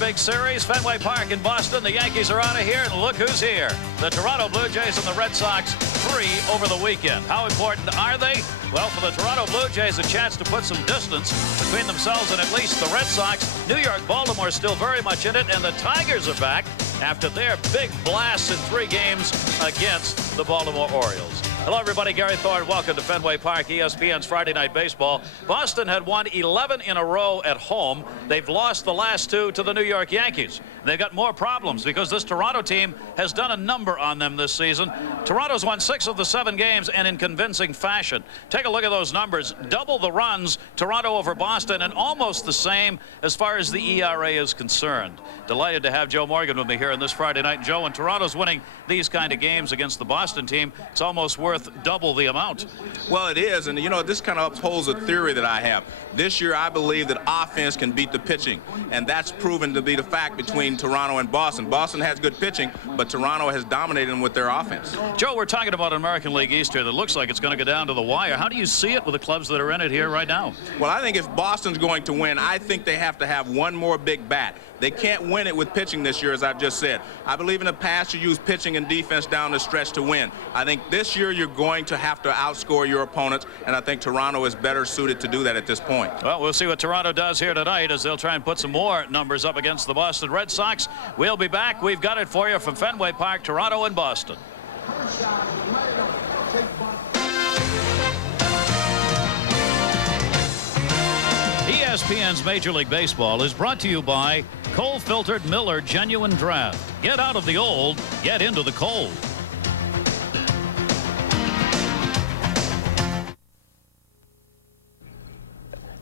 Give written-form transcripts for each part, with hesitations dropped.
big series, Fenway Park in Boston. The Yankees are out of here, and look who's here. The Toronto Blue Jays and the Red Sox, 3 over the weekend. How important are they? Well, for the Toronto Blue Jays, a chance to put some distance between themselves and at least the Red Sox. New York, Baltimore still very much in it, and the Tigers are back after their big blasts in 3 games against the Baltimore Orioles. Hello, everybody. Gary Thorne. Welcome to Fenway Park, ESPN's Friday Night Baseball. Boston had won 11 in a row at home. They've lost the last 2 to the New York Yankees. They've got more problems because this Toronto team has done a number on them this season. Toronto's won 6 of the 7 games, and in convincing fashion. Take a look at those numbers. Double the runs, Toronto over Boston, and almost the same as far as the ERA is concerned. Delighted to have Joe Morgan with me here on this Friday night. Joe, when Toronto's winning these kind of games against the Boston team, it's almost worth double the amount. Well, it is, and you know, this kind of upholds a theory that I have. This year, I believe that offense can beat the pitching, and that's proven to be the fact between Toronto and Boston. Boston has good pitching, but Toronto has dominated them with their offense. Joe, we're talking about an American League East here that looks like it's going to go down to the wire. How do you see it with the clubs that are in it here right now? Well, I think if Boston's going to win, I think they have to have one more big bat. They can't win it with pitching this year, as I've just said. I believe in the past you use pitching and defense down the stretch to win. I think this year you're going to have to outscore your opponents, and I think Toronto is better suited to do that at this point. Well, we'll see what Toronto does here tonight as they'll try and put some more numbers up against the Boston Red Sox. We'll be back. We've got it for you from Fenway Park, Toronto and Boston. ESPN's Major League Baseball is brought to you by coal-filtered Miller Genuine Draft. Get out of the old, get into the cold.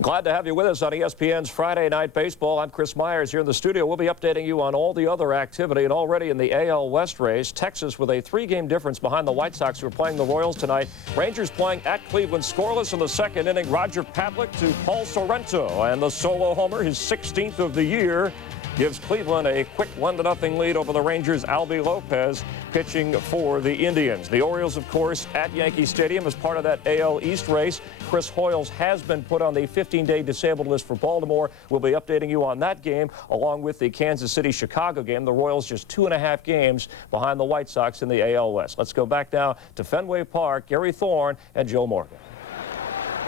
Glad to have you with us on ESPN's Friday Night Baseball. I'm Chris Myers here in the studio. We'll be updating you on all the other activity, and already in the AL West race, Texas with a 3-game difference behind the White Sox, who are playing the Royals tonight. Rangers playing at Cleveland, scoreless in the 2nd inning. Roger Pavlik to Paul Sorrento, and the solo homer, his 16th of the year, gives Cleveland a quick 1-0 lead over the Rangers. Albie Lopez pitching for the Indians. The Orioles, of course, at Yankee Stadium as part of that AL East race. Chris Hoiles has been put on the 15-day disabled list for Baltimore. We'll be updating you on that game, along with the Kansas City-Chicago game. The Royals just 2.5 games behind the White Sox in the AL West. Let's go back now to Fenway Park. Gary Thorne and Joe Morgan.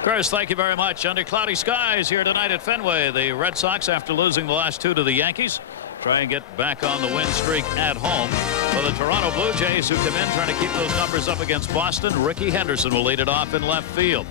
Chris, thank you very much. Under cloudy skies here tonight at Fenway. The Red Sox, after losing the last 2 to the Yankees, try and get back on the win streak at home. For the Toronto Blue Jays, who come in trying to keep those numbers up against Boston, Ricky Henderson will lead it off in left field.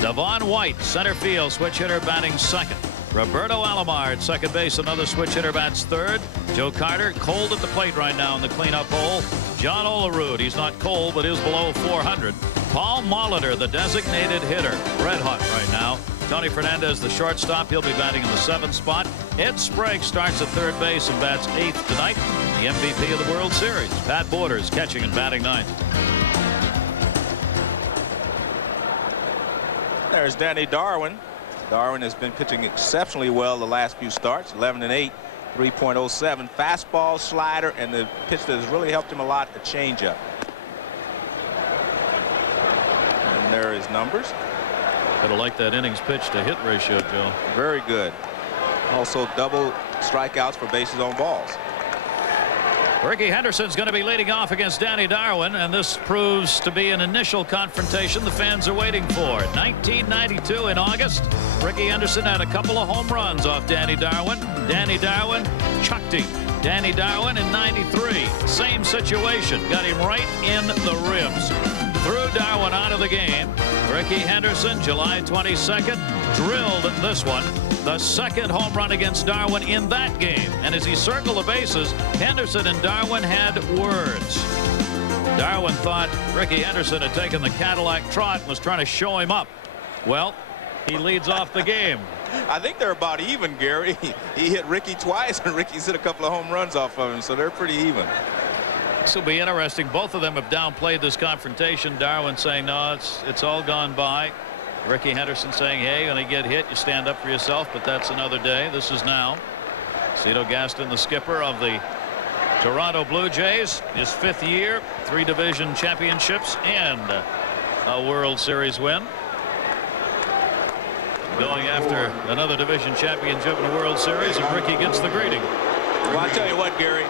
Devon White, center field, switch hitter, batting 2nd. Roberto Alomar at second base, another switch hitter, bats 3rd. Joe Carter, cold at the plate right now in the cleanup hole. John Olerud, he's not cold, but is below 400. Paul Molitor, the designated hitter, red hot right now. Tony Fernandez, the shortstop, he'll be batting in the 7th spot. Ed Sprague starts at 3rd base and bats 8th tonight. The MVP of the World Series, Pat Borders, catching and batting 9th. There's Danny Darwin. Darwin has been pitching exceptionally well the last few starts. 11-8, 3.07 fastball, slider, and the pitch that has really helped him a lot, a changeup. And there are his numbers. Gotta like that innings pitch to hit ratio, Joe. Very good. Also double strikeouts for bases on balls. Ricky Henderson's going to be leading off against Danny Darwin, and this proves to be an initial confrontation the fans are waiting for. 1992 in August, Ricky Henderson had a couple of home runs off Danny Darwin. Danny Darwin chucked him. Danny Darwin in 93, same situation, got him right in the ribs. Threw Darwin out of the game. Ricky Henderson, July 22nd, drilled this one. The 2nd home run against Darwin in that game. And as he circled the bases, Henderson and Darwin had words. Darwin thought Ricky Henderson had taken the Cadillac trot and was trying to show him up. Well, he leads off the game. I think they're about even, Gary. He hit Ricky twice, and Ricky's hit a couple of home runs off of him, so they're pretty even. This will be interesting. Both of them have downplayed this confrontation. Darwin saying, no, it's all gone by. Ricky Henderson saying, hey, when you get hit, you stand up for yourself, but that's another day. This is now. Cito Gaston, the skipper of the Toronto Blue Jays, his 5th year, 3 division championships, and a World Series win. Going after another division championship in a World Series, and Ricky gets the greeting. Well, I tell you what, Gary,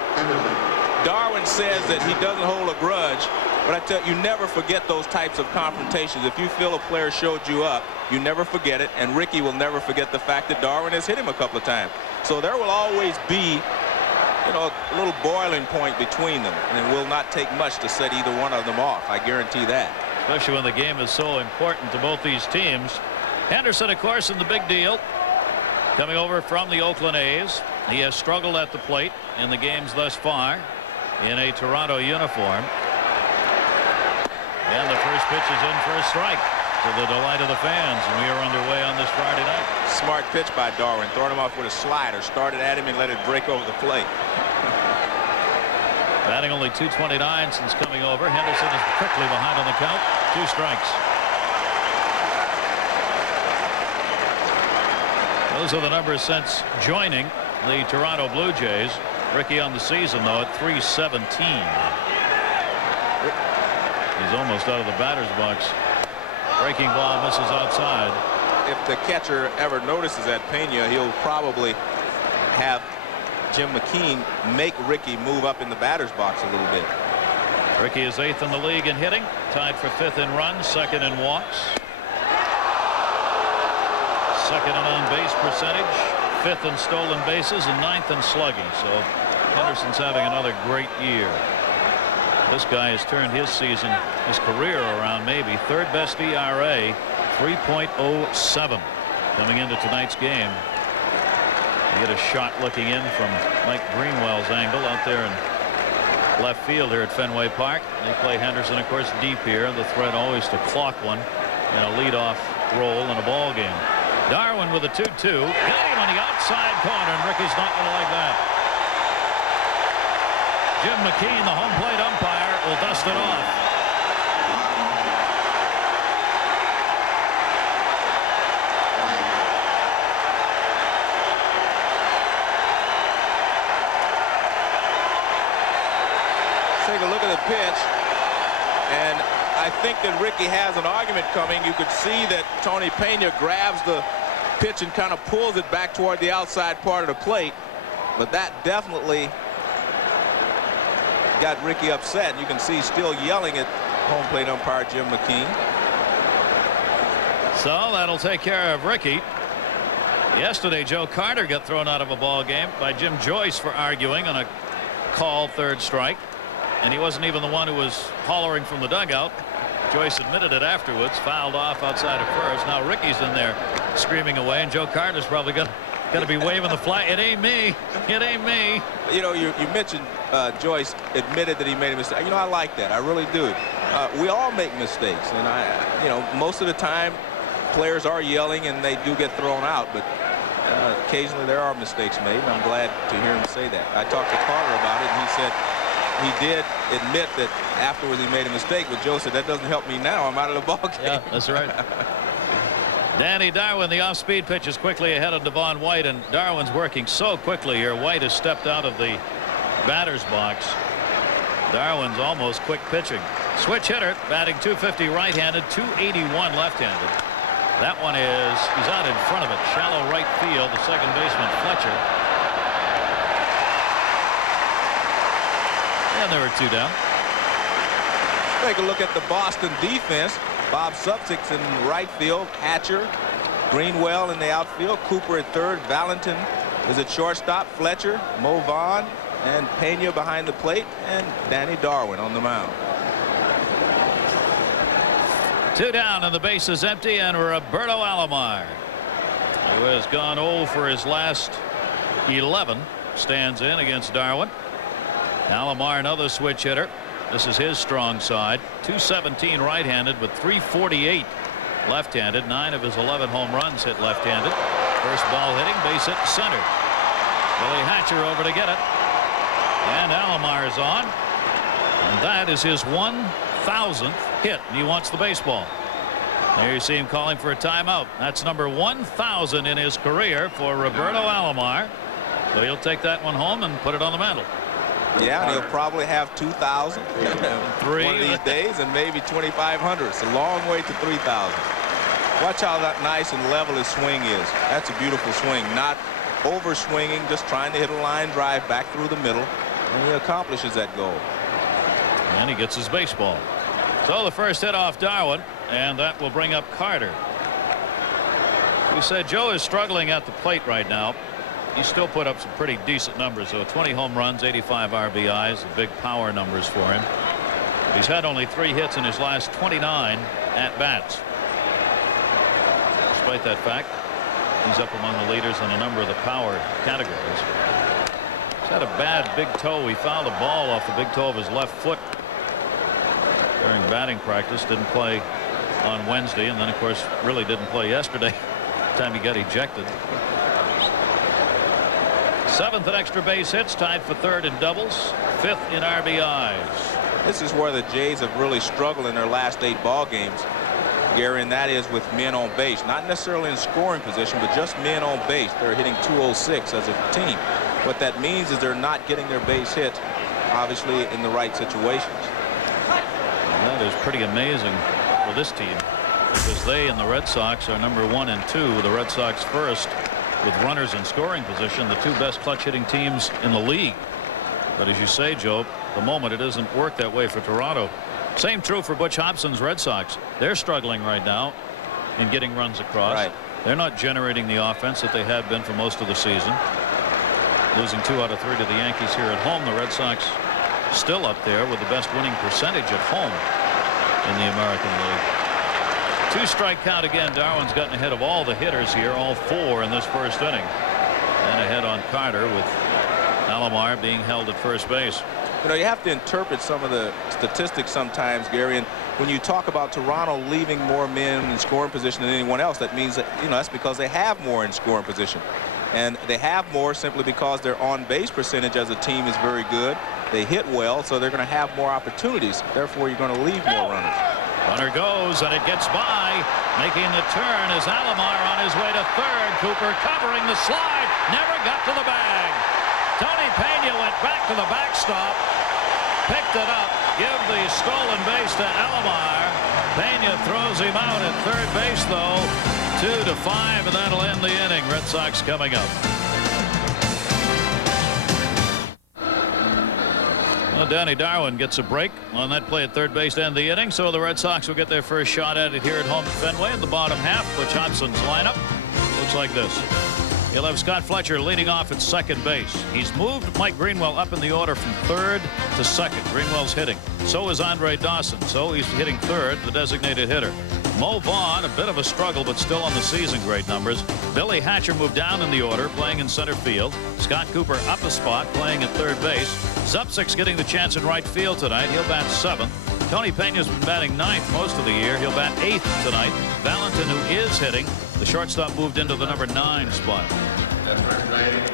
Darwin says that he doesn't hold a grudge, but I tell you, you never forget those types of confrontations. If you feel a player showed you up, you never forget it, and Ricky will never forget the fact that Darwin has hit him a couple of times. So there will always be, you know, a little boiling point between them, and it will not take much to set either one of them off. I guarantee that. Especially when the game is so important to both these teams. Henderson, of course, in the big deal. Coming over from the Oakland A's. He has struggled at the plate in the games thus far in a Toronto uniform. And the first pitch is in for a strike, to the delight of the fans. And we are underway on this Friday night. Smart pitch by Darwin. Throwing him off with a slider. Started at him and let it break over the plate. Batting only .229 since coming over. Henderson is quickly behind on the count. 2 strikes. Those are the numbers since joining the Toronto Blue Jays. Ricky on the season, though, at .317. He's almost out of the batter's box. Breaking ball misses outside. If the catcher ever notices that Pena, he'll probably have Jim McKean make Ricky move up in the batter's box a little bit. Ricky is 8th in the league in hitting, tied for 5th in runs, 2nd in walks, 2nd in on-base percentage, 5th in stolen bases, and 9th in slugging. So Henderson's having another great year. This guy has turned his season, his career around, maybe. 3rd best ERA, 3.07 coming into tonight's game. He had a shot looking in from Mike Greenwell's angle out there in left field here at Fenway Park. They play Henderson, of course, deep here. The threat always to clock one in a leadoff role in a ball game. Darwin with a 2-2. Got him on the outside corner, and Ricky's not going to like that. Jim McKean, the home plate umpire, will dust it off. Take a look at the pitch, and I think that Ricky has an argument coming. You could see that Tony Pena grabs the pitch and kind of pulls it back toward the outside part of the plate, but that definitely got Ricky upset. You can see still yelling at home plate umpire Jim McKean. So that'll take care of Ricky. Yesterday, Joe Carter got thrown out of a ball game by Jim Joyce for arguing on a called 3rd strike. And he wasn't even the one who was hollering from the dugout. Joyce admitted it afterwards, fouled off outside of first. Now Ricky's in there screaming away, and Joe Carter's probably going to be waving the flag. It ain't me. It ain't me. You know, you mentioned Joyce admitted that he made a mistake. You know, I like that. I really do. We all make mistakes, and you know, most of the time players are yelling and they do get thrown out, but occasionally there are mistakes made, and I'm glad to hear him say that. I talked to Carter about it, and he said he did admit that afterwards he made a mistake, but Joe said that doesn't help me now. I'm out of the ball game. Yeah, that's right. Danny Darwin, the off-speed pitch, is quickly ahead of Devon White, and Darwin's working so quickly here. White has stepped out of the batter's box. Darwin's almost quick pitching. Switch hitter, batting .250 right-handed, .281 left-handed. That one is, he's out in front of it, shallow right field, the second baseman Fletcher. And there were 2 down. Take a look at the Boston defense. Bob Suptic's in right field, Hatcher, Greenwell in the outfield, Cooper at 3rd, Valentin is at shortstop, Fletcher, Mo Vaughn, and Pena behind the plate, and Danny Darwin on the mound. 2 down, and the base is empty, and Roberto Alomar, who has gone 0 for his last 11, stands in against Darwin. Alomar, another switch hitter. This is his strong side. .217 right-handed with .348 left-handed. 9 of his 11 home runs hit left-handed. First ball hitting, base hit center. Billy Hatcher over to get it. And Alomar is on. And that is his 1,000th hit. He wants the baseball. There you see him calling for a timeout. That's number 1,000 in his career for Roberto Alomar. So he'll take that one home and put it on the mantle. Yeah, and he'll probably have 2,000 one of these days, and maybe 2,500. It's a long way to 3,000. Watch how that nice and level his swing is. That's a beautiful swing. Not over swinging, just trying to hit a line drive back through the middle, and he accomplishes that goal. And he gets his baseball. So the first hit off Darwin, and that will bring up Carter. We said Joe is struggling at the plate right now. He still put up some pretty decent numbers, though. 20 home runs, 85 RBIs, big power numbers for him. He's had only 3 hits in his last 29 at-bats. Despite that fact, he's up among the leaders in a number of the power categories. He's had a bad big toe. He fouled a ball off the big toe of his left foot during batting practice. Didn't play on Wednesday, and then, of course, really didn't play yesterday. Time he got ejected. 7th in extra base hits, tied for 3rd in doubles, 5th in RBIs. This is where the Jays have really struggled in their last 8 ball games, Gary, and that is with men on base. Not necessarily in scoring position, but just men on base. They're hitting .206 as a team. What that means is they're not getting their base hit, obviously, in the right situations. And that is pretty amazing for this team, because they and the Red Sox are number 1 and 2. The Red Sox first with runners in scoring position, the 2 best clutch hitting teams in the league. But as you say, Joe, the moment it doesn't work that way for Toronto. Same true for Butch Hobson's Red Sox. They're struggling right now in getting runs across. Right. They're not generating the offense that they had been for most of the season. Losing 2 out of 3 to the Yankees here at home. The Red Sox still up there with the best winning percentage at home in the American League. 2-strike count again. Darwin's gotten ahead of all the hitters here, all 4 in this first inning, and ahead on Carter, with Stottlemyre being held at first base. You know, you have to interpret some of the statistics sometimes, Gary, and when you talk about Toronto leaving more men in scoring position than anyone else, that means that, you know, that's because they have more in scoring position, and they have more simply because their on-base percentage as a team is very good. They hit well, so they're going to have more opportunities. Therefore, you're going to leave more runners. Runner goes, and it gets by. Making the turn is Stottlemyre on his way to 3rd. Cooper covering the slide. Never got to the bag. Tony Pena went back to the backstop. Picked it up. Give the stolen base to Stottlemyre. Pena throws him out at 3rd base, though. 2-5, and that'll end the inning. Red Sox coming up. Well, Danny Darwin gets a break on that play at 3rd base to end the inning, so the Red Sox will get their first shot at it here at home at Fenway in the bottom half. Butch Hobson's lineup looks like this. He'll have Scott Fletcher leading off at 2nd base. He's moved Mike Greenwell up in the order from 3rd to 2nd. Greenwell's hitting. So is Andre Dawson. So he's hitting 3rd, the designated hitter. Mo Vaughn, a bit of a struggle, but still on the season great numbers. Billy Hatcher moved down in the order, playing in center field. Scott Cooper up a spot, playing at 3rd base. Zupcik's getting the chance in right field tonight. He'll bat 7th. Tony Pena's been batting 9th most of the year. He'll bat 8th tonight. Valentin, who is hitting, the shortstop, moved into the number 9 spot.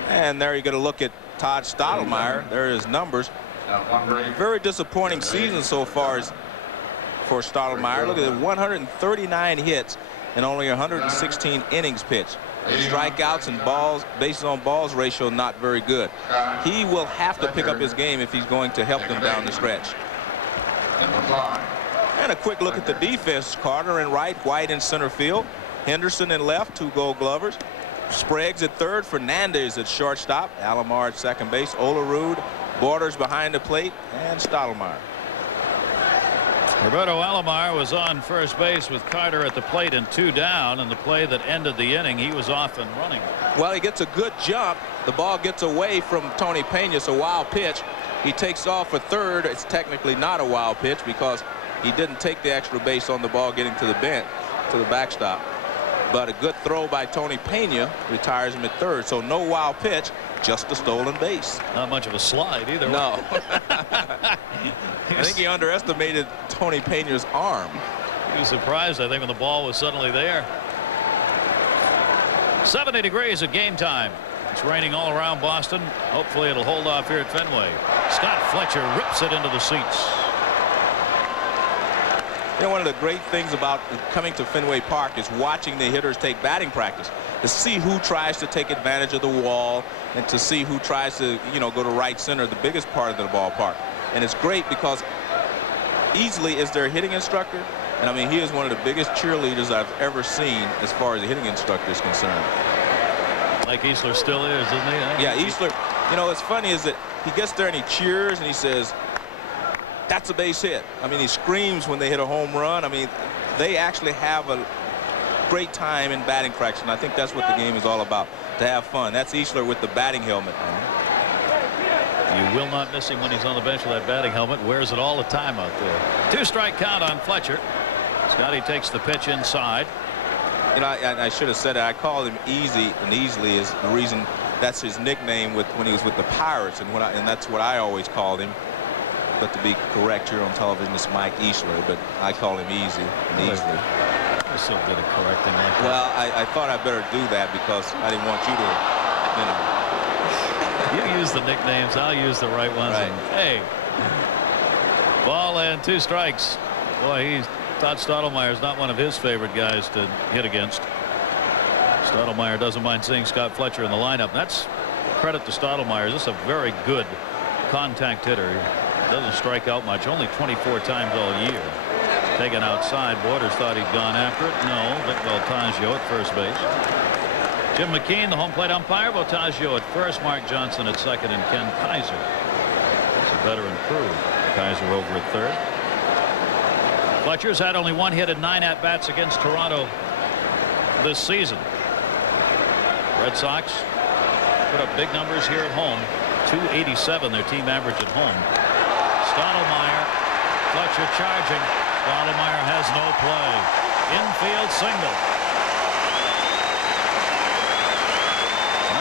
And there you get a look at Todd Stottlemyre. There are his numbers. Very disappointing season so far for Stottlemyre. Look at it, 139 hits and only 116 innings pitched. Strikeouts and balls, bases on balls ratio not very good. He will have to pick up his game if he's going to help them down the stretch. And a quick look at the defense. Carter in right, White in center field, Henderson in left, 2 Gold Glovers. Sprague's at 3rd, Fernandez at shortstop, Stottlemyre at 2nd base, Olerud, Borders behind the plate, and Stottlemyre. Roberto Stottlemyre was on first base with Carter at the plate and 2 down, and the play that ended the inning, he was off and running. Well, he gets a good jump. The ball gets away from Tony Pena. It's a wild pitch. He takes off for 3rd. It's technically not a wild pitch because he didn't take the extra base on the ball getting to the bench, to the backstop. But a good throw by Tony Pena retires him at 3rd. So no wild pitch, just a stolen base. Not much of a slide either. No. I think he underestimated Tony Pena's arm. He was surprised, I think, when the ball was suddenly there. 70 degrees at game time. It's raining all around Boston. Hopefully it'll hold off here at Fenway. Scott Fletcher rips it into the seats. You know, one of the great things about coming to Fenway Park is watching the hitters take batting practice, to see who tries to take advantage of the wall and to see who tries to, you know, go to right center, the biggest part of the ballpark. And it's great because Easley is their hitting instructor, and I mean, he is one of the biggest cheerleaders I've ever seen as far as the hitting instructor is concerned. Mike Easler still is, isn't he? Yeah, Easler. You know, what's funny is that he gets there and he cheers and he says, "That's a base hit." I mean, he screams when they hit a home run. I mean, they actually have a great time in batting practice, and I think that's what the game is all about, to have fun. That's Easler with the batting helmet. You will not miss him when he's on the bench with that batting helmet. Wears it all the time out there. 2-strike count on Fletcher. Scotty takes the pitch inside. You know, I should have said it. I called him Easy, and Easily is the reason that's his nickname when he was with the Pirates, and that's what I always called him. But to be correct here on television, it's Mike Easler, but I call him Easy and Easily. You're so good at correcting like that. Well, I thought I better do that because I didn't want you to, you know. You use the nicknames, I'll use the right ones. Right. And, hey, ball and 2 strikes. Boy, Todd Stottlemyre is not one of his favorite guys to hit against. Stottlemyre doesn't mind seeing Scott Fletcher in the lineup. That's credit to Stottlemyre. This is a very good contact hitter. He doesn't strike out much, only 24 times all year. Taken outside. Borders thought he'd gone after it. No. Vic Voltaggio at first base. Jim McKean, the home plate umpire. Voltaggio at first. Mark Johnson at second, and Ken Kaiser. It's a veteran crew. Kaiser over at third. Fletcher's had only 1 hit and 9 at-bats against Toronto this season. Red Sox put up big numbers here at home. 287 their team average at home. Stottlemyre, Fletcher charging. Stottlemyre has no play. Infield single.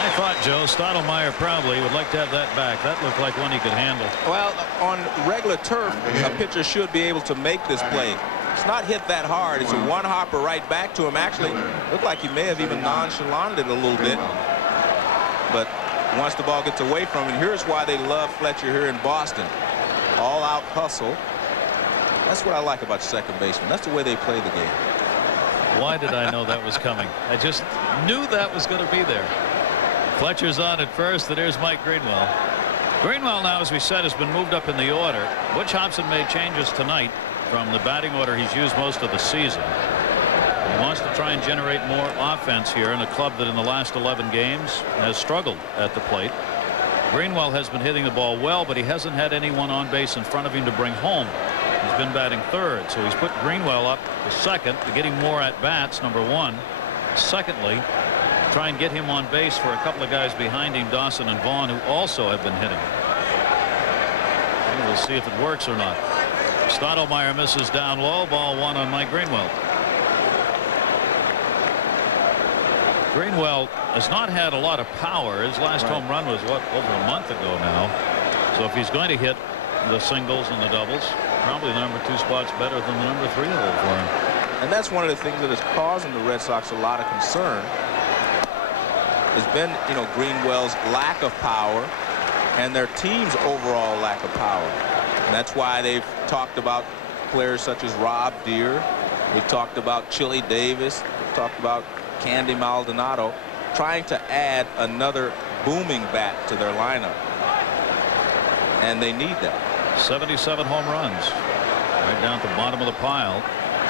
I thought, Joe, Stottlemyre probably would like to have that back. That looked like one he could handle. Well, on regular turf, a pitcher should be able to make this play. It's not hit that hard. It's a one-hopper right back to him. Actually, looked like he may have even nonchalanted it a little bit. But once the ball gets away from him, here's why they love Fletcher here in Boston. All-out hustle. That's what I like about second baseman. That's the way they play the game. Why did I know that was coming? I just knew that was going to be there. Fletcher's on at first, and here's Mike Greenwell. Greenwell now, as we said, has been moved up in the order. Butch Hobson made changes tonight from the batting order he's used most of the season. He wants to try and generate more offense here in a club that in the last 11 games has struggled at the plate. Greenwell has been hitting the ball well, but he hasn't had anyone on base in front of him to bring home. He's been batting third, so he's put Greenwell up to second to get him more at bats, number one. Secondly, try and get him on base for a couple of guys behind him, Dawson and Vaughn, who also have been hitting. And we'll see if it works or not. Stottlemyre misses down low. Ball 1 on Mike Greenwell. Greenwell has not had a lot of power. His last home run was, what, over a month ago now. So if he's going to hit the singles and the doubles, probably the number 2 spot's better than the number 3 hole for him. And that's one of the things that is causing the Red Sox a lot of concern. Has been, you know, Greenwell's lack of power and their team's overall lack of power. And that's why they've talked about players such as Rob Deere. We've talked about Chili Davis. We've talked about Candy Maldonado, trying to add another booming bat to their lineup. And they need that. 77 home runs. Right down at the bottom of the pile.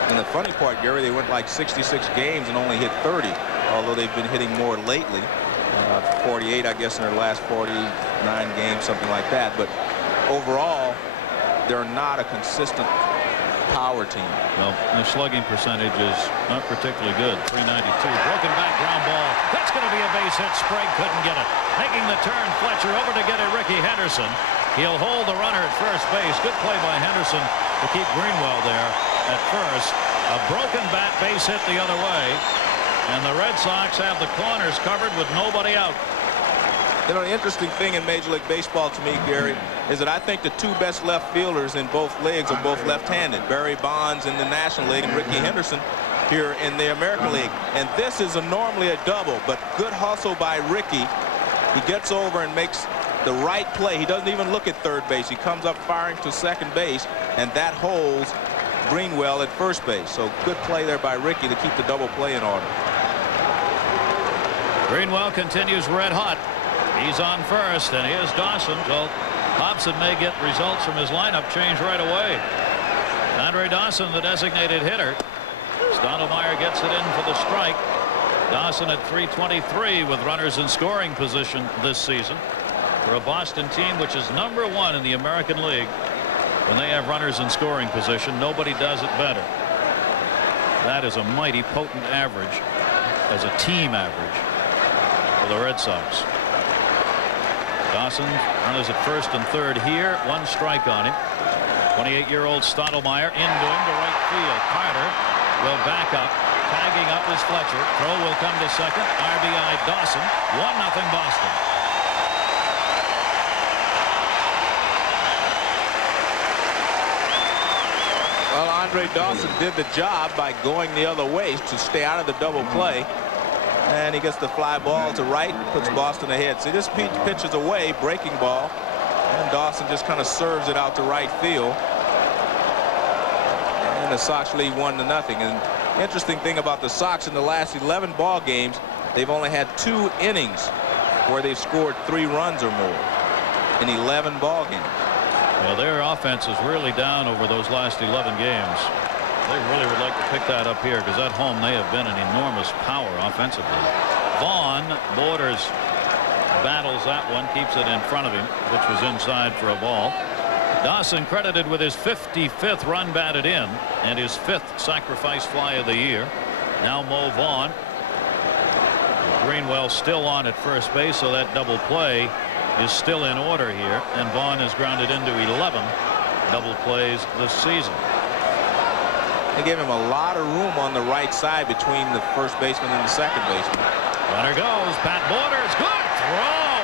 And the funny part, Gary, they went like 66 games and only hit 30. Although they've been hitting more lately. 48, I guess, in their last 49 games, something like that. But overall, they're not a consistent power team. Well, their slugging percentage is not particularly good. 392. Broken back ground ball. That's going to be a base hit. Sprague couldn't get it. Making the turn, Fletcher over to get it. Ricky Henderson. He'll hold the runner at first base. Good play by Henderson to keep Greenwell there at first. A broken bat base hit the other way. And the Red Sox have the corners covered with nobody out. You know, the interesting thing in Major League Baseball to me, Gary, is that I think the 2 best left fielders in both leagues are both left-handed. Barry Bonds in the National League and Ricky Henderson here in the American League. And this is normally a double, but good hustle by Ricky. He gets over and makes the right play. He doesn't even look at third base. He comes up firing to second base, and that holds Greenwell at first base. So good play there by Ricky to keep the double play in order. Greenwell continues red hot. He's on first, and here's Dawson. So Hobson may get results from his lineup change right away. Andre Dawson, the designated hitter. Stottlemyre gets it in for the strike. Dawson at 323 with runners in scoring position this season for a Boston team which is #1 in the American League. When they have runners in scoring position, nobody does it better. That is a mighty potent average as a team average for the Red Sox. Dawson runners at first and third here. 1 strike on him. 28-year-old Stottlemyre into him to right field. Carter will back up. Tagging up is Fletcher. Throw will come to second. RBI Dawson. 1-0 Boston. Well, Andre Dawson did the job by going the other way to stay out of the double play. And he gets the fly ball to right, puts Boston ahead. So this pitch is away, breaking ball. And Dawson just kind of serves it out to right field. And the Sox lead 1-0. And the interesting thing about the Sox in the last 11 ball games, they've only had 2 innings where they've scored 3 runs or more in 11 ball games. Well, their offense is really down over those last 11 games. They really would like to pick that up here because at home they have been an enormous power offensively. Vaughn Borders battles that one, keeps it in front of him, which was inside for a ball. Dawson credited with his 55th run batted in and his 5th sacrifice fly of the year. Now Mo Vaughn. Greenwell still on at first base, so that double play is still in order here, and Vaughn has grounded into 11 double plays this season. They gave him a lot of room on the right side between the first baseman and the second baseman. Runner goes. Pat Borders. Good throw.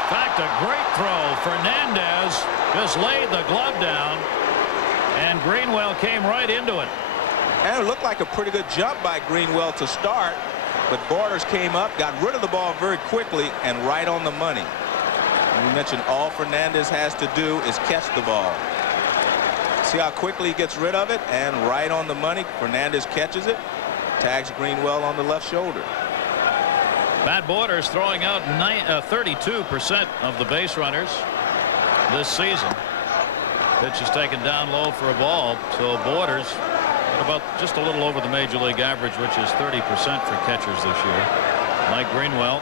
In fact, a great throw. Fernandez just laid the glove down, and Greenwell came right into it. And it looked like a pretty good jump by Greenwell to start, but Borders came up, got rid of the ball very quickly, and right on the money. And we mentioned all Fernandez has to do is catch the ball. See how quickly he gets rid of it, and right on the money. Fernandez catches it, tags Greenwell on the left shoulder. Pat Borders throwing out 32% of the base runners this season. Pitch is taken down low for a ball, so Borders about just a little over the major league average, which is 30% for catchers this year. Mike Greenwell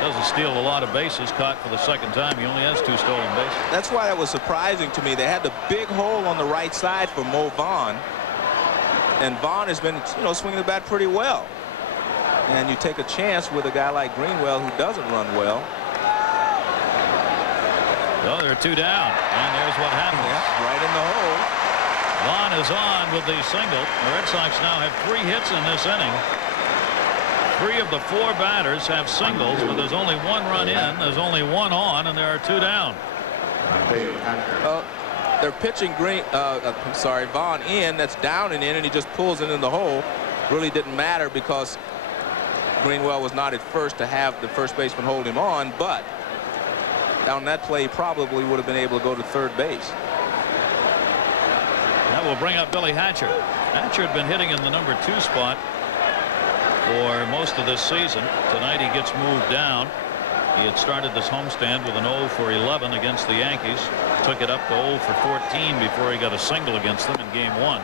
doesn't steal a lot of bases, caught for the second time. He only has 2 stolen bases. That's why that was surprising to me. They had the big hole on the right side for Mo Vaughn, and Vaughn has been, swinging the bat pretty well. And you take a chance with a guy like Greenwell who doesn't run well. Well, there are 2 down, and there's what happens. Yeah, right in the hole. Vaughn is on with the single. The Red Sox now have 3 hits in this inning. 3 of the 4 batters have singles, but there's only 1 run in, there's only 1 on, and there are 2 down. They're pitching Vaughn in. That's down and in, and he just pulls it in the hole. Really didn't matter because Greenwell was not at first to have the first baseman hold him on, but on that play, he probably would have been able to go to third base. That will bring up Billy Hatcher. Hatcher had been hitting in the number 2 spot for most of this season. Tonight he gets moved down. He had started this homestand with an 0 for 11 against the Yankees. Took it up to 0 for 14 before he got a single against them in game 1.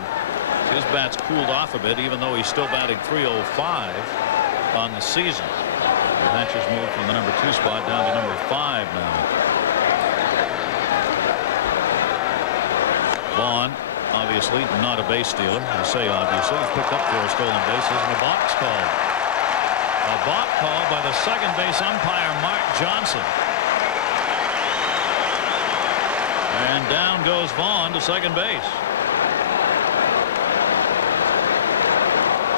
His bat's cooled off a bit, even though he's still batting .305 on the season. Hatcher's moved from the number 2 spot down to number 5 now. Vaughn, obviously not a base stealer. I say obviously. He's picked up 4 stolen bases, and a box call. A balk call by the second base umpire, Mark Johnson. And down goes Vaughn to second base.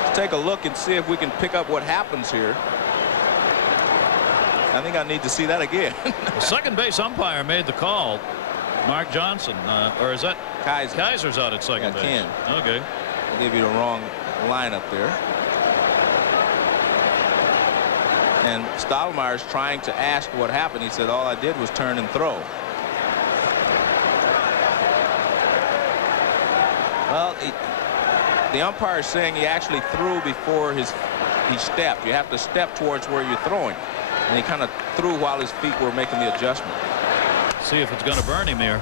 Let's take a look and see if we can pick up what happens here. I think I need to see that again. The second base umpire made the call. Mark Johnson, or is that Kaiser? Kaiser's out at second base. Ken. Okay. I gave you the wrong lineup there. And Stottlemyre is trying to ask what happened. He said all I did was turn and throw. Well, the umpire is saying he actually threw before he stepped. You have to step towards where you're throwing. And he kind of threw while his feet were making the adjustment. See if it's going to burn him here.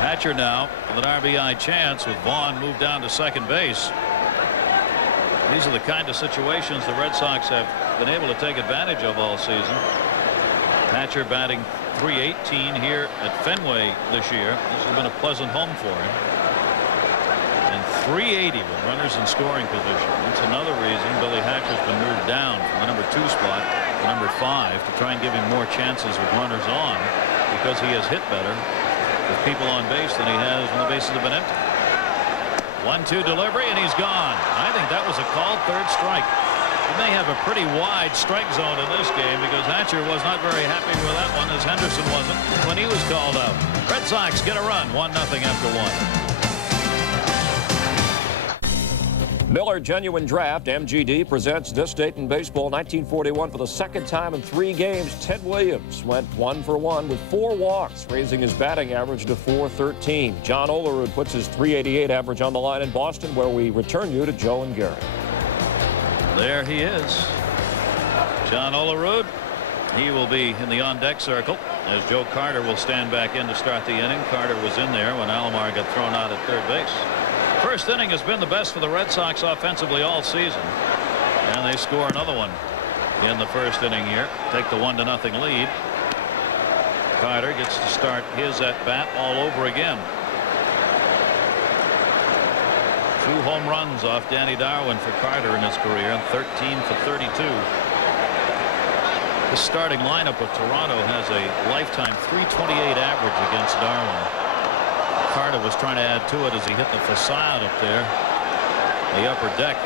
Hatcher now with an RBI chance with Vaughn moved down to second base. These are the kind of situations the Red Sox have been able to take advantage of all season. Hatcher batting .318 here at Fenway this year. This has been a pleasant home for him. And .380 with runners in scoring position. That's another reason Billy Hatcher's been moved down from the number 2 spot to number 5 to try and give him more chances with runners on, because he has hit better with people on base than he has when the bases have been empty. 1-2 delivery, and he's gone. I think that was a called third strike. We may have a pretty wide strike zone in this game, because Hatcher was not very happy with that one, as Henderson wasn't when he was called out. Red Sox get a run, 1-0 after 1. Miller Genuine Draft, MGD, presents This Date in Baseball. 1941, for the second time in 3 games, Ted Williams went 1 for 1 with 4 walks, raising his batting average to .413. John Olerud puts his .388 average on the line in Boston, where we return you to Joe and Gary. There he is, John Olerud. He will be in the on-deck circle as Joe Carter will stand back in to start the inning. Carter was in there when Alomar got thrown out at third base. First inning has been the best for the Red Sox offensively all season, and they score another one in the first inning here. Take the 1-0 lead. Carter gets to start his at bat all over again. 2 home runs off Danny Darwin for Carter in his career, and 13 for 32. The starting lineup of Toronto has a lifetime .328 average against Darwin. Carter was trying to add to it as he hit the facade up there, the upper deck.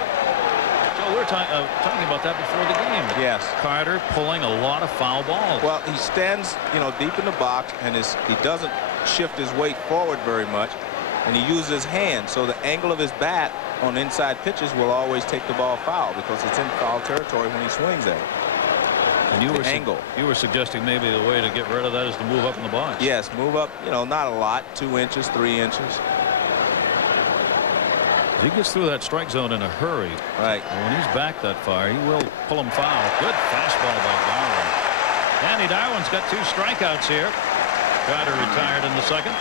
Joe, we were talking about that before the game. Yes. Carter pulling a lot of foul balls. Well, he stands, deep in the box, and he doesn't shift his weight forward very much, and he uses his hand. So the angle of his bat on inside pitches will always take the ball foul, because it's in foul territory when he swings at it. And you were suggesting maybe the way to get rid of that is to move up in the box. Yes, move up, not a lot, 2 inches, 3 inches. He gets through that strike zone in a hurry. Right. And when he's back that far, he will pull him foul. Good fastball by Darwin. Danny Darwin's got 2 strikeouts here. Carter retired in the second.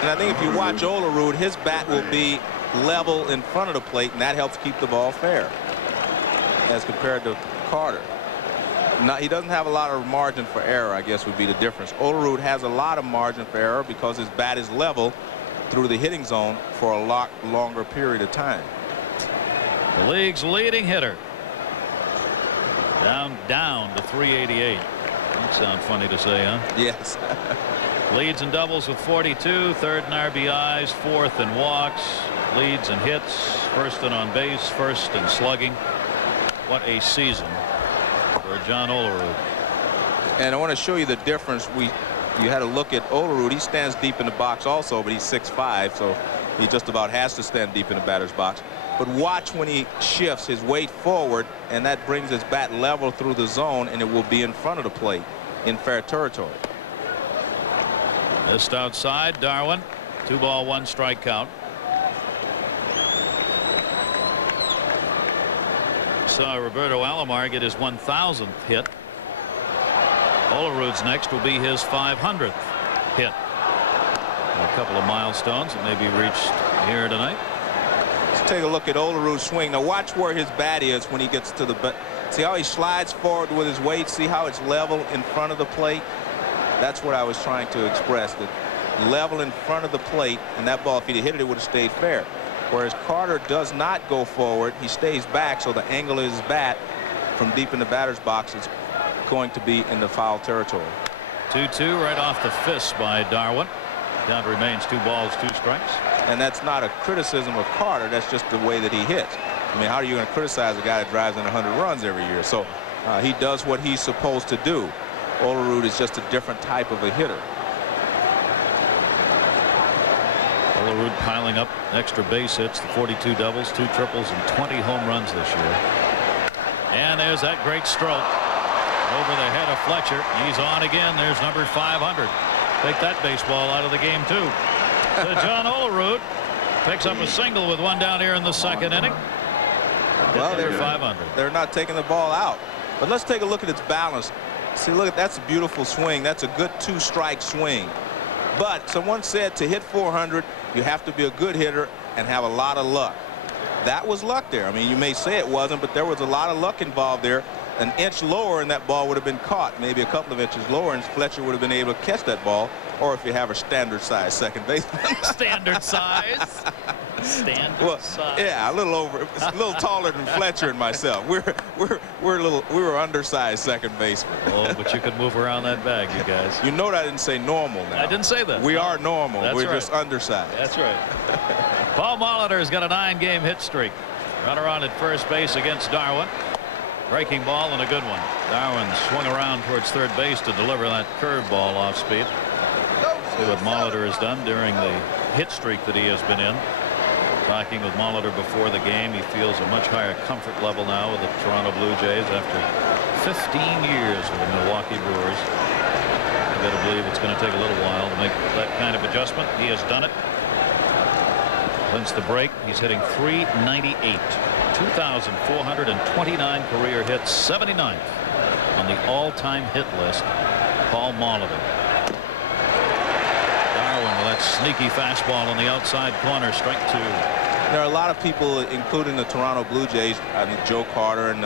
And I think if you watch Olerud, his bat will be level in front of the plate, and that helps keep the ball fair as compared to Carter. Now, he doesn't have a lot of margin for error, I guess would be the difference. Olerud has a lot of margin for error because his bat is level through the hitting zone for a lot longer period of time. The league's leading hitter down to .388. That sounds funny to say, huh? Yes. Leads in doubles with 42, third in RBIs, fourth in walks, leads in hits, first in on base, first in slugging. What a season for John Olerud. And I want to show you the difference. You had a look at Olerud. He stands deep in the box also, but he's 6'5", so he just about has to stand deep in the batter's box. But watch when he shifts his weight forward, and that brings his bat level through the zone, and it will be in front of the plate in fair territory. Missed outside. Darwin, 2 ball 1 strike count. Saw Roberto Alomar get his 1,000th hit. Olerud's next will be his 500th hit. A couple of milestones that may be reached here tonight. Let's take a look at Olerud's swing. Now watch where his bat is when he gets to the bat. See how he slides forward with his weight? See how it's level in front of the plate? That's what I was trying to express. That level in front of the plate, and that ball, if he'd hit it, it would have stayed fair. Whereas Carter does not go forward. He stays back, so the angle of his bat from deep in the batter's box is going to be in the foul territory. 2-2 right off the fist by Darwin. Count remains 2 balls 2 strikes. And that's not a criticism of Carter. That's just the way that he hits. I mean, how are you going to criticize a guy that drives in 100 runs every year? So he does what he's supposed to do. Olerud is just a different type of a hitter. Olerud piling up extra base hits, the 42 doubles, 2 triples, and 20 home runs this year. And there's that great stroke over the head of Fletcher. He's on again. There's number 500. Take that baseball out of the game, too. So John Olerud picks up a single with 1 down here in the second inning. Well, they're 500. They're not taking the ball out. But let's take a look at its balance. See, look, that's a beautiful swing. That's a good 2-strike swing. But someone said to hit 400, you have to be a good hitter and have a lot of luck. that was luck there. I mean, you may say it wasn't, but there was a lot of luck involved there. An inch lower and that ball would have been caught, maybe a couple of inches lower, and Fletcher would have been able to catch that ball. Or if you have a standard size second baseman. Standard size. Standard size. Yeah, a little taller than Fletcher and myself. We were undersized second baseman. Oh, but you could move around that bag, you guys. You know that I didn't say normal now. I didn't say that. We are normal. That's We're right. just undersized. That's right. Paul Molitor's got a 9-game hit streak. Runner on at first base against Darwin. Breaking ball and a good one. Darwin swung around towards third base to deliver that curveball off speed. See what Molitor has done during the hit streak that he has been in. Talking with Molitor before the game, he feels a much higher comfort level now with the Toronto Blue Jays after 15 years with the Milwaukee Brewers. I've got to believe it's going to take a little while to make that kind of adjustment. He has done it. Since the break, he's hitting .398, 2,429 career hits, 79th on the all-time hit list. Paul Molitor. Darwin with that sneaky fastball on the outside corner, strike 2. There are a lot of people, including the Toronto Blue Jays, I mean, Joe Carter and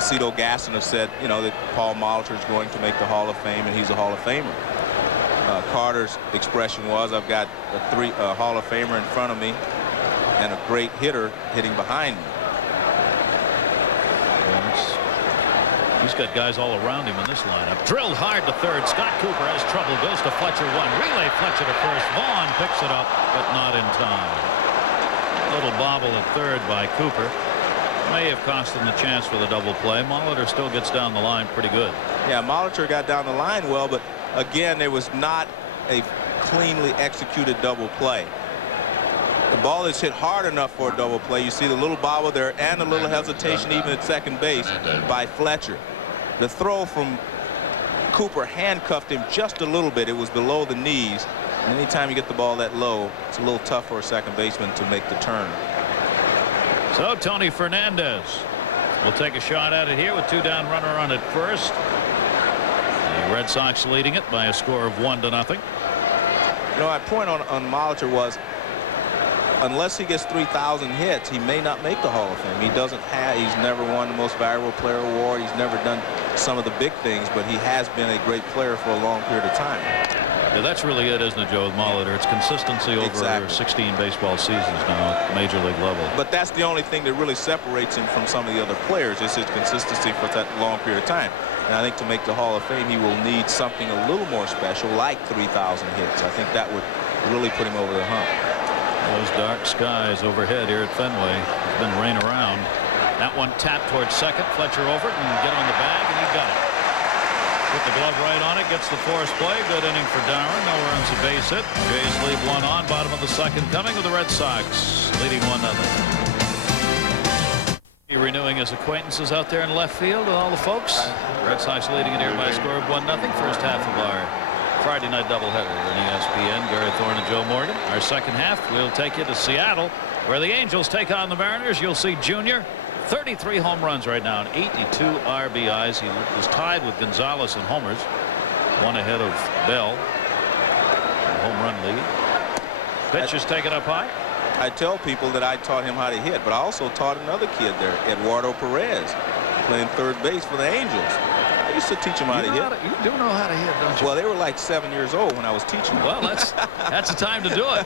Cito Gaston have said, you know, that Paul Molitor is going to make the Hall of Fame, and he's a Hall of Famer. Carter's expression was, I've got a Hall of Famer in front of me and a great hitter hitting behind me. He's got guys all around him in this lineup. Drilled hard to third. Scott Cooper has trouble. Goes to Fletcher. Relay Fletcher to first. Vaughn picks it up, but not in time. Little bobble at third by Cooper. May have cost him the chance for the double play. Molitor still gets down the line pretty good. Yeah, Molitor got down the line well, but again, there was not a cleanly executed double play. The ball is hit hard enough for a double play. You see the little bobble there and a little hesitation even at second base by Fletcher. The throw from Cooper handcuffed him just a little bit. It was below the knees. And anytime you get the ball that low, it's a little tough for a second baseman to make the turn. So Tony Fernandez will take a shot at it here with 2 down, runner on at first. The Red Sox leading it by a score of 1-0. You know, my point on Molitor was, unless he gets 3,000 hits, he may not make the Hall of Fame. He's never won the Most Valuable Player award. He's never done some of the big things, but he has been a great player for a long period of time. Yeah, that's really it, isn't it, Joe, with Molitor? It's consistency over 16 baseball seasons now at the major league level. But that's the only thing that really separates him from some of the other players, is his consistency for that long period of time. And I think to make the Hall of Fame, he will need something a little more special, like 3,000 hits. I think that would really put him over the hump. Those dark skies overhead here at Fenway. It's been rain around. That one tapped towards second. Fletcher over it and get on the bag, and he got it. Put the glove right on it. Gets the force play. Good inning for Darwin. No runs, a base hit. Jays leave 1 on. Bottom of the second coming with the Red Sox leading 1-0. Renewing his acquaintances out there in left field with all the folks. Red Sox leading it here by a score of 1-0. First half of our Friday night doubleheader in ESPN. Gary Thorne and Joe Morgan. Our second half, we'll take you to Seattle, where the Angels take on the Mariners. You'll see Junior, 33 home runs right now and 82 RBIs. He is tied with Gonzalez in homers, 1 ahead of Bell. Home run lead. Pitch is taken up high. I tell people that I taught him how to hit, but I also taught another kid there, Eduardo Perez, playing third base for the Angels. I used to teach him how to hit. You do know how to hit, don't you? Well, they were like 7 years old when I was teaching them. Well, that's the time to do it.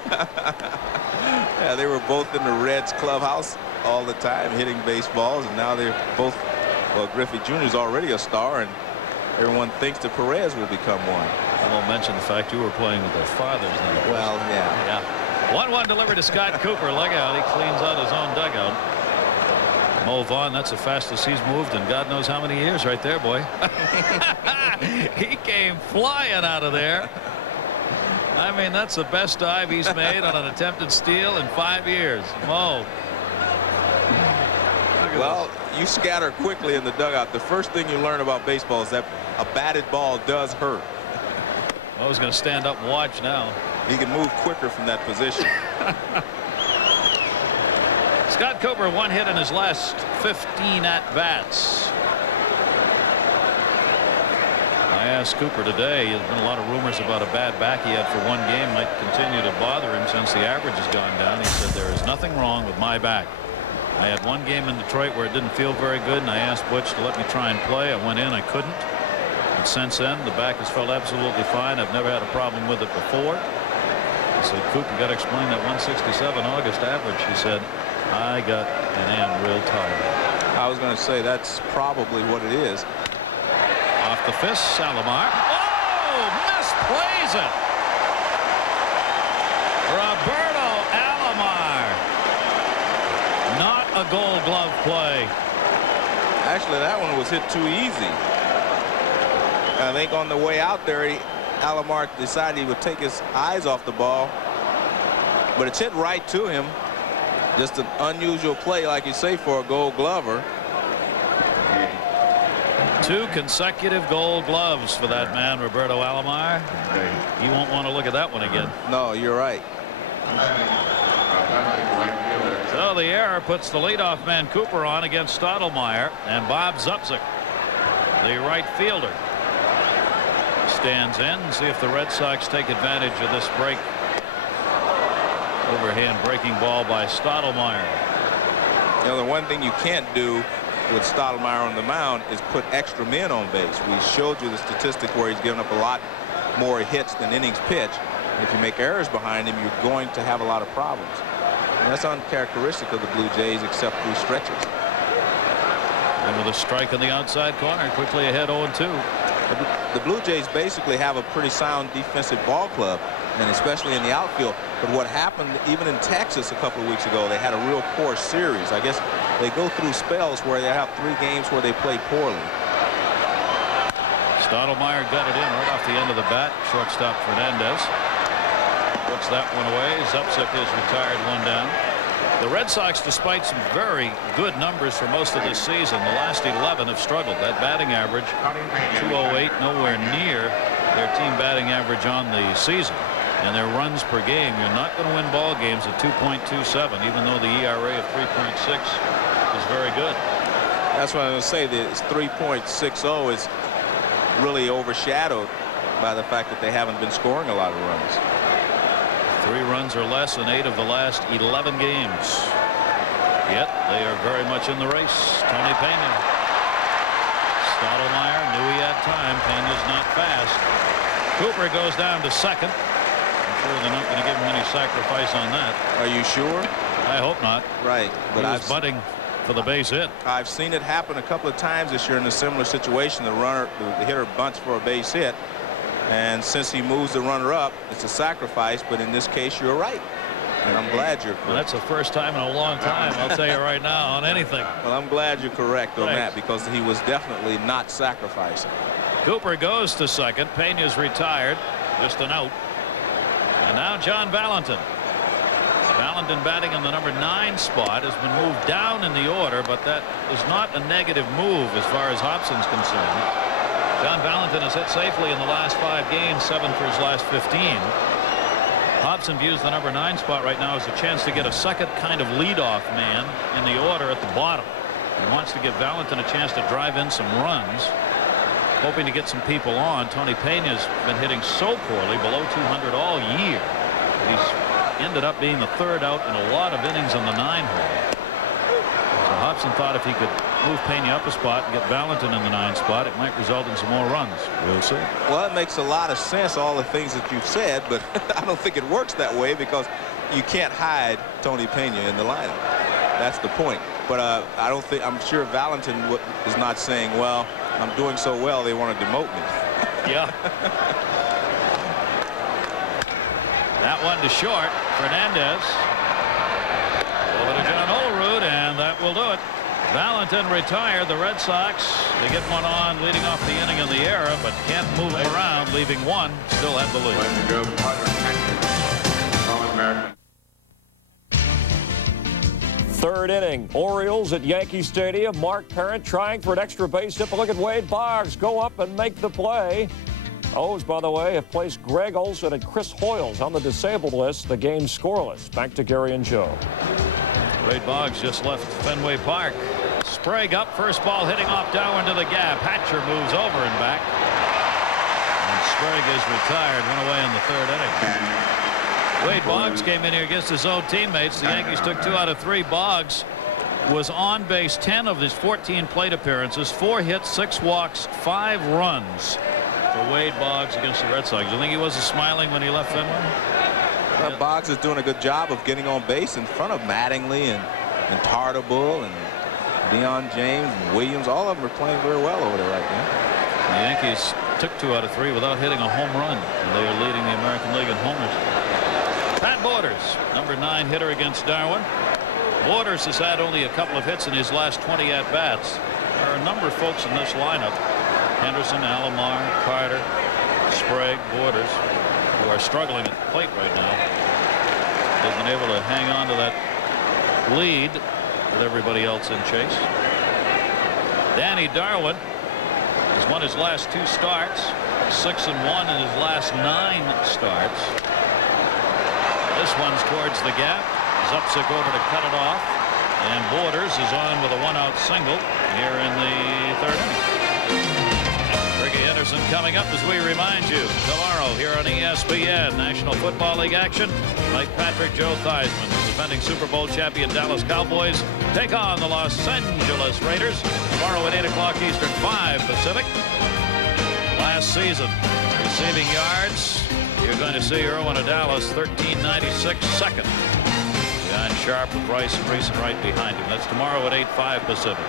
Yeah, they were both in the Reds clubhouse all the time hitting baseballs, and now they're both, well, Griffey Jr. is already a star, and everyone thinks that Perez will become one. I won't mention the fact you were playing with their fathers then. Well, yeah. 1-1 delivered to Scott Cooper. Look out, he cleans out his own dugout. Mo Vaughn, that's the fastest he's moved in God knows how many years right there, boy. He came flying out of there. I mean, that's the best dive he's made on an attempted steal in 5 years. Mo. Well, you scatter quickly in the dugout. The first thing you learn about baseball is that a batted ball does hurt. Mo's going to stand up and watch now. He can move quicker from that position. Scott Cooper, 1 hit in his last 15 at-bats. I asked Cooper today, there's been a lot of rumors about a bad back he had for 1 game might continue to bother him since the average has gone down. He said, there is nothing wrong with my back. I had one game in Detroit where it didn't feel very good, and I asked Butch to let me try and play. I went in, I couldn't. And since then, the back has felt absolutely fine. I've never had a problem with it before. I said, Coop, you got to explain that 167 August average. He said, I got and am real tired. I was going to say that's probably what it is. Off the fist, Stottlemyre. Oh, misplays it. Roberto Alomar. Not a Gold Glove play. Actually, that one was hit too easy. I think on the way out there, Alomar decided he would take his eyes off the ball, but it's hit right to him. Just an unusual play, like you say, for a Gold Glover. 2 consecutive Gold Gloves for that man, Roberto Alomar. You won't want to look at that one again. No, you're right. So the error puts the leadoff man Cooper on against Stottlemyre, and Bob Zupzik, the right fielder, stands in and see if the Red Sox take advantage of this break. Overhand breaking ball by Stottlemyre. You know, the one thing you can't do with Stottlemyre on the mound is put extra men on base. We showed you the statistic where he's given up a lot more hits than innings pitched. If you make errors behind him, you're going to have a lot of problems. And that's uncharacteristic of the Blue Jays, except through stretches. And with a strike in the outside corner, quickly ahead 0-2. The Blue Jays basically have a pretty sound defensive ball club, and especially in the outfield. But what happened even in Texas a couple of weeks ago, they had a real poor series. I guess they go through spells where they have 3 games where they play poorly. Stottlemyre got it in right off the end of the bat. Shortstop Fernandez puts that one away. Zupzik is retired, 1 down. The Red Sox, despite some very good numbers for most of this season, the last 11 have struggled. That batting average, 208, nowhere near their team batting average on the season. And their runs per game, you're not going to win ball games at 2.27, even though the ERA of 3.6 is very good. That's what I'm going to say. This 3.60 is really overshadowed by the fact that they haven't been scoring a lot of runs. 3 runs or less in 8 of the last 11 games. Yet they are very much in the race. Tony Pena. Stottlemyre knew he had time. Pena's not fast. Cooper goes down to second. I'm sure they're not going to give him any sacrifice on that. Are you sure? I hope not. Right. But he was bunting for the base hit. I've seen it happen a couple of times this year in a similar situation. The hitter bunts for a base hit. And since he moves the runner up, it's a sacrifice. But in this case, you're right. And I'm glad you're correct. Well, that's the first time in a long time, I'll tell you right now, on anything. Well, I'm glad you're correct on that, because he was definitely not sacrificing. Cooper goes to second. Pena's retired. Just an out. And now John Valentin. Valentin batting in the number 9 spot has been moved down in the order, but that is not a negative move as far as Hobson's concerned. John Valentin has hit safely in the last 5 games, 7 for his last 15. Hobson views the number 9 spot right now as a chance to get a second kind of leadoff man in the order at the bottom. He wants to give Valentin a chance to drive in some runs, hoping to get some people on. Tony Pena's been hitting so poorly, below 200 all year. He's ended up being the 3rd out in a lot of innings in the 9 hole. So Hobson thought if he could move Pena up a spot and get Valentin in the 9 spot, it might result in some more runs. We'll see. Well, it makes a lot of sense, all the things that you've said, but I don't think it works that way, because you can't hide Tony Pena in the lineup. That's the point. But I don't think, I'm sure Valentin is not saying, well, I'm doing so well, they want to demote me. Yeah. That one to short. Fernandez. Over to John Olerud, and that will do it. Valentin retired. The Red Sox, they get one on leading off the inning in the era, but can't move him around, leaving one. Still have the lead. Third inning, Orioles at Yankee Stadium. Mark Parent trying for an extra base hit, but look at Wade Boggs go up and make the play. O's, by the way, have placed Greg Olson and Chris Hoyles on the disabled list. The game scoreless. Back to Gary and Joe. Wade Boggs just left Fenway Park. Sprague up, first ball hitting off Darwin to the gap. Hatcher moves over and back. And Sprague is retired, went away in the 3rd inning. Wade Boggs came in here against his own teammates. The Yankees took 2 out of 3. Boggs was on base 10 of his 14 plate appearances, 4 hits, 6 walks, 5 runs for Wade Boggs against the Red Sox. Do you think he wasn't smiling when he left Fenway? Well, Boggs is doing a good job of getting on base in front of Mattingly and Tartabull and Deion James and Williams. All of them are playing very well over there right now. The Yankees took 2 out of 3 without hitting a home run, and they are leading the American League in homers. Pat Borders, number 9 hitter against Darwin. Borders has had only a couple of hits in his last 20 at-bats. There are a number of folks in this lineup, Henderson, Alomar, Carter, Sprague, Borders, who are struggling at the plate right now. They've been able to hang on to that lead with everybody else in chase. Danny Darwin has won his last 2 starts, 6-1 in his last 9 starts. This one's towards the gap. Zupsic over to cut it off, and Borders is on with a 1-out single here in the 3rd inning. Ricky Henderson coming up as we remind you tomorrow here on ESPN. National Football League action. Like Patrick Joe Theismann, the defending Super Bowl champion Dallas Cowboys, take on the Los Angeles Raiders tomorrow at 8 o'clock Eastern, 5 Pacific. Last season, receiving yards, you're going to see Irwin of Dallas, 1396, second. Behind Sharp with Rice and Reese right behind him. That's tomorrow at 8:05 Pacific.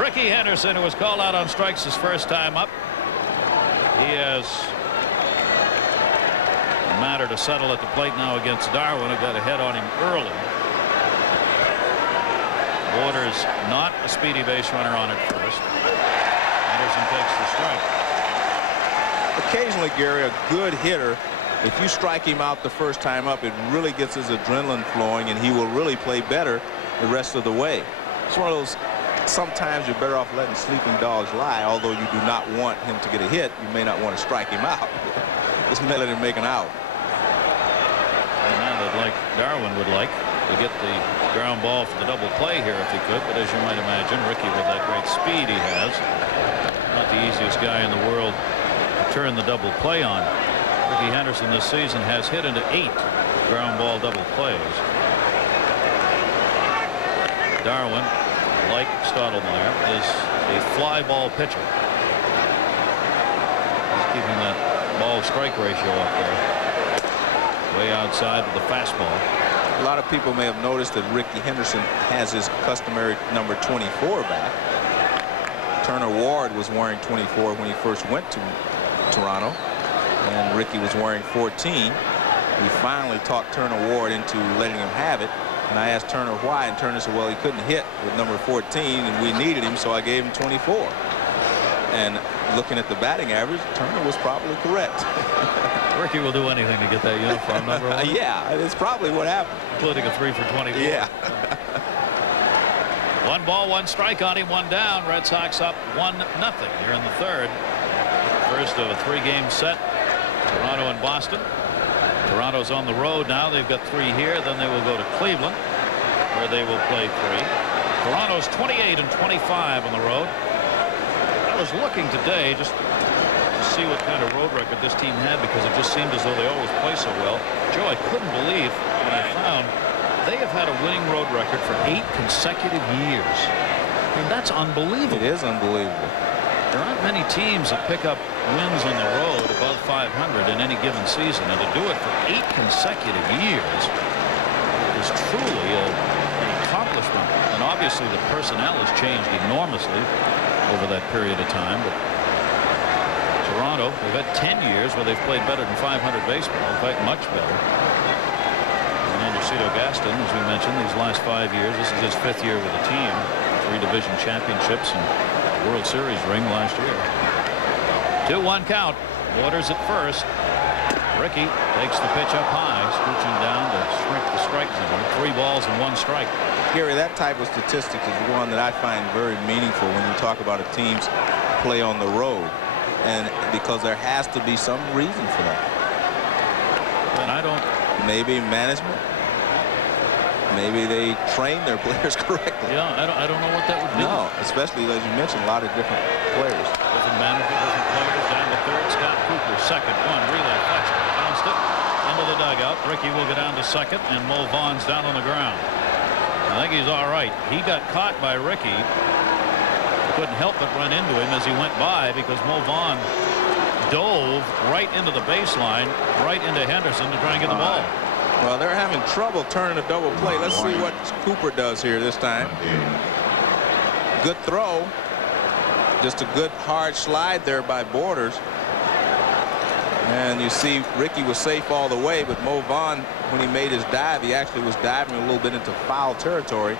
Ricky Henderson, who was called out on strikes his first time up. He has a matter to settle at the plate now against Darwin, who got ahead on him early. Borders not a speedy base runner on at first. Henderson takes the strike. Occasionally, Gary, a good hitter, if you strike him out the first time up, it really gets his adrenaline flowing, and he will really play better the rest of the way. It's one of those, sometimes you're better off letting sleeping dogs lie. Although you do not want him to get a hit, you may not want to strike him out. Just let him make an out. And now that like Darwin would like to get the ground ball for the double play here if he could, but as you might imagine, Ricky, with that great speed he has, not the easiest guy in the world to turn the double play on. Ricky Henderson this season has hit into 8 ground ball double plays. Darwin, like Stottlemyre, is a fly ball pitcher. He's keeping that ball strike ratio up there. Way outside with the fastball. A lot of people may have noticed that Ricky Henderson has his customary number 24 back. Turner Ward was wearing 24 when he first went to Toronto, and Ricky was wearing 14. We finally talked Turner Ward into letting him have it, and I asked Turner why, and Turner said, well, he couldn't hit with number 14 and we needed him, so I gave him 24. And looking at the batting average, Turner was probably correct. Ricky will do anything to get that uniform number 1. Yeah, it's probably what happened. Including a 3 for 24. Yeah. 1 ball, 1 strike on him, 1 down. Red Sox up 1-0 here in the 3rd. First of a 3-game set. Toronto and Boston. Toronto's on the road now. They've got 3 here. Then they will go to Cleveland, where they will play 3. Toronto's 28-25 on the road. I was looking today just to see what kind of road record this team had, because it just seemed as though they always play so well. Joe, I couldn't believe when I found they have had a winning road record for 8 consecutive years. I mean, that's unbelievable. It is unbelievable. There aren't many teams that pick up wins on the road above 500 in any given season, and to do it for 8 consecutive years is truly an accomplishment. And obviously the personnel has changed enormously over that period of time. But Toronto, they've had 10 years where they've played better than 500 baseball, in fact much better. And Andercito Gaston, as we mentioned, these last 5 years, this is his 5th year with the team, 3 division championships and World Series ring last year. 2-1 count. Waters at first. Ricky takes the pitch up high, scooching down to shrink the strike zone. 3 balls and 1 strike. Gary, that type of statistic is one that I find very meaningful when you talk about a team's play on the road, and because there has to be some reason for that. And I don't. Maybe management. Maybe they train their players correctly. Yeah, I don't know what that would be. No, especially as you mentioned, a lot of different players. Different manager, different players. Down to 3rd, Scott Cooper, 2nd, 1 relay, Fletcher bounced it. into the dugout. Ricky will go down to second, and Mo Vaughn's down on the ground. I think he's all right. He got caught by Ricky. Couldn't help but run into him as he went by because Mo Vaughn dove right into the baseline, right into Henderson to try and get the ball. Well, they're having trouble turning a double play. Let's see what Cooper does here this time. Good throw. Just a good hard slide there by Borders. And you see Ricky was safe all the way, but Mo Vaughn, when he made his dive, he actually was diving a little bit into foul territory,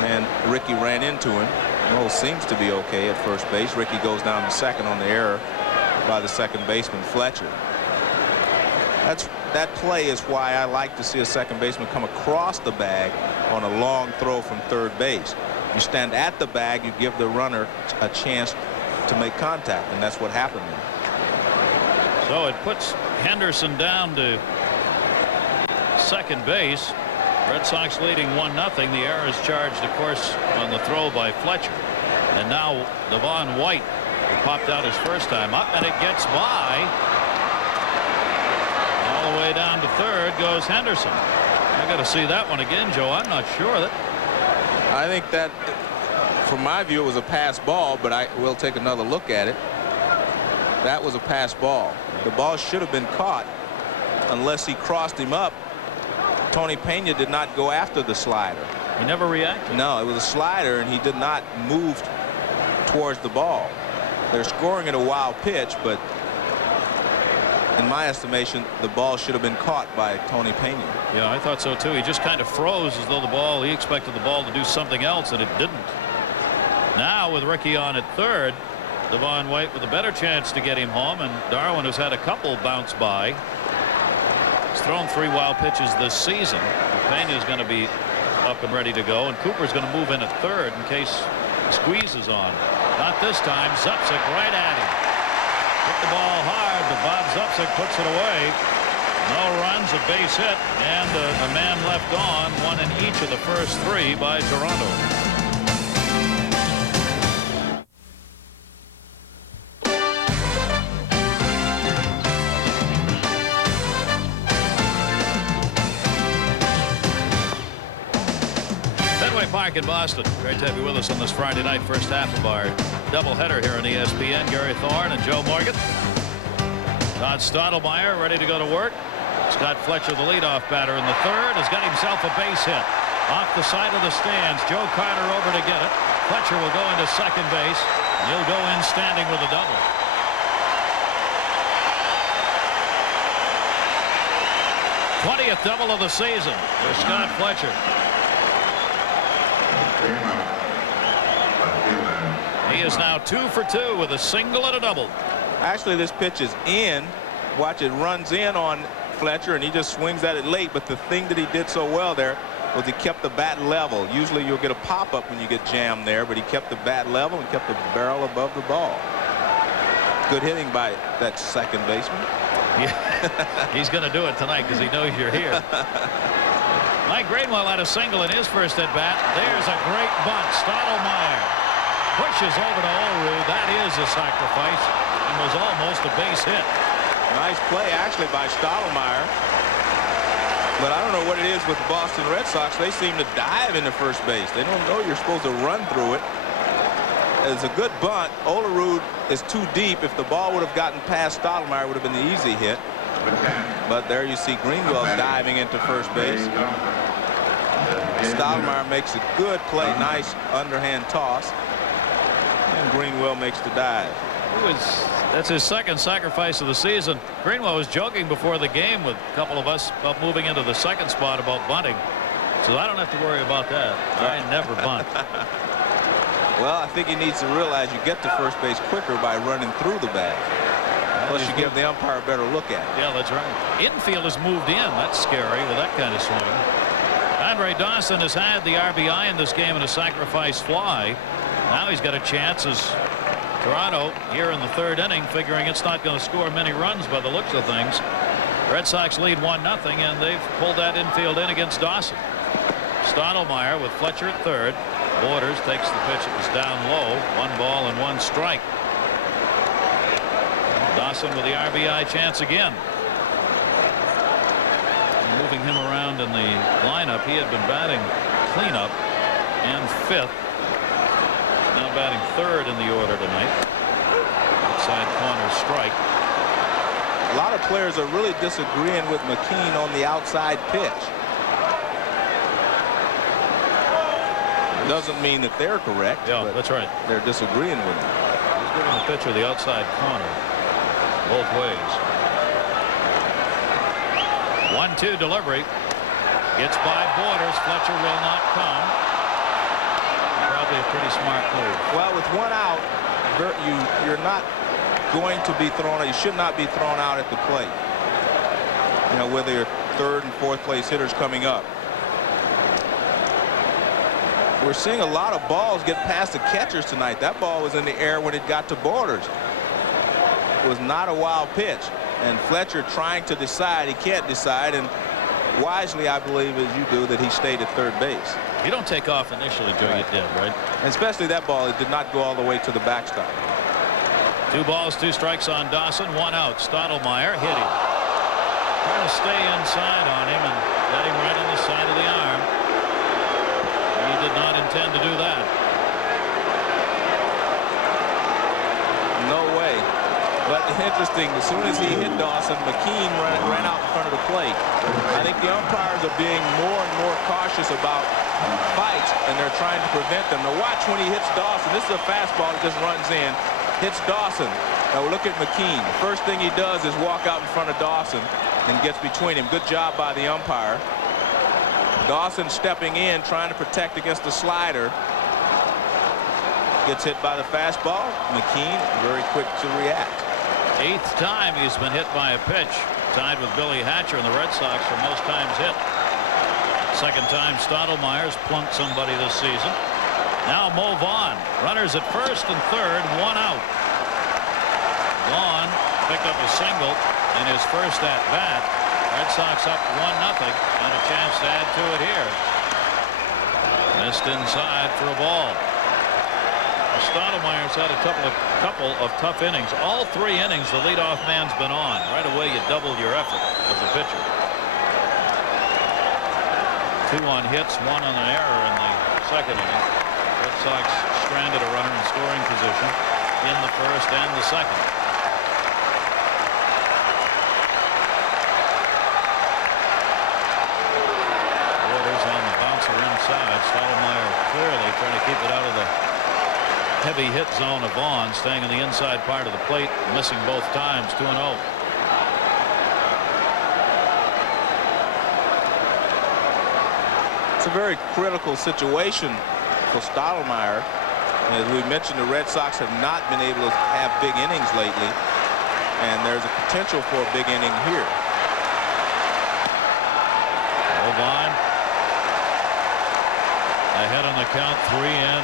and Ricky ran into him. Mo seems to be okay at first base. Ricky goes down to second on the error by the second baseman Fletcher. That play is why I like to see a second baseman come across the bag on a long throw from third base. You stand at the bag, you give the runner a chance to make contact, and that's what happened there. So it puts Henderson down to second base. Red Sox leading 1-0. The error is charged, of course, on the throw by Fletcher. And now Devon White, who popped out his first time up, and it gets by. All the way down to third goes Henderson. I got to see that one again, Joe. I'm not sure that. I think that, from my view, it was a pass ball, but I will take another look at it. That was a pass ball. The ball should have been caught unless he crossed him up. Tony Pena did not go after the slider. He never reacted. No, it was a slider, and he did not move towards the ball. They're scoring at a wild pitch, but in my estimation, the ball should have been caught by Tony Pena. Yeah, I thought so too. He just kind of froze as though he expected the ball to do something else, and it didn't. Now with Ricky on at third, Devon White with a better chance to get him home, and Darwin has had a couple bounce by. He's thrown 3 wild pitches this season. Pena is going to be up and ready to go, and Cooper's going to move in at third in case the squeeze is on. Not this time. Zupsick right at him. Hit the ball hard, but Bob Zupsick puts it away. No runs, a base hit, and a man left on, one in each of the first 3 by Toronto. Park in Boston. Great to have you with us on this Friday night, first half of our doubleheader here on ESPN. Gary Thorne and Joe Morgan. Todd Stottlemyre ready to go to work. Scott Fletcher, the leadoff batter in the third, has got himself a base hit off the side of the stands. Joe Carter over to get it. Fletcher will go into second base, and he'll go in standing with a double. '20th double of the season for Scott Fletcher. He is now 2 for 2 with a single and a double. Actually, this pitch is in. Watch, it runs in on Fletcher, and he just swings at it late. But the thing that he did so well there was he kept the bat level. Usually you'll get a pop-up when you get jammed there, but he kept the bat level and kept the barrel above the ball. Good hitting by that second baseman. Yeah, he's going to do it tonight because he knows you're here. Mike Greenwell had a single in his first at-bat. There's a great bunt. Stottlemyre pushes over to Olerud. That is a sacrifice and was almost a base hit. Nice play, actually, by Stottlemyre. But I don't know what it is with the Boston Red Sox. They seem to dive into first base. They don't know you're supposed to run through it. It's a good bunt. Olerud is too deep. If the ball would have gotten past Stottlemyre, it would have been the easy hit. But there you see Greenwell diving into first base. Stottlemyre makes a good play. Nice underhand toss. And Greenwell makes the dive. That's his second sacrifice of the season. Greenwell was joking before the game with a couple of us about moving into the second spot about bunting. So I don't have to worry about that. I never bunt. Well, I think he needs to realize you get to first base quicker by running through the bag. Plus, you give the umpire a better look at it. Yeah, that's right. Infield has moved in. That's scary with that kind of swing. Andre Dawson has had the RBI in this game in a sacrifice fly. Now he's got a chance as Toronto here in the third inning, figuring it's not going to score many runs by the looks of things. Red Sox lead 1-0, and they've pulled that infield in against Dawson. Stottlemyre with Fletcher at third. Borders takes the pitch. It was down low. 1 ball and 1 strike. Dawson with the RBI chance again. moving him around in the lineup. He had been batting cleanup and 5th. Now batting 3rd in the order tonight. Outside corner strike. A lot of players are really disagreeing with McKean on the outside pitch. Doesn't mean that they're correct. Yeah, that's right. They're disagreeing with him. He's giving the pitcher the outside corner both ways. 1-2 delivery. Gets by Borders. Fletcher will not come. Probably a pretty smart move. Well, with 1 out, you're not going to be thrown out. You should not be thrown out at the plate. You know, whether you're 3rd and 4th place hitters coming up. We're seeing a lot of balls get past the catchers tonight. That ball was in the air when it got to Borders. It was not a wild pitch. And Fletcher trying to decide. He can't decide. And wisely, I believe, as you do, that he stayed at 3rd base. You don't take off initially, Joe. You did, right? And especially that ball. It did not go all the way to the backstop. 2 balls, 2 strikes on Dawson. 1 out. Stottlemyre hit him. Trying to stay inside on him and got him right on the side of the arm. He did not intend to do that. No way. But interesting, as soon as he hit Dawson, McKean ran out in front of the plate. I think the umpires are being more and more cautious about fights, and they're trying to prevent them. Now watch when he hits Dawson. This is a fastball that just runs in, hits Dawson. Now look at McKean. The first thing he does is walk out in front of Dawson and gets between him. Good job by the umpire. Dawson stepping in, trying to protect against the slider. Gets hit by the fastball. McKean very quick to react. 8th time he's been hit by a pitch. Tied with Billy Hatcher in the Red Sox for most times hit. 2nd time Stottlemyre's plunked somebody this season. Now Mo Vaughn. Runners at 1st and 3rd. 1 out. Vaughn picked up a single in his first at bat. Red Sox up 1-0 and a chance to add to it here. Missed inside for a ball. Stottlemyre's had a couple of tough innings. All 3 innings the leadoff man's been on. Right away you double your effort as a pitcher. 2 on hits, 1 on an error in the 2nd inning. Red Sox stranded a runner in scoring position in the 1st and the 2nd. Inside. Stottlemyre clearly trying to keep it out of the heavy hit zone of Vaughn, staying in the inside part of the plate, missing both times. 2-0. It's a very critical situation for Stottlemyre. As we mentioned, the Red Sox have not been able to have big innings lately, and there's a potential for a big inning here. Vaughn ahead on the count, 3-0.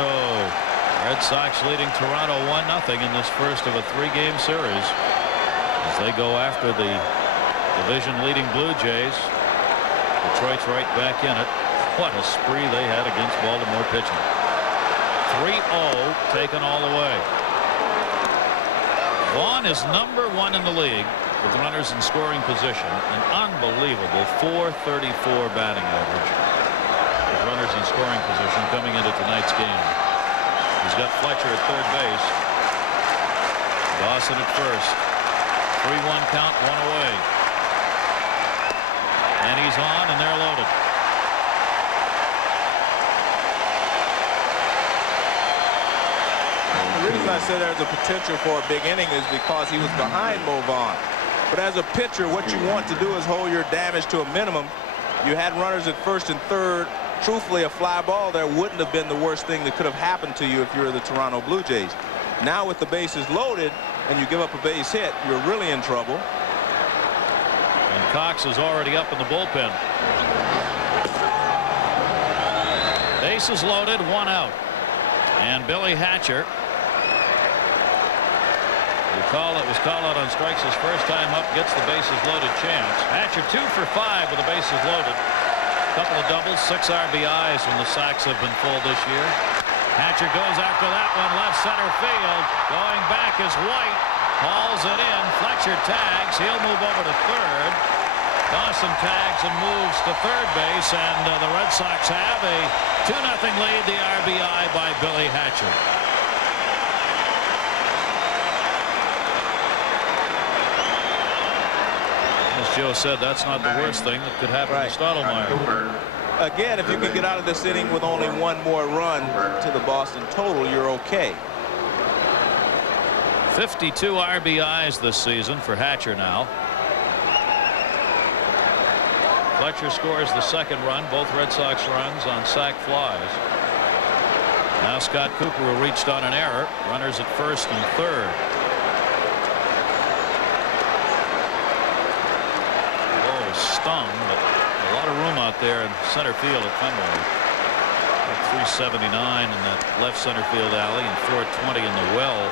Red Sox leading Toronto 1-0 in this first of a 3-game series as they go after the division-leading Blue Jays. Detroit's right back in it. What a spree they had against Baltimore pitching. 3-0 taken all the way. Vaughn is #1 in the league with runners in scoring position. An unbelievable .434 batting average. Runners in scoring position coming into tonight's game. He's got Fletcher at 3rd base. Dawson at 1st. 3-1 count, 1 away. And he's on, and they're loaded. The reason I say there's a potential for a big inning is because he was behind Mo Vaughn. But as a pitcher, what you want to do is hold your damage to a minimum. You had runners at 1st and 3rd. Truthfully, a fly ball there wouldn't have been the worst thing that could have happened to you if you're the Toronto Blue Jays. Now with the bases loaded and you give up a base hit, you're really in trouble. And Cox is already up in the bullpen. Bases loaded, 1 out. And Billy Hatcher, it was called out on strikes his first time up, gets the bases loaded chance. Hatcher 2 for 5 with the bases loaded. Couple of doubles, 6 RBIs when the Sox have been full this year. Hatcher goes after that one, left center field. Going back is White. Hauls it in. Fletcher tags. He'll move over to 3rd. Dawson tags and moves to third base, and the Red Sox have a 2-0 lead. The RBI by Billy Hatcher. As Joe said, that's not the worst thing that could happen to Stottlemyre. Again, if you can get out of this inning with only one more run to the Boston total, you're okay. 52 RBIs this season for Hatcher now. Fletcher scores the second run, both Red Sox runs on sac flies. Now Scott Cooper, who reached on an error, runners at first and third. Oh, stung, but a lot of room out there in center field at Fenway. 379 in that left center field alley and 420 in the well.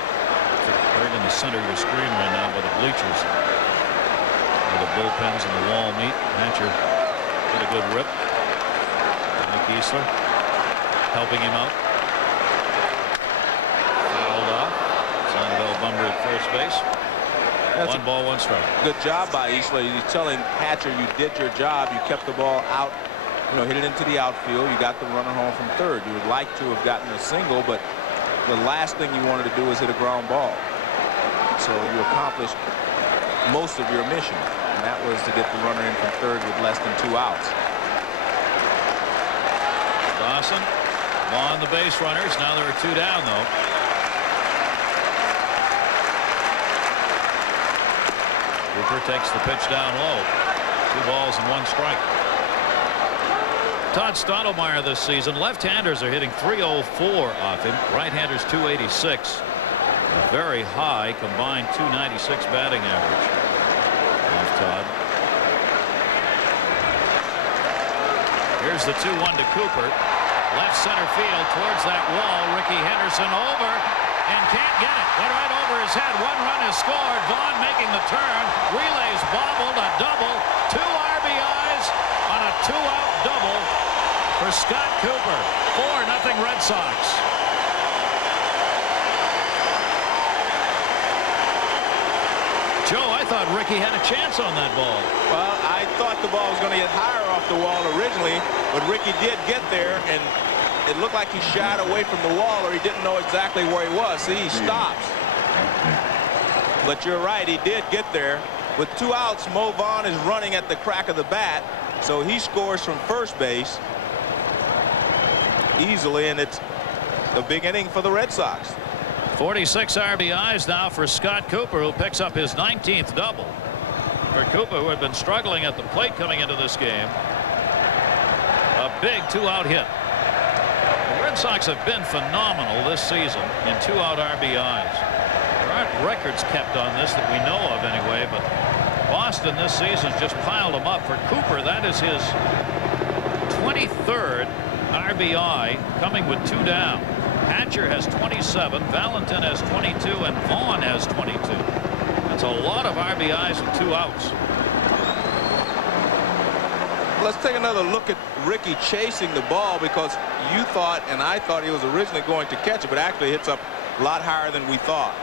Right in the center of your screen right now by the bleachers. Where the bullpens and the wall meet. Hatcher did a good rip. Mike Easler helping him out. Fouled off. Sandoval Bumber at first base. That's 1 ball, 1 strike. Good job by Easler. He's telling Hatcher, you did your job. You kept the ball out. You know, hit it into the outfield. You got the runner home from third. You would like to have gotten a single, but the last thing you wanted to do was hit a ground ball. So you accomplished most of your mission, and that was to get the runner in from third with less than 2 outs. Dawson on the base runners. Now there are 2 down, though. Cooper takes the pitch down low. 2 balls and 1 strike. Todd Stottlemyre this season. Left-handers are hitting .304 off him. Right-handers .286. A very high combined .296 batting average off Todd. Here's the 2-1 to Cooper. Left center field towards that wall. Ricky Henderson over and can't get it. Went right over his head. 1 run is scored. Vaughn making the turn. Relays bobbled. A double. 2 RBIs on a 2-out double for Scott Cooper. 4-0 Red Sox. Joe, I thought Ricky had a chance on that ball. Well, I thought the ball was going to get higher off the wall originally, but Ricky did get there, and it looked like he shied away from the wall, or he didn't know exactly where he was. See, he stops. But you're right, he did get there. With 2 outs, Mo Vaughn is running at the crack of the bat, so he scores from first base easily, and it's a big inning for the Red Sox. 46 RBIs now for Scott Cooper, who picks up his 19th double. For Cooper, who had been struggling at the plate coming into this game, a big 2-out hit. The Red Sox have been phenomenal this season in 2-out RBIs. There aren't records kept on this that we know of anyway, but Boston this season just piled them up. For Cooper, that is his 23rd RBI, coming with 2 down. Hatcher has 27, Valentin has 22, and Vaughn has 22. That's a lot of RBIs and 2 outs. Let's take another look at Ricky chasing the ball, because you thought, and I thought, he was originally going to catch it, but actually hits up a lot higher than we thought.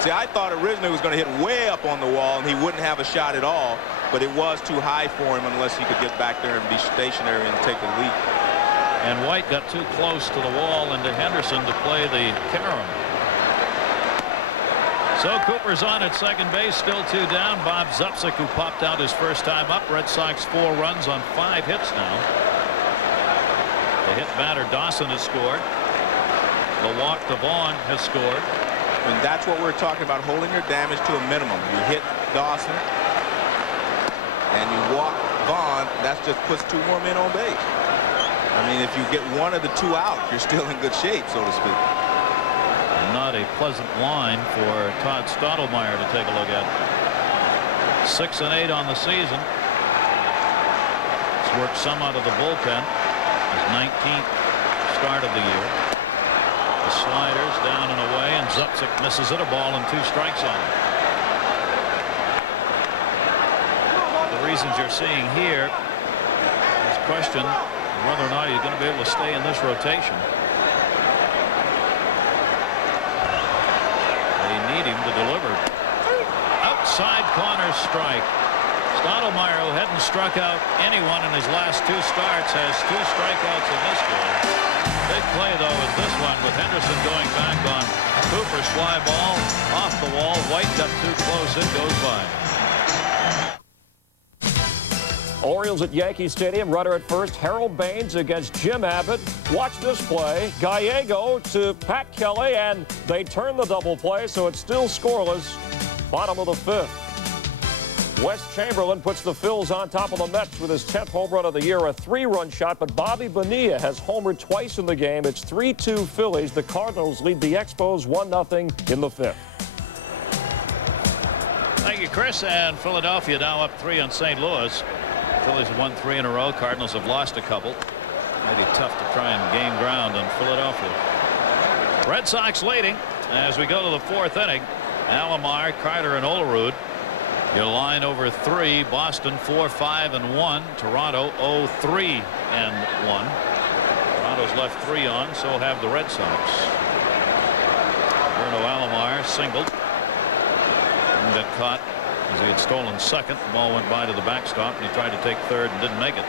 See, I thought originally it was going to hit way up on the wall and he wouldn't have a shot at all, but it was too high for him unless he could get back there and be stationary and take a leap. And White got too close to the wall and to Henderson to play the carom. So Cooper's on at second base, still 2 down. Bob Zupsik, who popped out his first time up. Red Sox 4 runs on 5 hits now. The hit batter Dawson has scored. The walk to Vaughn has scored. And that's what we're talking about, holding your damage to a minimum. You hit Dawson and you walk Vaughn, that just puts 2 more men on base. I mean, if you get 1 of the 2 out, you're still in good shape, so to speak. Not a pleasant line for Todd Stottlemyre to take a look at. 6 and 8 on the season. He's worked some out of the bullpen. His 19th start of the year. The sliders down and away, and Zupsik misses it. A ball and 2 strikes on him. The reasons you're seeing here is question whether or not he's going to be able to stay in this rotation. They need him to deliver. Outside corner strike. Stottlemyre, who hadn't struck out anyone in his last 2 starts, has 2 strikeouts in this game. Big play, though, is this one with Henderson going back on Cooper's fly ball off the wall. White got too close. It goes by. Orioles at Yankee Stadium. Runner at first, Harold Baines against Jim Abbott. Watch this play. Gallego to Pat Kelly, and they turn the double play, so it's still scoreless. Bottom of the 5th. Wes Chamberlain puts the Phils on top of the Mets with his 10th home run of the year, a 3-run shot, but Bobby Bonilla has homered twice in the game. It's 3-2 Phillies. The Cardinals lead the Expos 1-0 in the 5th. Thank you, Chris. And Philadelphia now up 3 on St. Louis. Phillies have won 3 in a row. Cardinals have lost a couple. Maybe tough to try and gain ground on Philadelphia. Red Sox leading as we go to the 4th inning. Alomar, Carter, and Olerud. Your line over 3. Boston 4-5-1. Toronto 0-3-1. Toronto's left 3 on. So have the Red Sox. Bruno Alomar singled and got caught as he had stolen second. The ball went by to the backstop, and he tried to take third and didn't make it.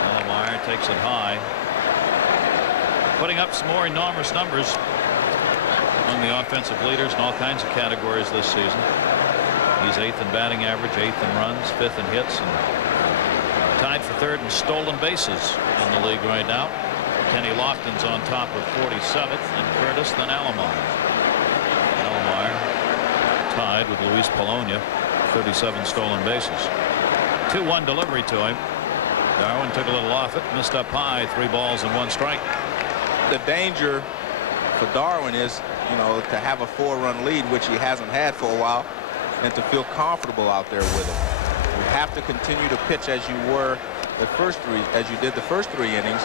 Alomar takes it high, putting up some more enormous numbers among the offensive leaders in all kinds of categories this season. He's 8th in batting average, 8th in runs, 5th in hits, and tied for 3rd in stolen bases in the league right now. Kenny Lofton's on top with 47th, and Curtis, then Alomar. Alomar tied with Luis Polonia, 37 stolen bases. 2-1 delivery to him. Darwin took a little off it, missed up high, 3 balls and 1 strike. The danger for Darwin is, you know, to have a 4-run lead, which he hasn't had for a while, and to feel comfortable out there with it. You have to continue to pitch as you were as you did the first 3 innings,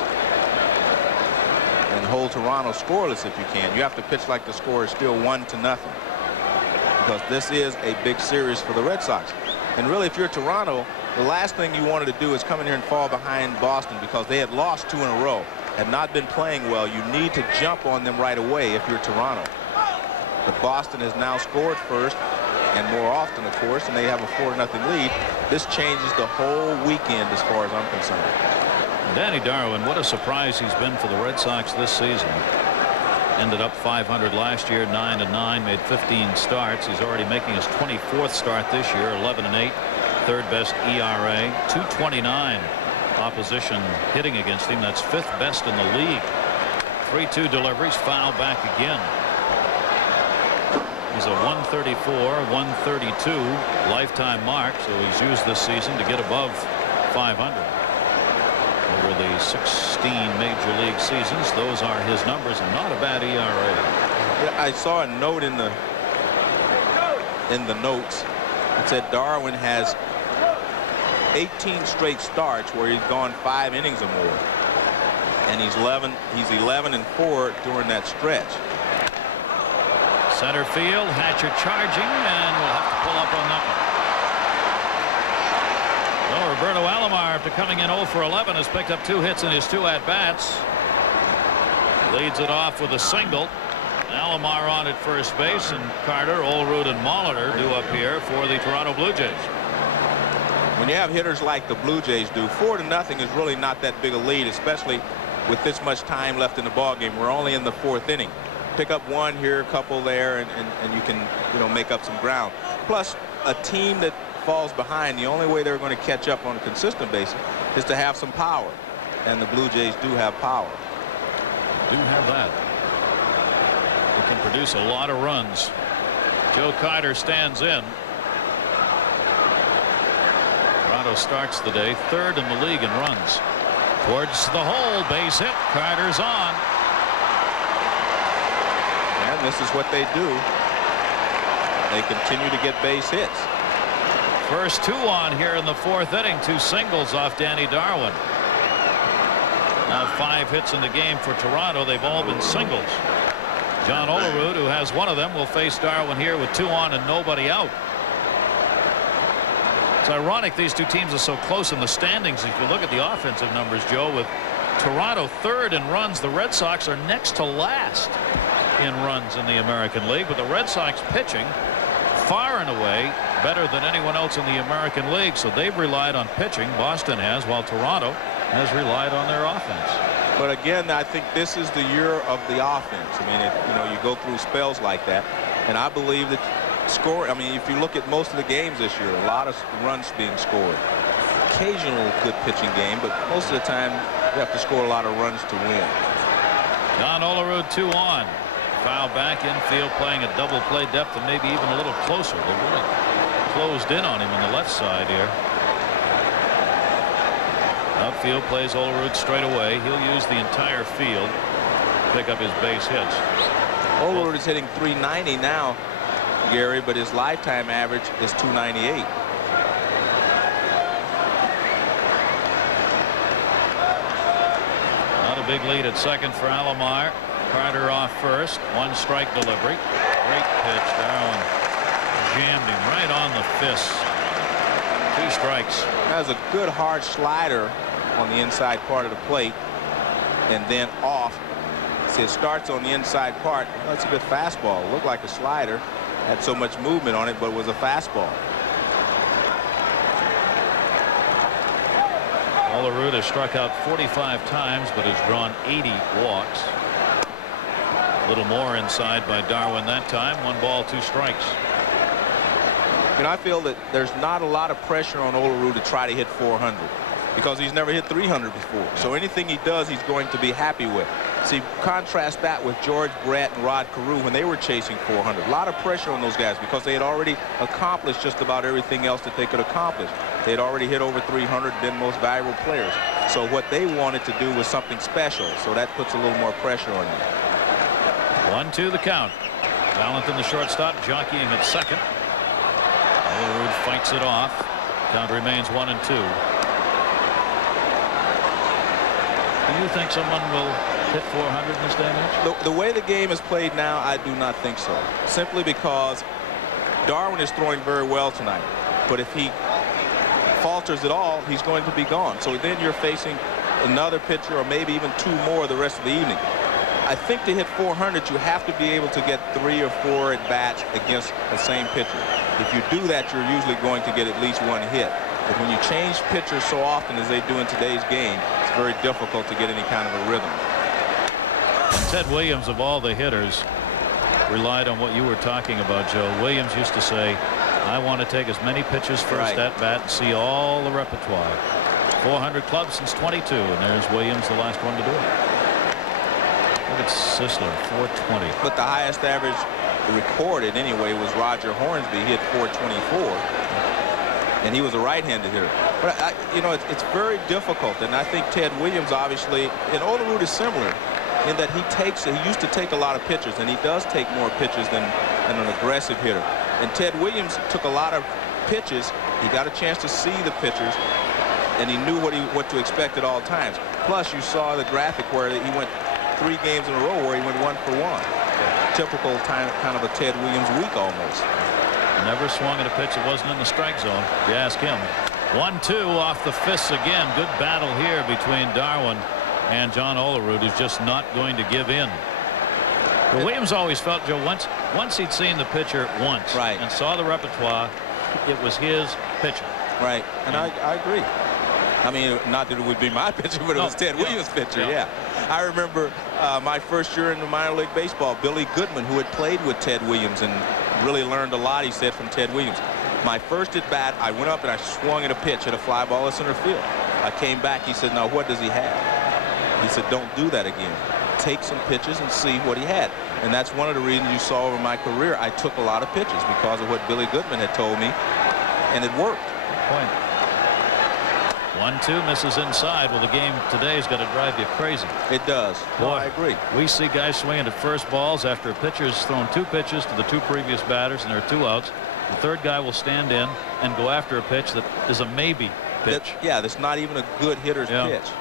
and hold Toronto scoreless if you can. You have to pitch like the score is still 1-0, because this is a big series for the Red Sox. And really, if you're Toronto, the last thing you wanted to do is come in here and fall behind Boston, because they had lost 2 in a row, had not been playing well. You need to jump on them right away if you're Toronto. But Boston has now scored first, and more often, of course, and they have a 4-0 lead. This changes the whole weekend as far as I'm concerned. Danny Darwin, what a surprise he's been for the Red Sox this season. Ended up .500 last year, 9-9, made 15 starts. He's already making his 24th start this year, 11-8, 3rd best ERA, .229 opposition hitting against him. That's 5th best in the league. 3-2 deliveries, foul back again. He's a 134, 132 lifetime mark, so he's used this season to get above 500. Over the 16 major league seasons, those are his numbers, and not a bad ERA. Yeah, I saw a note in the notes. It said Darwin has 18 straight starts where he's gone 5 innings or more, and he's 11-4 during that stretch. Center field, Hatcher charging, and we'll have to pull up on that one. Well, Roberto Alomar, after coming in 0 for 11, has picked up 2 hits in his 2 at-bats. Leads it off with a single. Alomar on at first base, and Carter, Olerud, and Molitor do up here for the Toronto Blue Jays. When you have hitters like the Blue Jays do, 4-0 is really not that big a lead, especially with this much time left in the ball game. We're only in the 4th inning. Pick up 1 here, a couple there, and you can, you know, make up some ground. Plus, a team that falls behind, the only way they're going to catch up on a consistent basis is to have some power, and the Blue Jays do have power. Do have that. They can produce a lot of runs. Joe Carter stands in. Toronto starts the day 3rd in the league in runs. Towards the hole, base hit. Carter's on. And this is what they do. They continue to get base hits. First 2 on here in the 4th inning. 2 singles off Danny Darwin. Now 5 hits in the game for Toronto. They've all been singles. John Olerud, who has 1 of them, will face Darwin here with 2 on and nobody out. It's ironic these 2 teams are so close in the standings. If you look at the offensive numbers, Joe, with Toronto third in runs. The Red Sox are next to last in runs in the American League, but the Red Sox pitching far and away better than anyone else in the American League. So they've relied on pitching. Boston has, while Toronto has relied on their offense. But again, I think this is the year of the offense. I mean, you go through spells like that, and I believe that I mean, if you look at most of the games this year, a lot of runs being scored. Occasional good pitching game, but most of the time you have to score a lot of runs to win. John Olerud 2 on. Foul back infield, playing a double play depth and maybe even a little closer. They really closed in on him on the left side here. Outfield plays Olerud straight away. He'll use the entire field to pick up his base hits. Olerud is hitting .390 now, Gary, but his lifetime average is .298. Not a big lead at second for Stottlemyre. Carter off first. 1 strike delivery. Great pitch. Darwin jammed him right on the fist. 2 strikes. That was a good hard slider on the inside part of the plate, and then off. See, it starts on the inside part. Well, that's a good fastball. It looked like a slider. Had so much movement on it, but it was a fastball. Olerud has struck out 45 times, but has drawn 80 walks. A little more inside by Darwin that time. 1 ball, 2 strikes. And I feel that there's not a lot of pressure on Olerud to try to hit 400 because he's never hit 300 before. So anything he does, he's going to be happy with. See, contrast that with George Brett and Rod Carew when they were chasing 400. A lot of pressure on those guys because they had already accomplished just about everything else that they could accomplish. They had already hit over 300, been most valuable players. So what they wanted to do was something special. So that puts a little more pressure on you. 1-2 the count. Valentin, the shortstop, jockeying at second. Olerud fights it off. Count remains 1-2. Do you think someone will hit 400 in this day and age? The way the game is played now, I do not think so. Simply because Darwin is throwing very well tonight. But if he falters at all, he's going to be gone. So then you're facing another pitcher or maybe even 2 more the rest of the evening. I think to hit 400, you have to be able to get 3 or 4 at bats against the same pitcher. If you do that, you're usually going to get at least 1 hit. But when you change pitchers so often as they do in today's game, it's very difficult to get any kind of a rhythm. And Ted Williams, of all the hitters, relied on what you were talking about, Joe. Williams used to say, I want to take as many pitches first at bat and see all the repertoire. 400 clubs since 22, and there's Williams, the last one to do it. Look at Sisler, 420. But the highest average recorded anyway was Roger Hornsby. He hit 424, and he was a right-handed hitter. But it's very difficult, and I think Ted Williams obviously, and Olerud is similar in that he used to take a lot of pitches, and he does take more pitches than an aggressive hitter. And Ted Williams took a lot of pitches. He got a chance to see the pitchers, and he knew what to expect at all times. Plus, you saw the graphic where he went 3 games in a row where he went 1 for 1. Typical kind of a Ted Williams week almost. Never swung at a pitch that wasn't in the strike zone, if you ask him. 1-2 off the fists again. Good battle here between Darwin and John Olerud, who's just not going to give in. But Williams always felt, Joe, once he'd seen the pitcher once and saw the repertoire, it was his pitcher. Right, and I agree. I mean, not that it would be my pitcher, but it was Ted Williams' pitcher, yeah. I remember my first year in the minor league baseball, Billy Goodman, who had played with Ted Williams and really learned a lot, he said, from Ted Williams. My first at bat, I went up and I swung at a pitch at a fly ball at center field. I came back, he said, now what does he have? He said, don't do that again. Take some pitches and see what he had. And that's one of the reasons you saw over my career I took a lot of pitches because of what Billy Goodman had told me, and it worked. Point. 1-2 misses inside. Well, the game today has got to drive you crazy. It does. Boy, I agree. We see guys swinging at first balls after a pitcher's thrown 2 pitches to the 2 previous batters, and there are 2 outs. The third guy will stand in and go after a pitch that is a maybe pitch. That's not even a good hitter's pitch.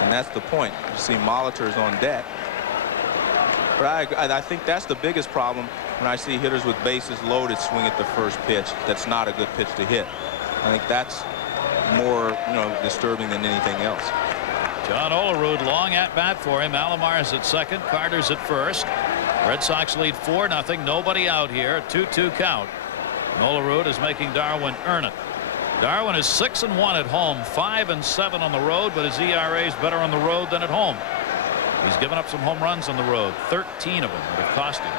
And that's the point. You see Molitor's on deck. But I think that's the biggest problem when I see hitters with bases loaded swing at the first pitch. That's not a good pitch to hit. I think that's more disturbing than anything else. John Olerud, long at bat for him. Alomar is at second. Carter's at first. Red Sox lead 4-0. Nobody out here. 2-2 count. And Olerud is making Darwin earn it. Darwin is 6-1 at home, 5-7 on the road, but his ERA is better on the road than at home. He's given up some home runs on the road, 13 of them that have cost him.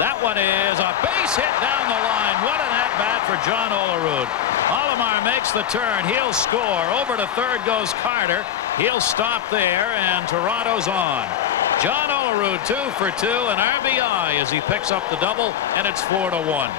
That one is a base hit down the line. What an at-bat for John Olerud. Alomar makes the turn. He'll score. Over to third goes Carter. He'll stop there, and Toronto's on. John Olerud 2 for 2, an RBI as he picks up the double, and it's 4-1.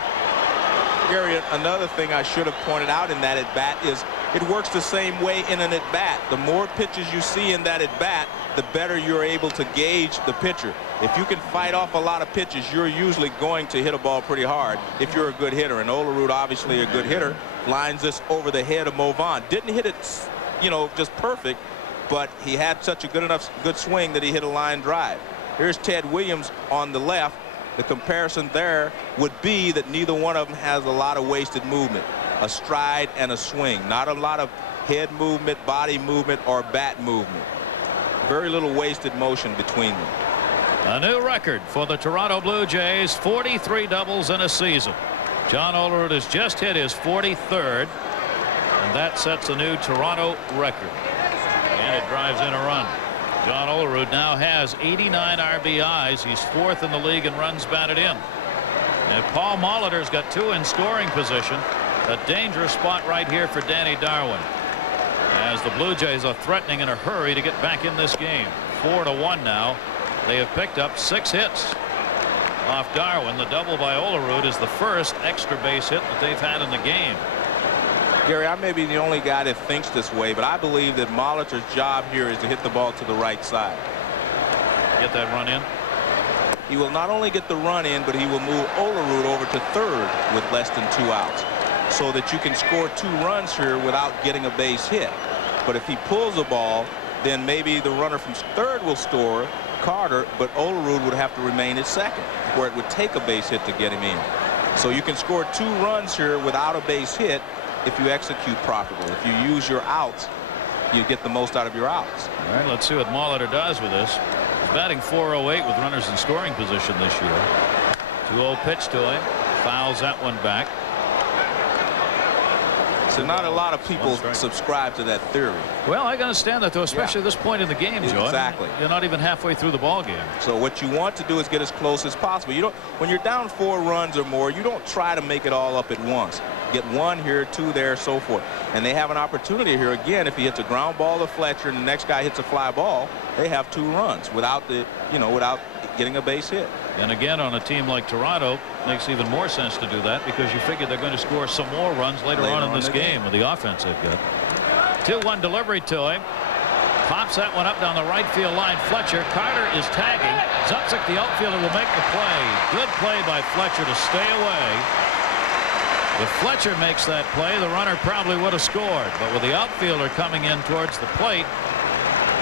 Gary, another thing I should have pointed out in that at-bat is it works the same way in an at-bat. The more pitches you see in that at-bat, the better you're able to gauge the pitcher. If you can fight off a lot of pitches, you're usually going to hit a ball pretty hard if you're a good hitter. And Olerud, obviously a good hitter, lines this over the head of Movan. Didn't hit it, just perfect, but he had such a good swing that he hit a line drive. Here's Ted Williams on the left. The comparison there would be that neither one of them has a lot of wasted movement, a stride and a swing, not a lot of head movement, body movement, or bat movement. Very little wasted motion between them. A new record for the Toronto Blue Jays, 43 doubles in a season. John Olerud has just hit his 43rd, and that sets a new Toronto record. And it drives in a run. John Olerud now has 89 RBIs. He's 4th in the league in runs batted in. And Paul Molitor's got 2 in scoring position. A dangerous spot right here for Danny Darwin, as the Blue Jays are threatening in a hurry to get back in this game. 4-1 now. They have picked up 6 hits off Darwin. The double by Olerud is the first extra base hit that they've had in the game. Gary, I may be the only guy that thinks this way, but I believe that Molitor's job here is to hit the ball to the right side. Get that run in. He will not only get the run in, but he will move Olerud over to third with less than 2 outs, so that you can score 2 runs here without getting a base hit. But if he pulls the ball, then maybe the runner from third will score, Carter, but Olerud would have to remain at second, where it would take a base hit to get him in. So you can score 2 runs here without a base hit if you execute properly. If you use your outs, you get the most out of your outs. All right, let's see what Molitor does with this. He's batting .408 with runners in scoring position this year. 2-0 pitch to him. Fouls that one back. So not a lot of people subscribe to that theory. Well, I understand that, though, especially at this point in the game, Joe. Exactly. You're not even halfway through the ball game. So what you want to do is get as close as possible. You don't, when you're down 4 runs or more, you don't try to make it all up at once. Get 1 here, 2 there, so forth. And they have an opportunity here again. If he hits a ground ball to Fletcher and the next guy hits a fly ball, they have 2 runs without without getting a base hit. And again, on a team like Toronto, makes even more sense to do that, because you figure they're going to score some more runs later on in this game with the offense they've got. 2-1 delivery to him. Pops that one up down the right field line. Fletcher. Carter is tagging. Zupzik, the outfielder, will make the play. Good play by Fletcher to stay away. If Fletcher makes that play, the runner probably would have scored. But with the outfielder coming in towards the plate,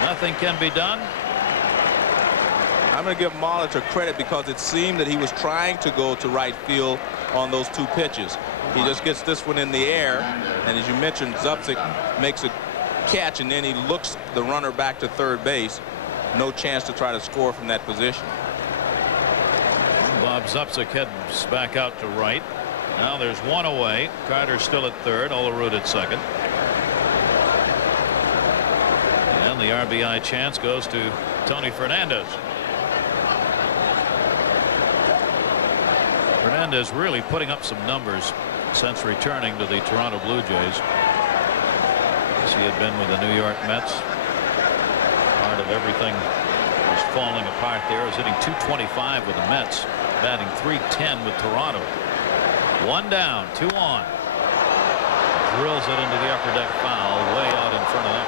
nothing can be done. I'm going to give Molitor credit because it seemed that he was trying to go to right field on those 2 pitches. He just gets this one in the air, and as you mentioned, Zupzik makes a catch, and then he looks the runner back to third base. No chance to try to score from that position. Bob Zupzik heads back out to right. Now there's 1 away. Carter's still at third. Olerud at second. And the RBI chance goes to Tony Fernandez. Fernandez really putting up some numbers since returning to the Toronto Blue Jays. As he had been with the New York Mets. Part of everything was falling apart there. He was hitting .225 with the Mets, batting .310 with Toronto. 1 down, 2 on. Drills it into the upper deck foul, way out in front of that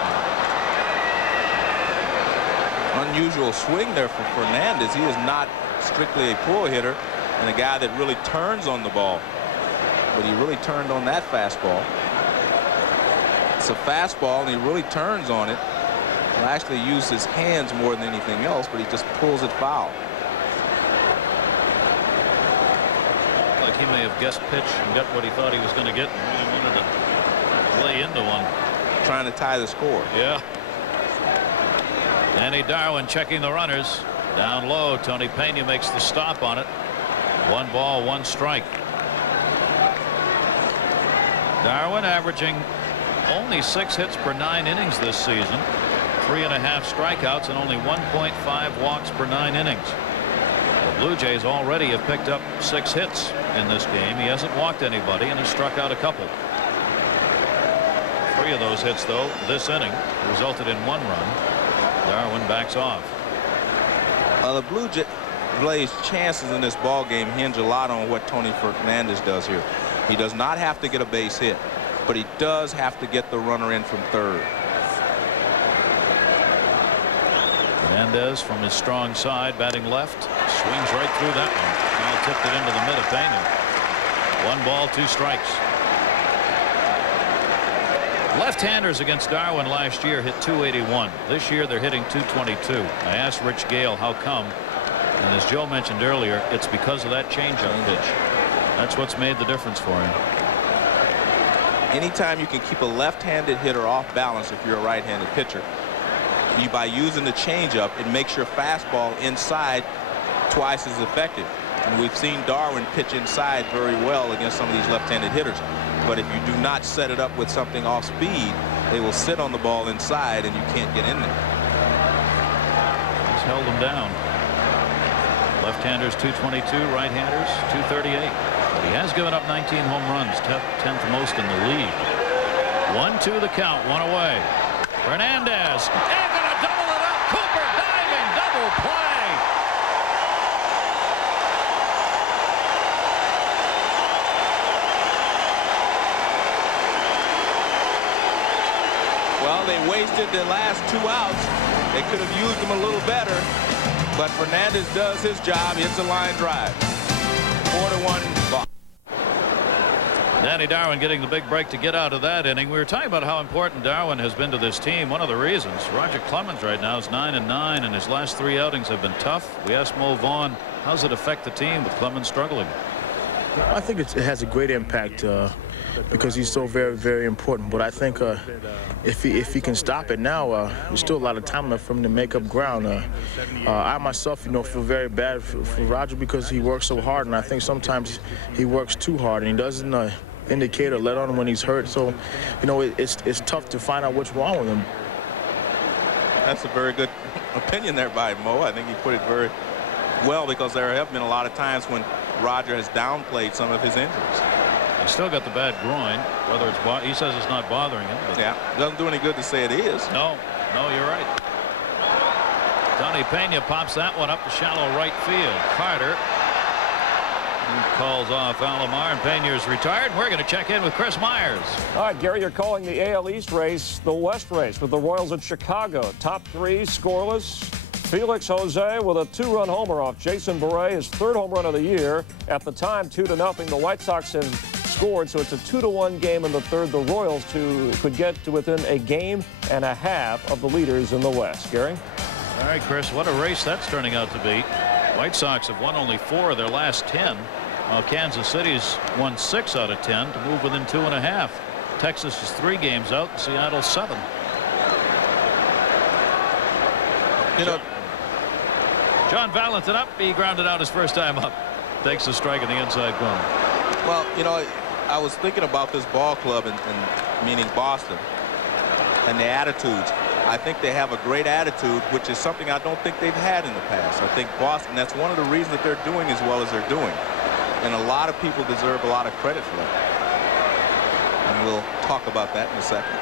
one. Unusual swing there for Fernandez. He is not strictly a pull hitter and a guy that really turns on the ball, but he really turned on that fastball. It's a fastball and he really turns on it. He'll actually use his hands more than anything else, but he just pulls it foul. Like he may have guessed pitch and got what he thought he was going to get and really wanted to lay into one. Trying to tie the score. Yeah. Danny Darwin checking the runners. Down low, Tony Pena makes the stop on it. 1 ball, 1 strike. Darwin averaging only 6 hits per 9 innings this season. 3.5 strikeouts and only 1.5 walks per 9 innings. The Blue Jays already have picked up 6 hits in this game. He hasn't walked anybody and has struck out a couple. 3 of those hits, though, this inning resulted in 1 run. Darwin backs off. The Blue Jays' chances in this ball game hinge a lot on what Tony Fernandez does here. He does not have to get a base hit, but he does have to get the runner in from third. Fernandez from his strong side, batting left, swings right through that one. Now tipped it into the mid of Pena. 1 ball, 2 strikes. Left-handers against Darwin last year hit .281. This year they're hitting .222. I asked Rich Gale how come, and as Joe mentioned earlier, it's because of that changeup pitch. That's what's made the difference for him. Anytime you can keep a left-handed hitter off balance if you're a right-handed pitcher, by using the changeup, it makes your fastball inside twice as effective. And we've seen Darwin pitch inside very well against some of these left-handed hitters. But if you do not set it up with something off speed, they will sit on the ball inside and you can't get in there. He's held them down. Left-handers 222, right-handers 238. But he has given up 19 home runs, 10th most in the league. 1-2 the count, 1 away. Fernandez, and gonna double it up. Cooper diving, double play. Well, they wasted the last 2 outs. They could have used them a little better, but Fernandez does his job. Hits a line drive. 4-1 ball. Danny Darwin getting the big break to get out of that inning. We were talking about how important Darwin has been to this team. One of the reasons Roger Clemens right now is 9-9, and his last 3 outings have been tough. We asked Mo Vaughn, how's it affect the team with Clemens struggling? I think it has a great impact because he's so very, very important. But I think if he can stop it now, there's still a lot of time left for him to make up ground. I myself, feel very bad for Roger because he works so hard, and I think sometimes he works too hard and he doesn't indicate or let on when he's hurt. So, it's tough to find out what's wrong with him. That's a very good opinion there by Mo. I think he put it very well because there have been a lot of times when Roger has downplayed some of his injuries. He's still got the bad groin. Whether it's he says it's not bothering him. But yeah, doesn't do any good to say it is. No, you're right. Tony Pena pops that one up to shallow right field. Carter calls off Alomar, and Pena's retired. We're going to check in with Chris Myers. All right, Gary, you're calling the AL East race the West race with the Royals in Chicago. Top 3 scoreless. Felix Jose with a 2-run homer off Jason Beret, his 3rd home run of the year. At the time, 2-0. The White Sox have scored, so it's a 2-1 game in the 3rd. The Royals could get to within a game and a half of the leaders in the West. Gary? All right, Chris, what a race that's turning out to be. White Sox have won only 4 of their last 10, while Kansas City's won 6 out of 10 to move within 2.5. Texas is 3 games out, Seattle 7. John Valentin up. He grounded out his first time up. Takes a strike in the inside corner. Well, I was thinking about this ball club, and meaning Boston, and the attitudes. I think they have a great attitude, which is something I don't think they've had in the past. I think Boston, that's one of the reasons that they're doing as well as they're doing. And a lot of people deserve a lot of credit for that. And we'll talk about that in a second.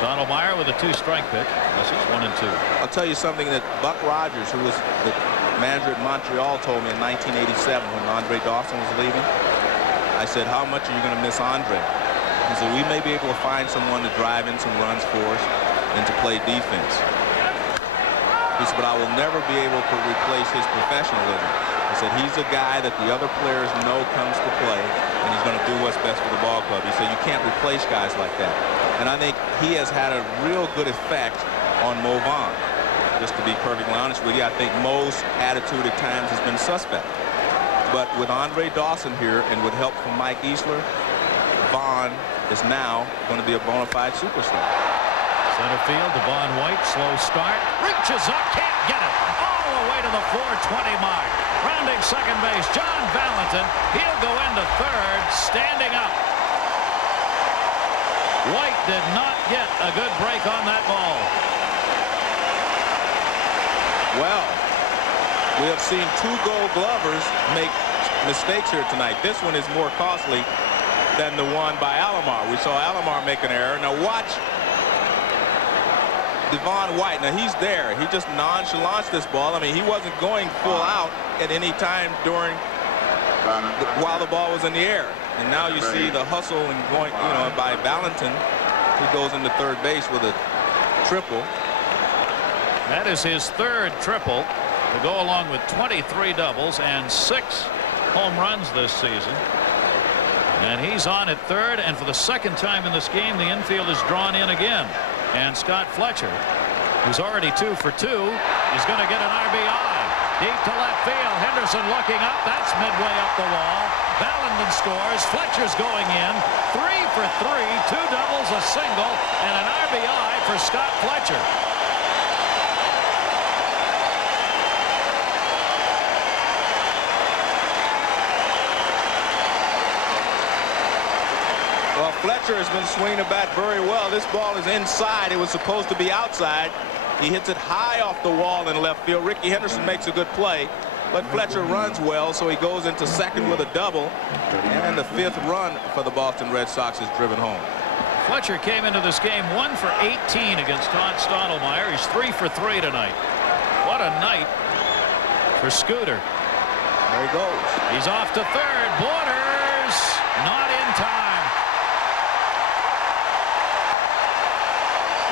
Stottlemyre with a 2-strike pitch. This is 1 and 2. I'll tell you something that Buck Rogers, who was the manager at Montreal, told me in 1987 when Andre Dawson was leaving. I said, how much are you going to miss Andre? He said, we may be able to find someone to drive in some runs for us and to play defense. He said, but I will never be able to replace his professionalism. He said, he's a guy that the other players know comes to play, and he's going to do what's best for the ball club. He said, you can't replace guys like that. And I think he has had a real good effect on Mo Vaughn. Just to be perfectly honest with you, I think Mo's attitude at times has been suspect. But with Andre Dawson here and with help from Mike Easler, Vaughn is now going to be a bona fide superstar. Center field, Devon White, slow start, reaches up, can't get it, all the way to the 420 mark. Rounding second base, John Valentin. He'll go into third, standing up. White did not get a good break on that ball. Well, we have seen 2 Gold Glovers make mistakes here tonight. This one is more costly than the one by Alomar. We saw Alomar make an error. Now watch Devon White. Now he's there. He just nonchalants this ball. I mean, he wasn't going full out at any time during while the ball was in the air. And now you see the hustle and going, by Valentin. He goes into third base with a triple. That is his third triple to go along with 23 doubles and 6 home runs this season. And he's on at third, and for the second time in this game, the infield is drawn in again. And Scott Fletcher, who's already 2 for 2, is going to get an RBI. Deep to left field. Henderson looking up. That's midway up the wall. Valentin scores. Fletcher's going in. 3 for 3. 2 doubles, a single, and an RBI for Scott Fletcher. Well, Fletcher has been swinging the bat very well. This ball is inside. It was supposed to be outside. He hits it high off the wall in left field. Ricky Henderson makes a good play, but Fletcher runs well, so he goes into second with a double, and the 5th run for the Boston Red Sox is driven home. Fletcher came into this game 1 for 18 against Todd Stottlemyre. He's 3 for 3 tonight. What a night for Scooter. There he goes. He's off to third. Borders not in time.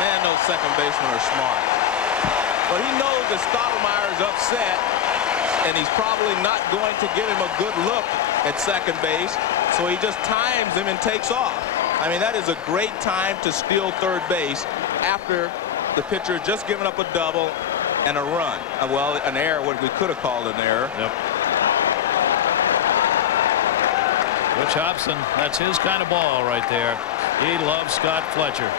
Man, those second basemen are smart. But he knows that Stottlemyre is upset, and he's probably not going to give him a good look at second base, so he just times him and takes off. I mean, that is a great time to steal third base after the pitcher just given up a double and a run. Well, an error, what we could have called an error. Yep. Butch Hobson, that's his kind of ball right there. He loves Scott Fletcher.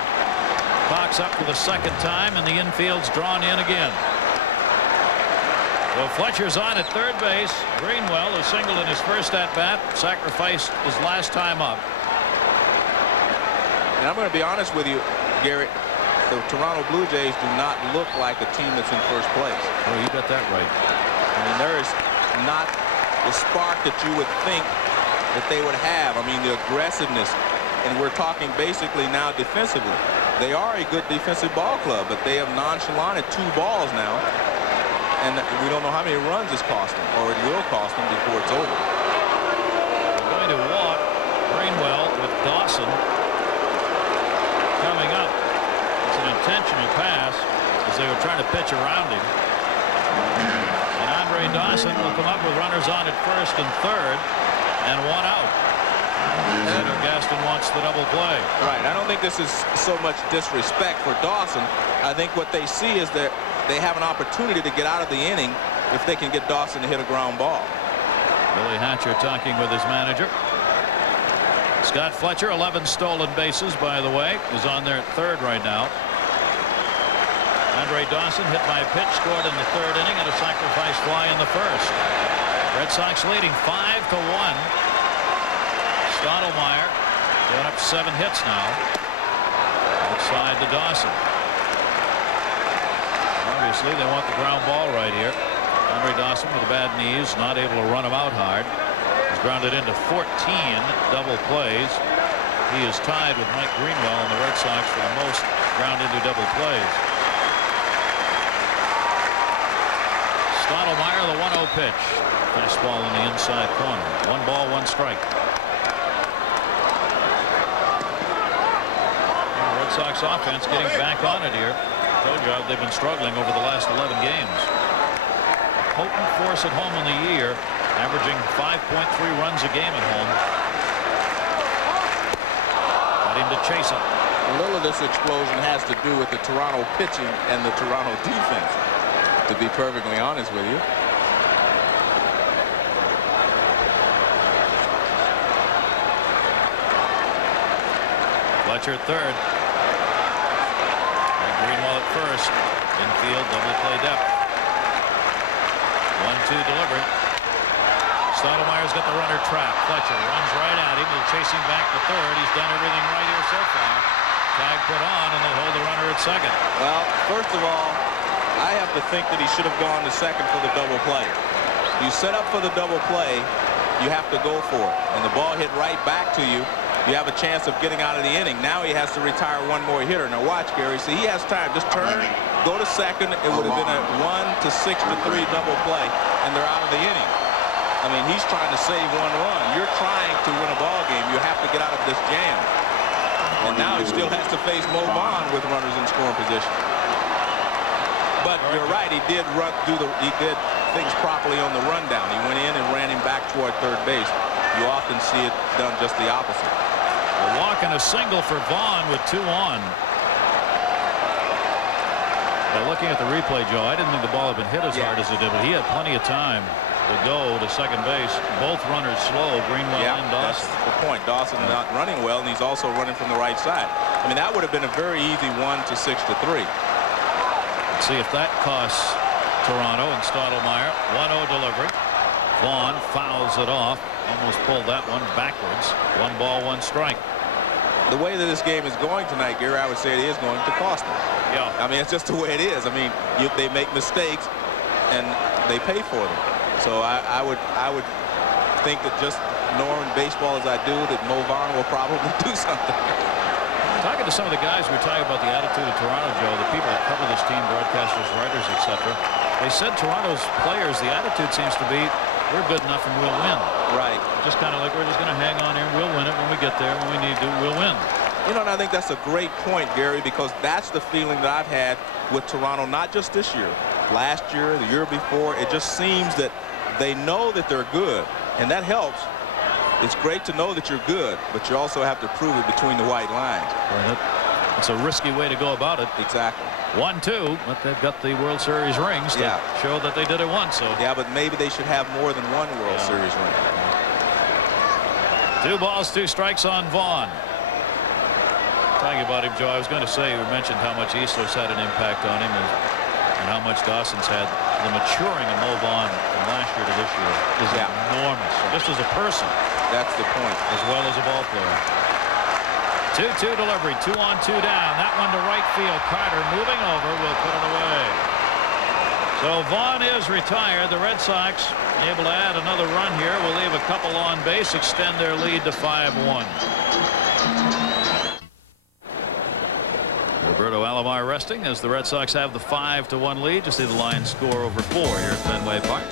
Cox up for the second time, and the infield's drawn in again. So Fletcher's on at third base. Greenwell, who singled in his first at-bat, sacrificed his last time up. And I'm going to be honest with you, Garrett. The Toronto Blue Jays do not look like a team that's in first place. Oh, you got that right. I mean, there is not the spark that you would think that they would have. I mean, the aggressiveness, and we're talking basically now defensively. They are a good defensive ball club, but they have nonchalanted 2 balls now, and we don't know how many runs it's cost them, or it will cost them before it's over. They're going to walk Greenwell with Dawson coming up. It's an intentional pass as they were trying to pitch around him. And Andre Dawson will come up with runners on at first and third, and 1 out. Cedar Gaston wants the double play. Right. I don't think this is so much disrespect for Dawson. I think what they see is that they have an opportunity to get out of the inning if they can get Dawson to hit a ground ball. Billy Hatcher talking with his manager. Scott Fletcher, 11 stolen bases, by the way, is on there at third right now. Andre Dawson hit by a pitch, scored in the third inning, and a sacrifice fly in the first. Red Sox leading 5-1. Stottlemyre going up 7 hits now. Outside to Dawson. Obviously, they want the ground ball right here. Andre Dawson with the bad knees, not able to run him out hard. He's grounded into 14 double plays. He is tied with Mike Greenwell and the Red Sox for the most ground into double plays. Stottlemyre, the 1-0 pitch. Fastball in the inside corner. 1 ball, 1 strike. Sox offense getting back on it here. Told you they've been struggling over the last 11 games. Potent force at home in the year, averaging 5.3 runs a game at home. Got him to chase it. A little of this explosion has to do with the Toronto pitching and the Toronto defense, to be perfectly honest with you. Fletcher at third. Greenwell at first. Infield, double play depth. 1-2 delivery. Stottlemyre's got the runner trapped. Fletcher runs right at him. He'll chase him back to third. He's done everything right here so far. Tag put on, and they'll hold the runner at second. Well, first of all, I have to think that he should have gone to second for the double play. You set up for the double play, you have to go for it. And the ball hit right back to you. You have a chance of getting out of the inning. Now he has to retire one more hitter. Now watch, Gary. See, he has time. Just turn, go to second. It would have been a 1-6-3 double play, and they're out of the inning. I mean, he's trying to save one run. You're trying to win a ball game. You have to get out of this jam. And now he still has to face Mo Vaughn with runners in scoring position. But you're right. He did things properly on the rundown. He went in and ran him back toward third base. You often see it done just the opposite. A walk and a single for Vaughn with 2 on. Now looking at the replay, Joe, I didn't think the ball had been hit as hard as it did, but he had plenty of time to go to second base. Both runners slow, Greenwell and Dawson. That's the point. Dawson not running well, and he's also running from the right side. I mean, that would have been a very easy 1-6-3. Let's see if that costs Toronto and Stottlemyre. 1-0 delivery. Vaughn fouls it off. Almost pulled that one backwards. 1 ball, 1 strike. The way that this game is going tonight, Gary, I would say it is going to cost them. Yeah. I mean, it's just the way it is. I mean, they make mistakes, and they pay for them. So I would think that just knowing baseball as I do, that Mo Vaughn will probably do something. Talking to some of the guys, we were talking about the attitude of Toronto, Joe, the people that cover this team, broadcasters, writers, etc. They said Toronto's players, the attitude seems to be, we're good enough and we'll win. Right. Just kind of like we're just going to hang on here and we'll win it when we get there. When we need to, we'll win. You know, and I think that's a great point, Gary, because that's the feeling that I've had with Toronto, not just this year. Last year, the year before, it just seems that they know that they're good, and that helps. It's great to know that you're good, but you also have to prove it between the white lines. It's a risky way to go about it. Exactly. 1-2, but they've got the World Series rings to show that they did it once. So yeah, but maybe they should have more than 1 World Series ring. 2 balls, 2 strikes on Vaughn. Talking about him, Joe, I was going to say, we mentioned how much Eastler's had an impact on him and how much Dawson's had. The maturing of Mo Vaughn from last year to this year is enormous. Just as a person. That's the point. As well as a ball player. 2-2 delivery, 2 on, 2 down. That one to right field. Carter moving over will put it away. So Vaughn is retired. The Red Sox able to add another run here. Will leave a couple on base, extend their lead to 5-1. Roberto Alomar resting as the Red Sox have the 5-1 lead. Just see the Lions score over 4 here at Fenway Park.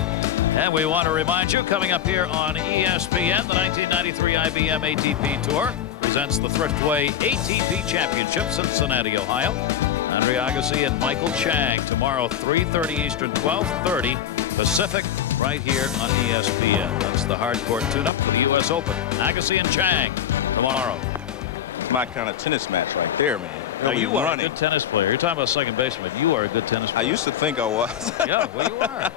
And we want to remind you, coming up here on ESPN, the 1993 IBM ATP Tour presents the Thriftway ATP Championship, Cincinnati, Ohio. Andre Agassi and Michael Chang tomorrow, 3:30 Eastern, 12:30 Pacific, right here on ESPN. That's the hardcore tune-up for the U.S. Open. Agassi and Chang tomorrow. It's my kind of tennis match right there, man. Now, you are a good tennis player. You're talking about second baseman. You are a good tennis player. I used to think I was. Yeah, well, you are.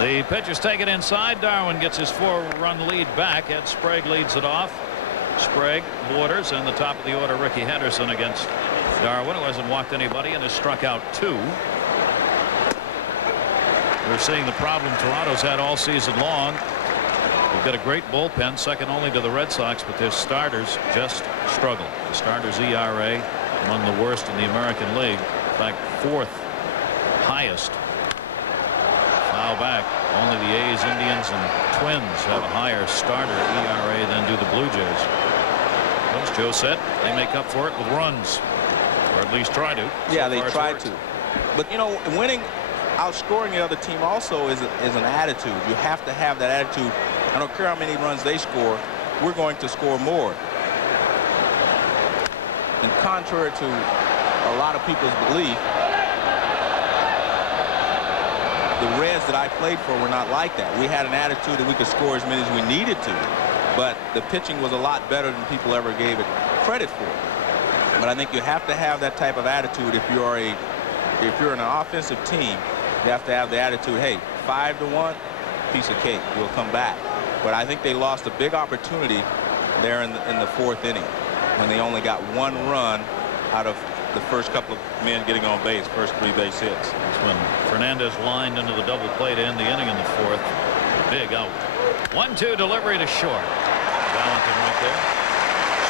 The pitcher's taken inside. Darwin gets his 4-run lead back. Ed Sprague leads it off. Sprague, Borders, and the top of the order, Ricky Henderson against Darwin, who hasn't walked anybody and has struck out 2. We're seeing the problem Toronto's had all season long. They've got a great bullpen, second only to the Red Sox, but their starters just struggle. The starters' ERA among the worst in the American League. In fact, 4th highest. Foul back. Only the A's, Indians, and Twins have a higher starter ERA than do the Blue Jays. As Joe said, they make up for it with runs, or at least try to. Yeah, they try to. But, you know, winning, outscoring the other team also is an attitude. You have to have that attitude. I don't care how many runs they score, we're going to score more. And contrary to a lot of people's belief, the Reds that I played for were not like that. We had an attitude that we could score as many as we needed to, but the pitching was a lot better than people ever gave it credit for. But I think you have to have that type of attitude if you're an offensive team. You have to have the attitude, hey, 5-1, piece of cake, we'll come back. But I think they lost a big opportunity there in the 4th inning. when they only got 1 run out of the first couple of men getting on base, first 3 base hits. That's when Fernandez lined into the double play to end the inning in the 4th. Big out. 1-2 delivery to short. Valentin right there.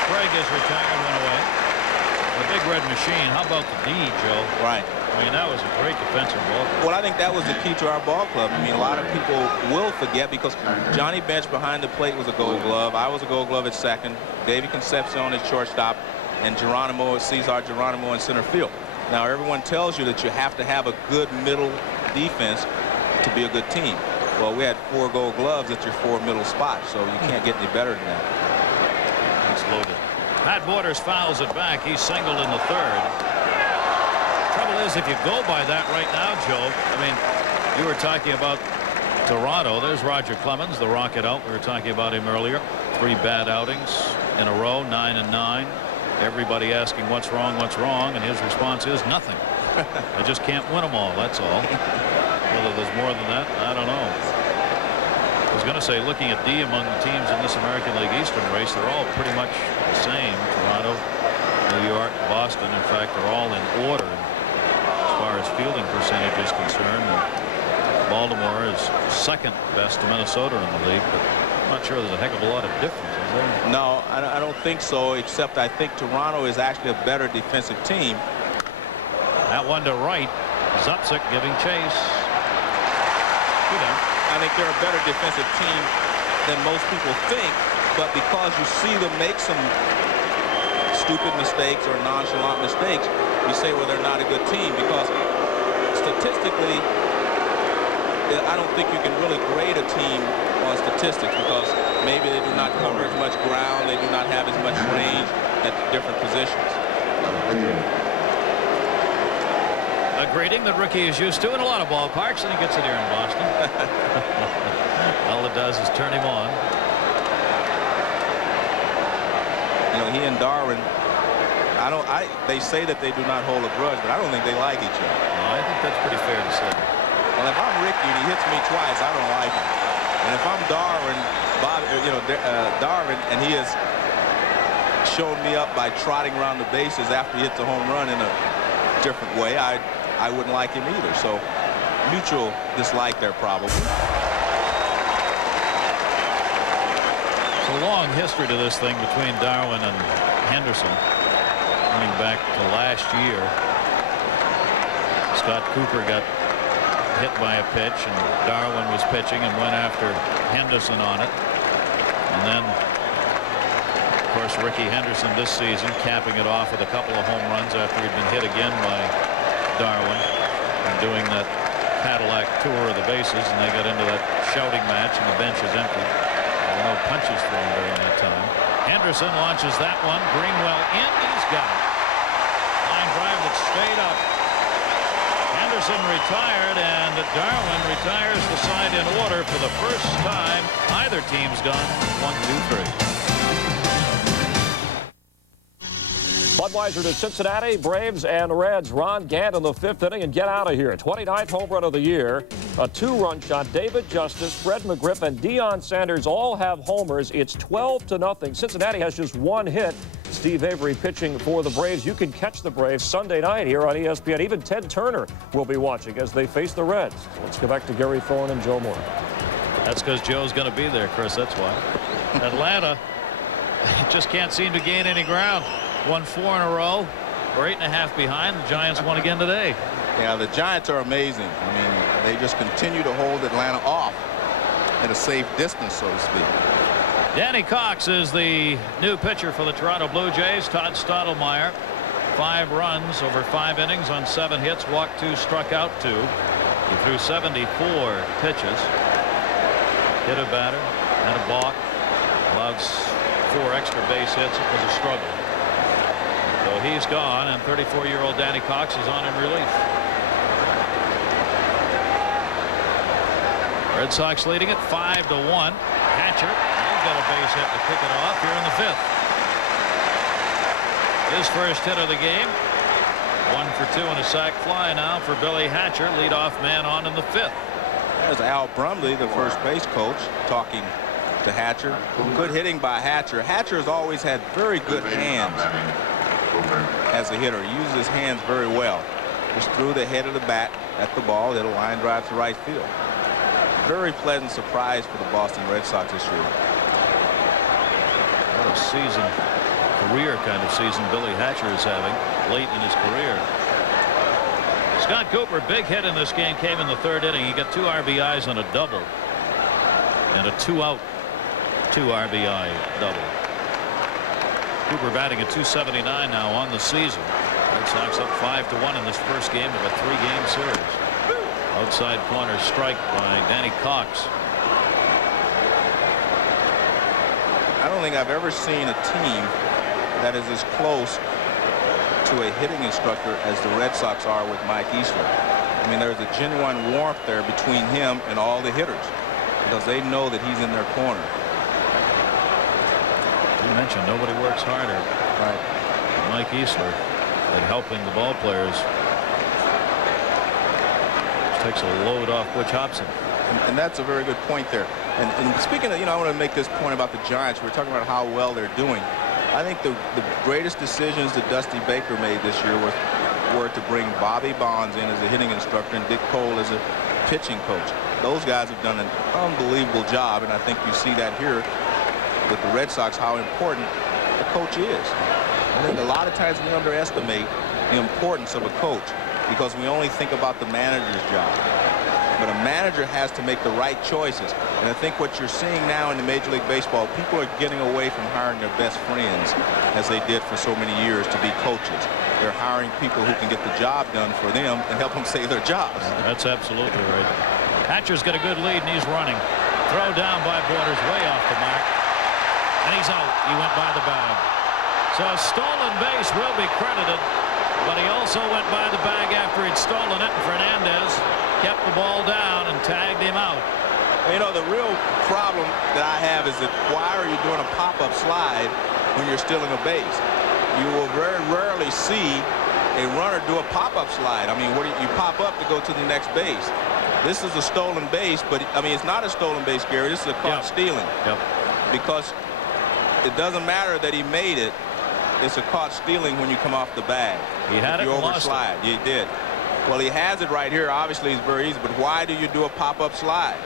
Sprague is retired, went away. The big red machine. How about the D, Joe? Right. I mean, that was a great defensive ball. Well, I think that was the key to our ball club. I mean, a lot of people will forget because Johnny Bench behind the plate was a Gold Glove. I was a Gold Glove at second. David Concepcion at shortstop, and Cesar Geronimo in center field. Now, everyone tells you that you have to have a good middle defense to be a good team. Well, we had 4 Gold Gloves at your 4 middle spots, so you can't get any better than that. He's loaded. Pat Borders fouls it back. He's singled in the 3rd. Trouble is, if you go by that right now, Joe, I mean, you were talking about Toronto. There's Roger Clemens, the rocket out. We were talking about him earlier. 3 bad outings in a row, 9-9. Everybody asking what's wrong, and his response is nothing. I just can't win them all, that's all. Whether there's more than that, I don't know. I was going to say, looking at D among the teams in this American League Eastern race, they're all pretty much the same. Toronto, New York, Boston, in fact, they're all in order as far as fielding percentage is concerned. Baltimore is 2nd best to Minnesota in the league, but I'm not sure there's a heck of a lot of difference, is there? No, I don't think so, except I think Toronto is actually a better defensive team. That one to right. Zupsik giving chase. I think they're a better defensive team than most people think, but because you see them make some stupid mistakes or nonchalant mistakes, you say, well, they're not a good team, because statistically, I don't think you can really grade a team on statistics, because maybe they do not cover as much ground, they do not have as much range at different positions. A grading that rookie is used to in a lot of ballparks, and he gets it here in Boston. All it does is turn him on. You know, he and Darwin, they say that they do not hold a grudge, but I don't think they like each other. No, I think that's pretty fair to say. Well, if I'm Ricky and he hits me twice, I don't like him. And if I'm Darwin, Darwin, and he has shown me up by trotting around the bases after he hits a home run in a different way, I wouldn't like him either. So mutual dislike there probably. It's a long history to this thing between Darwin and Henderson, running back to last year. Scott Cooper got hit by a pitch, and Darwin was pitching and went after Henderson on it. And then, of course, Ricky Henderson this season capping it off with a couple of home runs after he'd been hit again by Darwin and doing that Cadillac tour of the bases, and they got into that shouting match, and the bench is empty. There were no punches thrown during that time. Henderson launches that one. Greenwell in. He's got it. Line drive that stayed up. Henderson retired, and Darwin retires the side in order for the first time. Either team's gone 1, 2, 3. Budweiser to Cincinnati, Braves and Reds. Ron Gant in the 5th inning and get out of here. 29th home run of the year. A 2-run shot. David Justice, Fred McGriff, and Deion Sanders all have homers. It's 12-0. Cincinnati has just 1 hit. Steve Avery pitching for the Braves. You can catch the Braves Sunday night here on ESPN. Even Ted Turner will be watching as they face the Reds. Let's go back to Gary Thorne and Joe Morgan. That's because Joe's going to be there, Chris. That's why. Atlanta just can't seem to gain any ground. Won 4 in a row. We're 8.5 behind. The Giants won again today. Yeah, the Giants are amazing. I mean, they just continue to hold Atlanta off at a safe distance, so to speak. Danny Cox is the new pitcher for the Toronto Blue Jays. Todd Stottlemyre, 5 runs over 5 innings on 7 hits, walked 2, struck out 2. He threw 74 pitches. Hit a batter, had a balk, allowed 4 extra base hits. It was a struggle. So he's gone, and 34-year-old Danny Cox is on in relief. Red Sox leading it 5-1. Hatcher, he's got a base hit to kick it off here in the 5th. His first hit of the game. 1 for 2 and a sac fly now for Billy Hatcher, leadoff man on in the 5th. There's Al Brumley, the first base coach, talking to Hatcher. Good hitting by Hatcher. Hatcher has always had very good hands as a hitter. He uses his hands very well. Just threw the head of the bat at the ball. It'll line drive to right field. Very pleasant surprise for the Boston Red Sox this year. What a season, career kind of season Billy Hatcher is having late in his career. Scott Cooper, big hit in this game, came in the third inning. He got 2 RBIs on a double and a 2-out 2 RBI double. Cooper batting at .279 now on the season. Red Sox up 5-1 in this first game of a 3-game series. Outside corner strike by Danny Cox. I don't think I've ever seen a team that is as close to a hitting instructor as the Red Sox are with Mike Easler. I mean, there's a genuine warmth there between him and all the hitters because they know that he's in their corner. You mentioned nobody works harder. Right. Mike Easler at helping the ball players. Takes a load off Butch Hobson. And that's a very good point there. And speaking of, I want to make this point about the Giants. We're talking about how well they're doing. I think the greatest decisions that Dusty Baker made this year were to bring Bobby Bonds in as a hitting instructor and Dick Cole as a pitching coach. Those guys have done an unbelievable job, and I think you see that here with the Red Sox, how important the coach is. I think a lot of times we underestimate the importance of a coach because we only think about the manager's job. But a manager has to make the right choices. And I think what you're seeing now in the Major League Baseball, people are getting away from hiring their best friends as they did for so many years to be coaches. They're hiring people who can get the job done for them and help them save their jobs. That's absolutely right. Hatcher's got a good lead and he's running. Throw down by Borders way off the mark. And he's out. He went by the bag. So a stolen base will be credited. But he also went by the bag after he'd stolen it, and Fernandez kept the ball down and tagged him out. The real problem that I have is that why are you doing a pop-up slide when you're stealing a base? You will very rarely see a runner do a pop-up slide. I mean, you pop up to go to the next base. This is a stolen base, but I mean, it's not a stolen base, Gary. This is a caught stealing. Yep. Because it doesn't matter that he made it. It's a caught stealing when you come off the bag. He had it and lost overslide. it. You did. Well, he has it right here. Obviously, it's very easy. But why do you do a pop-up slide?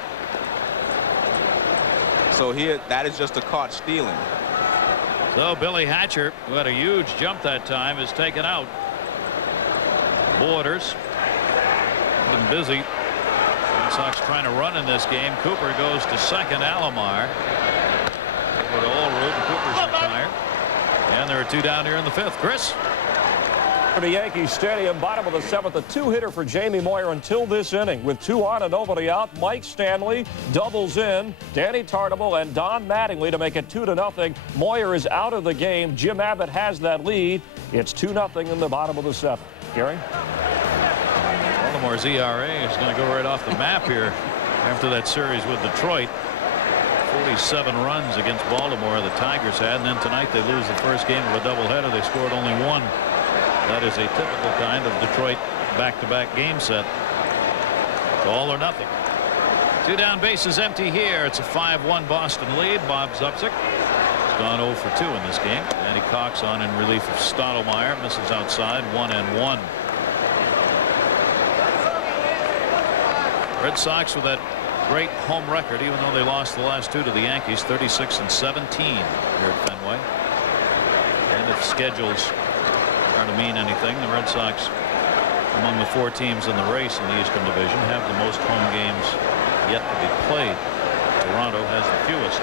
So here, that is just a caught stealing. So Billy Hatcher, who had a huge jump that time, is taken out. Borders been busy. Red Sox trying to run in this game. Cooper goes to second. Alomar over to Allroot, and Cooper's retired. And there are 2 down here in the 5th. Chris? To Yankee Stadium, bottom of the 7th, a 2-hitter for Jamie Moyer until this inning. With 2 on and nobody out, Mike Stanley doubles in. Danny Tartabull and Don Mattingly to make it 2-0. Moyer is out of the game. Jim Abbott has that lead. It's 2-0 in the bottom of the 7th. Gary? Baltimore's ERA is going to go right off the map here after that series with Detroit. 47 runs against Baltimore the Tigers had, and then tonight they lose the first game of a doubleheader. They scored only 1. That is a typical kind of Detroit back-to-back game set. It's all or nothing. 2 down, bases empty here. It's a 5-1 Boston lead. Bob Zupsik has gone 0 for 2 in this game. Danny Cox on in relief of Stottlemyre. Misses outside, 1-1. Red Sox with that great home record, even though they lost the last 2 to the Yankees, 36-17 here at Fenway. And if schedules are to mean anything, the Red Sox, among the 4 teams in the race in the Eastern Division, have the most home games yet to be played. Toronto has the fewest.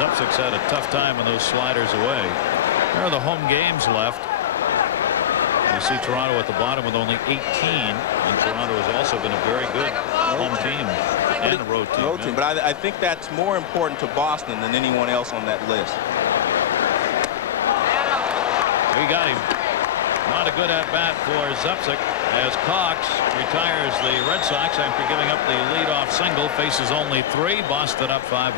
Zupsik's had a tough time with those sliders away. There are the home games left. You see Toronto at the bottom with only 18, and Toronto has also been a very good home team and a road team. But I think that's more important to Boston than anyone else on that list. We got him. Not a good at-bat for Zupsik as Cox retires the Red Sox after giving up the leadoff single. Faces only 3. Boston up 5-1.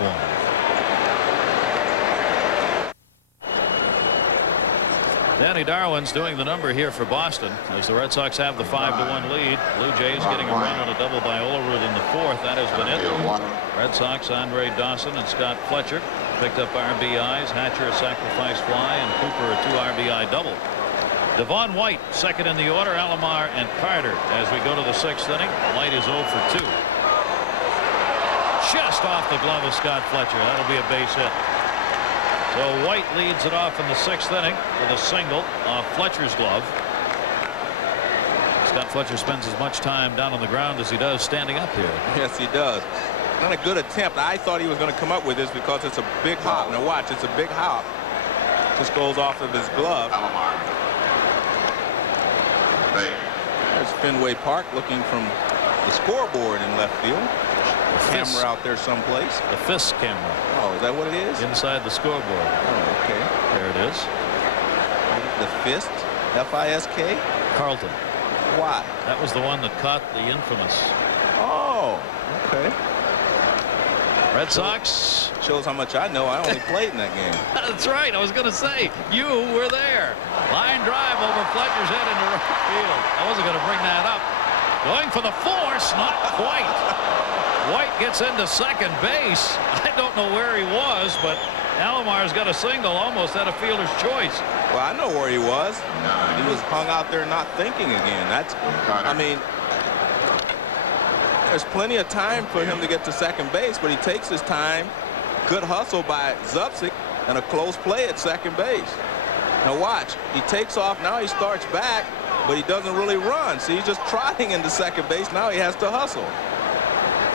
Danny Darwin's doing the number here for Boston as the Red Sox have the 5-1 lead. Blue Jays getting a run on a double by Olerud in the fourth. That has been it. Red Sox, Andre Dawson and Scott Fletcher picked up RBIs. Hatcher a sacrifice fly and Cooper a 2 RBI double. Devon White second in the order. Alomar and Carter as we go to the 6th inning. White is 0 for 2. Just off the glove of Scott Fletcher. That'll be a base hit. So White leads it off in the 6th inning with a single off Fletcher's glove. Scott Fletcher spends as much time down on the ground as he does standing up here. Yes, he does. Not a good attempt. I thought he was going to come up with this because it's a big hop. Now watch, it's a big hop. Just goes off of his glove. There's Fenway Park looking from the scoreboard in left field. Camera out there someplace. The Fisk camera. Oh, is that what it is? Inside the scoreboard. Oh, okay. There it is. The Fist? F-I-S-K? Carlton. Why? That was the one that caught the infamous. Oh, okay. Red Sox. Shows how much I know. I only played in that game. That's right. I was going to say, you were there. Line drive over Fletcher's head into right field. I wasn't going to bring that up. Going for the force, not quite. White gets into second base. I don't know where he was, but Alomar's got a single, almost at a fielder's choice. Well, I know where he was. He was hung out there not thinking again. That's, I mean, there's plenty of time for him to get to second base, but he takes his time. Good hustle by Zubcic and a close play at second base. Now watch, he takes off. Now he starts back, but he doesn't really run. See, he's just trotting into second base. Now he has to hustle.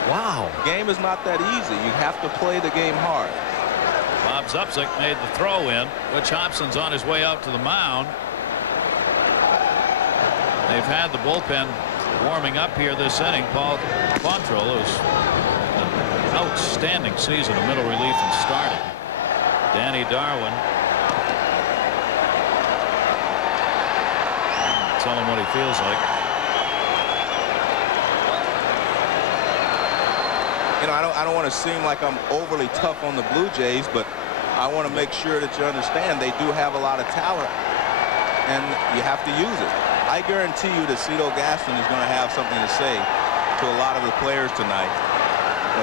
Wow. The game is not that easy. You have to play the game hard. Bob Zubcic made the throw in. Butch Hobson's on his way out to the mound. They've had the bullpen warming up here this inning. Paul Quantrill is an outstanding season of middle relief and starting. Danny Darwin. Tell him what he feels like. You know, I don't want to seem like I'm overly tough on the Blue Jays, but I want to make sure that you understand they do have a lot of talent, and you have to use it. I guarantee you that Cito Gaston is going to have something to say to a lot of the players tonight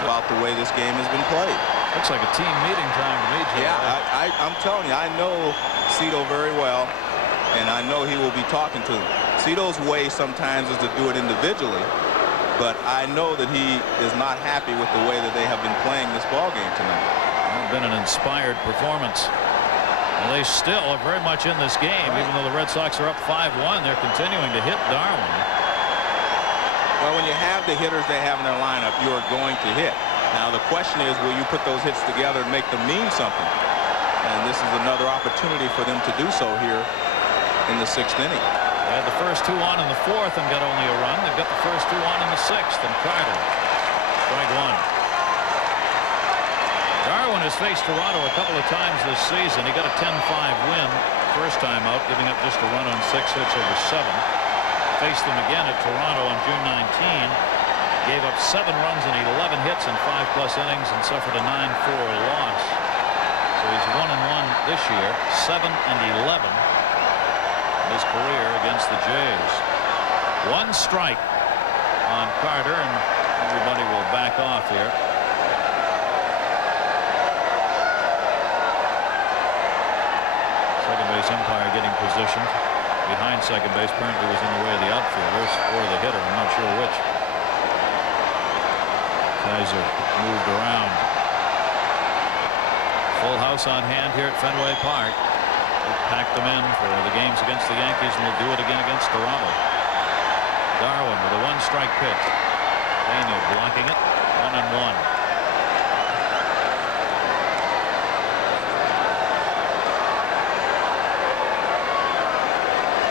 about the way this game has been played. Looks like a team meeting time to me, Jay. Yeah, I'm telling you, I know Cito very well, and I know he will be talking to them. Cito's way sometimes is to do it individually, but I know that he is not happy with the way that they have been playing this ball game tonight. It's been an inspired performance. And they still are very much in this game, even though the Red Sox are up 5-1. They're continuing to hit Darwin. Well, when you have the hitters they have in their lineup, you are going to hit. Now the question is, will you put those hits together and make them mean something? And this is another opportunity for them to do so here in the 6th inning. They had the first 2 on in the 4th and got only a run. They've got the first 2 on in the 6th, and Carter, strike 1. Darwin has faced Toronto a couple of times this season. He got a 10-5 win first time out, giving up just a run on 6 hits over 7. Faced them again at Toronto on June 19. Gave up 7 runs and 11 hits in 5+ innings and suffered a 9-4 loss. So he's 1-1 this year, 7-11 in his career against the Jays. 1 strike on Carter, and everybody will back off here. Second base umpire getting positioned behind second base. Apparently was in the way of the outfielders or the hitter. I'm not sure which. Kaiser moved around. Full house on hand here at Fenway Park. We'll pack them in for the games against the Yankees, and we'll do it again against Toronto. Darwin with a 1-strike pitch. Daniel blocking it. 1-1.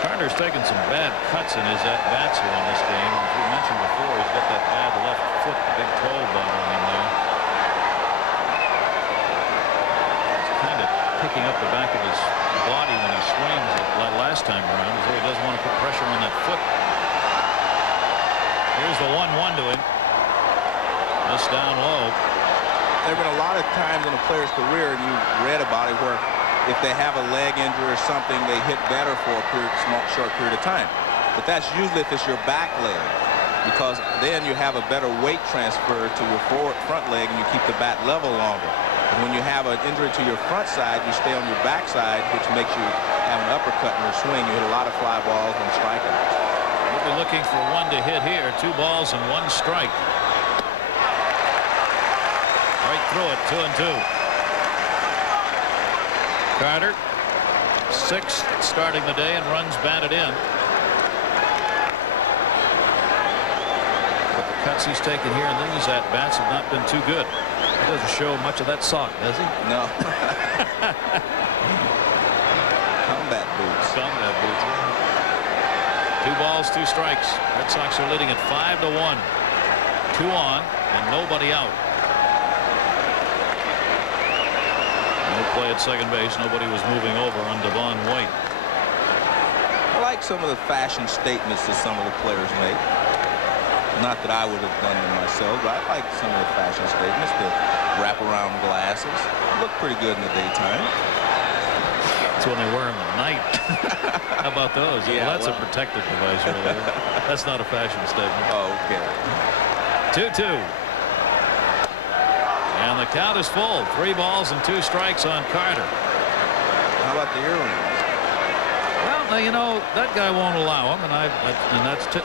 Carter's taken some bad cuts in his at-bats here in this game. As we mentioned before, he's got that bad left foot, the big toe bothering him there. He's kind of picking up the back of his body when he swings that last time around, as though he doesn't want to put pressure on that foot. Here's the 1-1 to him. This down low. There have been a lot of times in a player's career, and you read about it, where if they have a leg injury or something, they hit better for a short period of time. But that's usually if it's your back leg, because then you have a better weight transfer to your front leg and you keep the bat level longer. And when you have an injury to your front side, you stay on your back side, which makes you have an uppercut in your swing. You hit a lot of fly balls and strikeouts. We'll be looking for one to hit here. 2 balls and 1 strike. Right through it, 2-2. Carter, 6th starting the day and runs batted in. But the cuts he's taken here in these at-bats have not been too good. He doesn't show much of that sock, does he? No. Combat boots. Combat boots. 2 balls, 2 strikes. Red Sox are leading at 5-1. 2 on and nobody out. No play at second base. Nobody was moving over on Devon White. I like some of the fashion statements that some of the players make. Not that I would have done them myself, but I like some of the fashion statements. The wraparound glasses look pretty good in the daytime. That's when they wear them at night. How about those? Yeah, well, that's well. a protective device, really. That's not a fashion statement. Oh, okay. 2-2. And the count is full. 3 balls and 2 strikes on Carter. How about the earrings? Well, you know, that guy won't allow him, and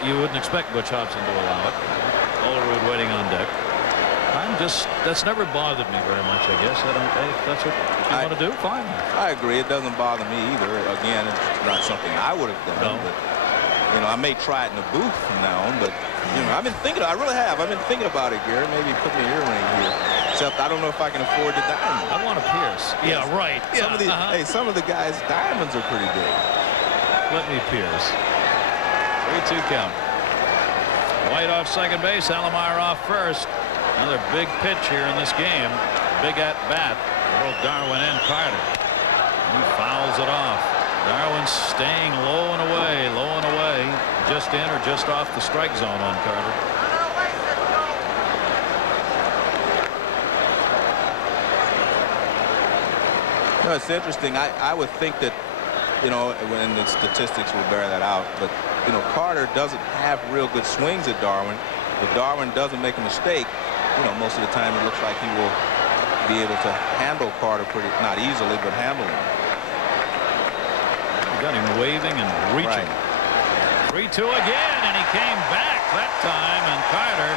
you wouldn't expect Butch Hobson to allow it. Olerud waiting on deck. That's never bothered me very much, I guess. If that's what you want to do, fine. I agree. It doesn't bother me either. Again, it's not something I would have done. No. But, you know, I may try it in the booth from now on, but, you know, I've been thinking, I really have. I've been thinking about it, Gary. Maybe put me an earring here. Except I don't know if I can afford the diamond. I want a pierce. Yeah, right. Some of these, hey, some of the guys' diamonds are pretty big. Let me pierce. 3-2 count. White off second base. Stottlemyre off first. Another big pitch here in this game. Big at bat. Both Darwin and Carter. He fouls it off. Darwin staying low and away. Just in or just off the strike zone on Carter. No, it's interesting. I would think that, you know, when the statistics will bear that out, but, you know, Carter doesn't have real good swings at Darwin. If Darwin doesn't make a mistake, you know, most of the time it looks like he will be able to handle Carter not easily, but handle him. You got him waving and reaching. Right. 3-2 again, and he came back that time, and Carter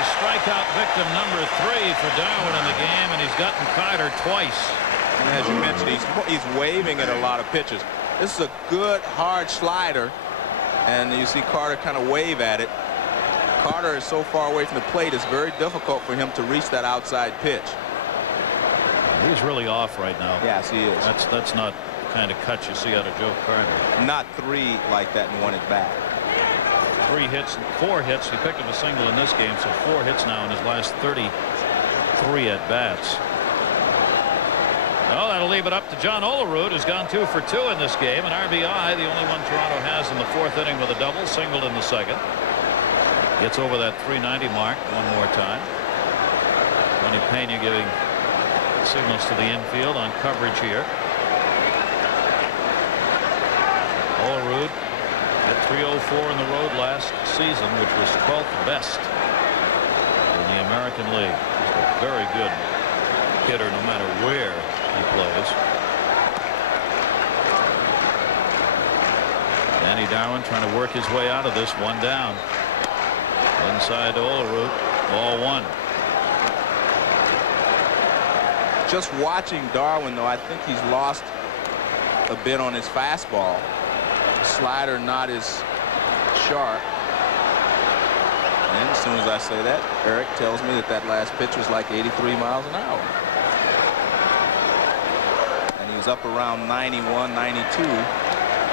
is strikeout victim number 3 for Darwin in the game, and he's gotten Carter twice. And as you mentioned, he's waving at a lot of pitches. This is a good, hard slider, and you see Carter kind of wave at it. Carter is so far away from the plate, it's very difficult for him to reach that outside pitch. He's really off right now. Yes, he is. That's not the kind of cut you see out of Joe Carter. Not 3 like that in 1 at bat. 3 hits, 4 hits. He picked up a single in this game, so 4 hits now in his last 33 at bats. Well, that'll leave it up to John Olerud, who's gone 2 for 2 in this game. An RBI, the only one Toronto has in the 4th inning with a double, singled in the 2nd. Gets over that 390 mark one more time. Tony Pena giving signals to the infield on coverage here. Olerud at 304 in the road last season, which was 12th best in the American League. He's a very good hitter no matter where he plays. Danny Darwin trying to work his way out of this. 1 down. Inside to Olerud. Ball 1. Just watching Darwin, though, I think he's lost a bit on his fastball. Slider not as sharp. And as soon as I say that, Eric tells me that last pitch was like 83 miles an hour. And he was up around 91, 92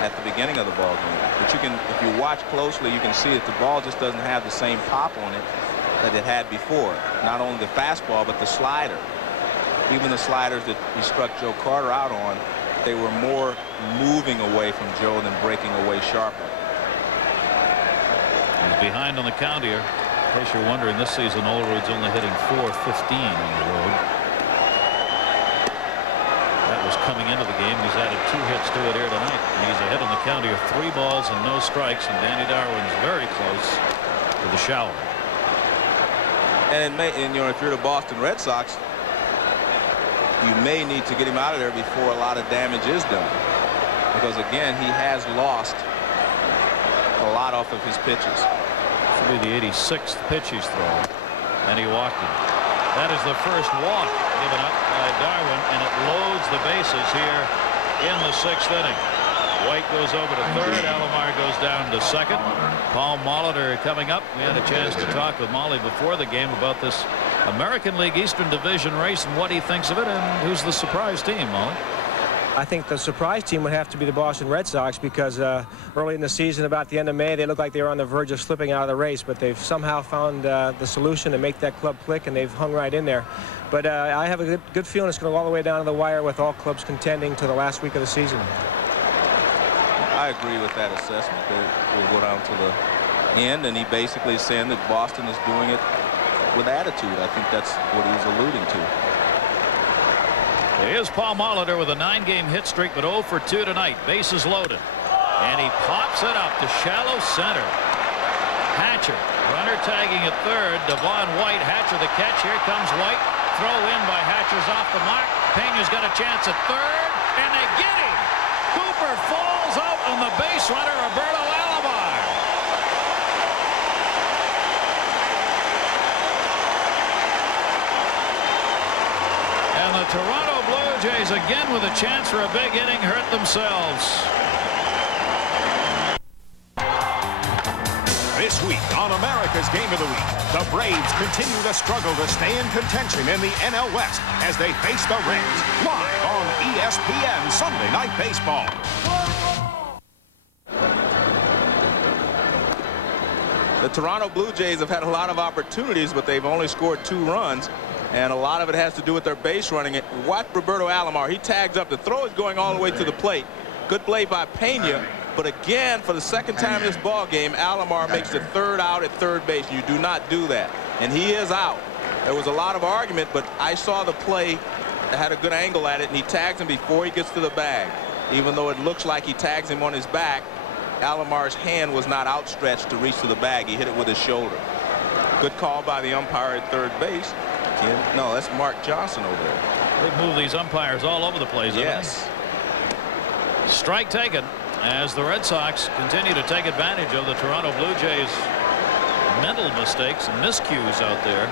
at the beginning of the ball game. But if you watch closely, you can see that the ball just doesn't have the same pop on it that it had before. Not only the fastball, but the slider. Even the sliders that he struck Joe Carter out on, they were more moving away from Joe than breaking away sharply. He's behind on the count here. In case you're wondering, this season Olerud's only hitting .415 on the road. That was coming into the game. He's added 2 hits to it here tonight. And he's ahead on the count here, 3 balls and no strikes. And Danny Darwin's very close to the shower. And you know, if you're the Boston Red Sox, you may need to get him out of there before a lot of damage is done. Because again, he has lost a lot off of his pitches. This will be the 86th pitch he's thrown. And he walked him. That is the first walk given up by Darwin, and it loads the bases here in the 6th inning. White goes over to third. Alomar goes down to second. Paul Molitor coming up. We had a chance to talk with Molly before the game about this American League Eastern Division race and what he thinks of it, and who's the surprise team, Molly? I think the surprise team would have to be the Boston Red Sox, because early in the season, about the end of May, they looked like they were on the verge of slipping out of the race, but they've somehow found the solution to make that club click, and they've hung right in there. But I have a good feeling it's going to go all the way down to the wire with all clubs contending to the last week of the season. I agree with that assessment. We'll go down to the end, and he basically is saying that Boston is doing it with attitude. I think that's what he's alluding to. Here's Paul Molitor with a 9-game hit streak, but 0 for 2 tonight. Bases loaded. And he pops it up to shallow center. Hatcher, runner tagging at third. Devon White, Hatcher the catch. Here comes White. Throw in by Hatcher's off the mark. Pena's got a chance at third, and they get him. Cooper falls out on the base runner, Roberto Alomar. And the Toronto Blue Jays, again with a chance for a big inning, hurt themselves. This week on America's Game of the Week, the Braves continue to struggle to stay in contention in the NL West as they face the Reds, live on ESPN Sunday Night Baseball. The Toronto Blue Jays have had a lot of opportunities, but they've only scored 2 runs. And a lot of it has to do with their base running. Watch Roberto Alomar. He tags up. The throw is going all the way to the plate. Good play by Pena. But again, for the second time in this ball game, Alomar makes the 3rd out at third base. You do not do that. And he is out. There was a lot of argument, but I saw the play that had a good angle at it, and he tags him before he gets to the bag. Even though it looks like he tags him on his back, Alomar's hand was not outstretched to reach to the bag. He hit it with his shoulder. Good call by the umpire at third base. No, that's Mark Johnson over there. They've moved these umpires all over the place. Yes. Strike taken as the Red Sox continue to take advantage of the Toronto Blue Jays' mental mistakes and miscues out there.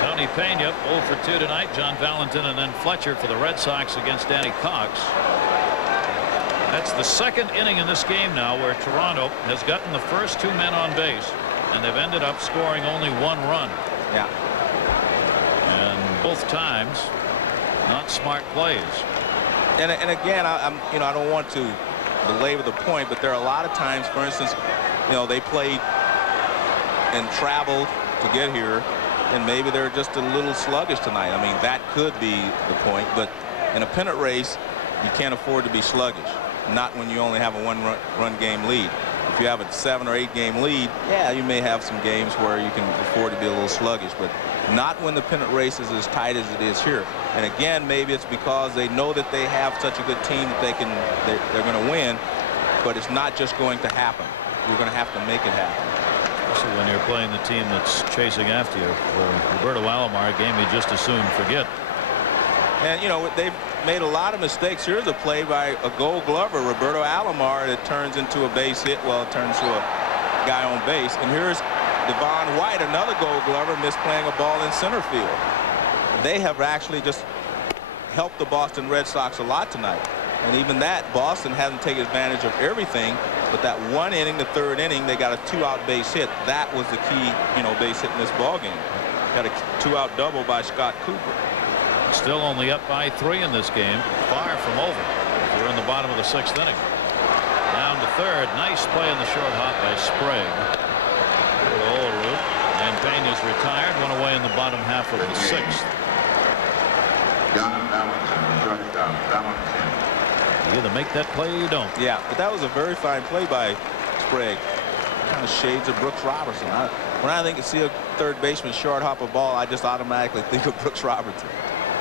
Tony Pena 0 for 2 tonight. John Valentin and then Fletcher for the Red Sox against Danny Cox. That's the 2nd inning in this game now where Toronto has gotten the first 2 men on base, and they've ended up scoring only 1 run. Yeah. And both times, not smart plays. And again, I don't want to belabor the point, but there are a lot of times, for instance, they played and traveled to get here, and maybe they're just a little sluggish tonight. I mean, that could be the point, but in a pennant race, you can't afford to be sluggish. Not when you only have a 1-run game lead. If you have a 7 or 8 game lead, yeah, you may have some games where you can afford to be a little sluggish, but not when the pennant race is as tight as it is here. And again, maybe it's because they know that they have such a good team that they're going to win, but it's not just going to happen. You're going to have to make it happen. Especially when you're playing the team that's chasing after you. Well, Roberto Alomar, a game you just as soon forget. And they've made a lot of mistakes. Here's a play by a Gold Glover, Roberto Alomar, that turns into a base hit. Well, it turns to a guy on base. And here's Devon White, another Gold Glover, misplaying a ball in center field. They have actually just helped the Boston Red Sox a lot tonight. And even that, Boston hasn't taken advantage of everything. But that 1 inning, the 3rd inning, they got a 2-out base hit. That was the key, base hit in this ball game. Got a 2-out double by Scott Cooper. Still only up by 3 in this game. Far from over. We're in the bottom of the 6th inning. Down to third. Nice play in the short hop by Sprague. And Pena's retired. 1 away in the bottom half of the 6th. You either make that play or you don't. Yeah, but that was a very fine play by Sprague. Kind of shades of Brooks Robertson. When I think see a third baseman short hop a ball, I just automatically think of Brooks Robertson,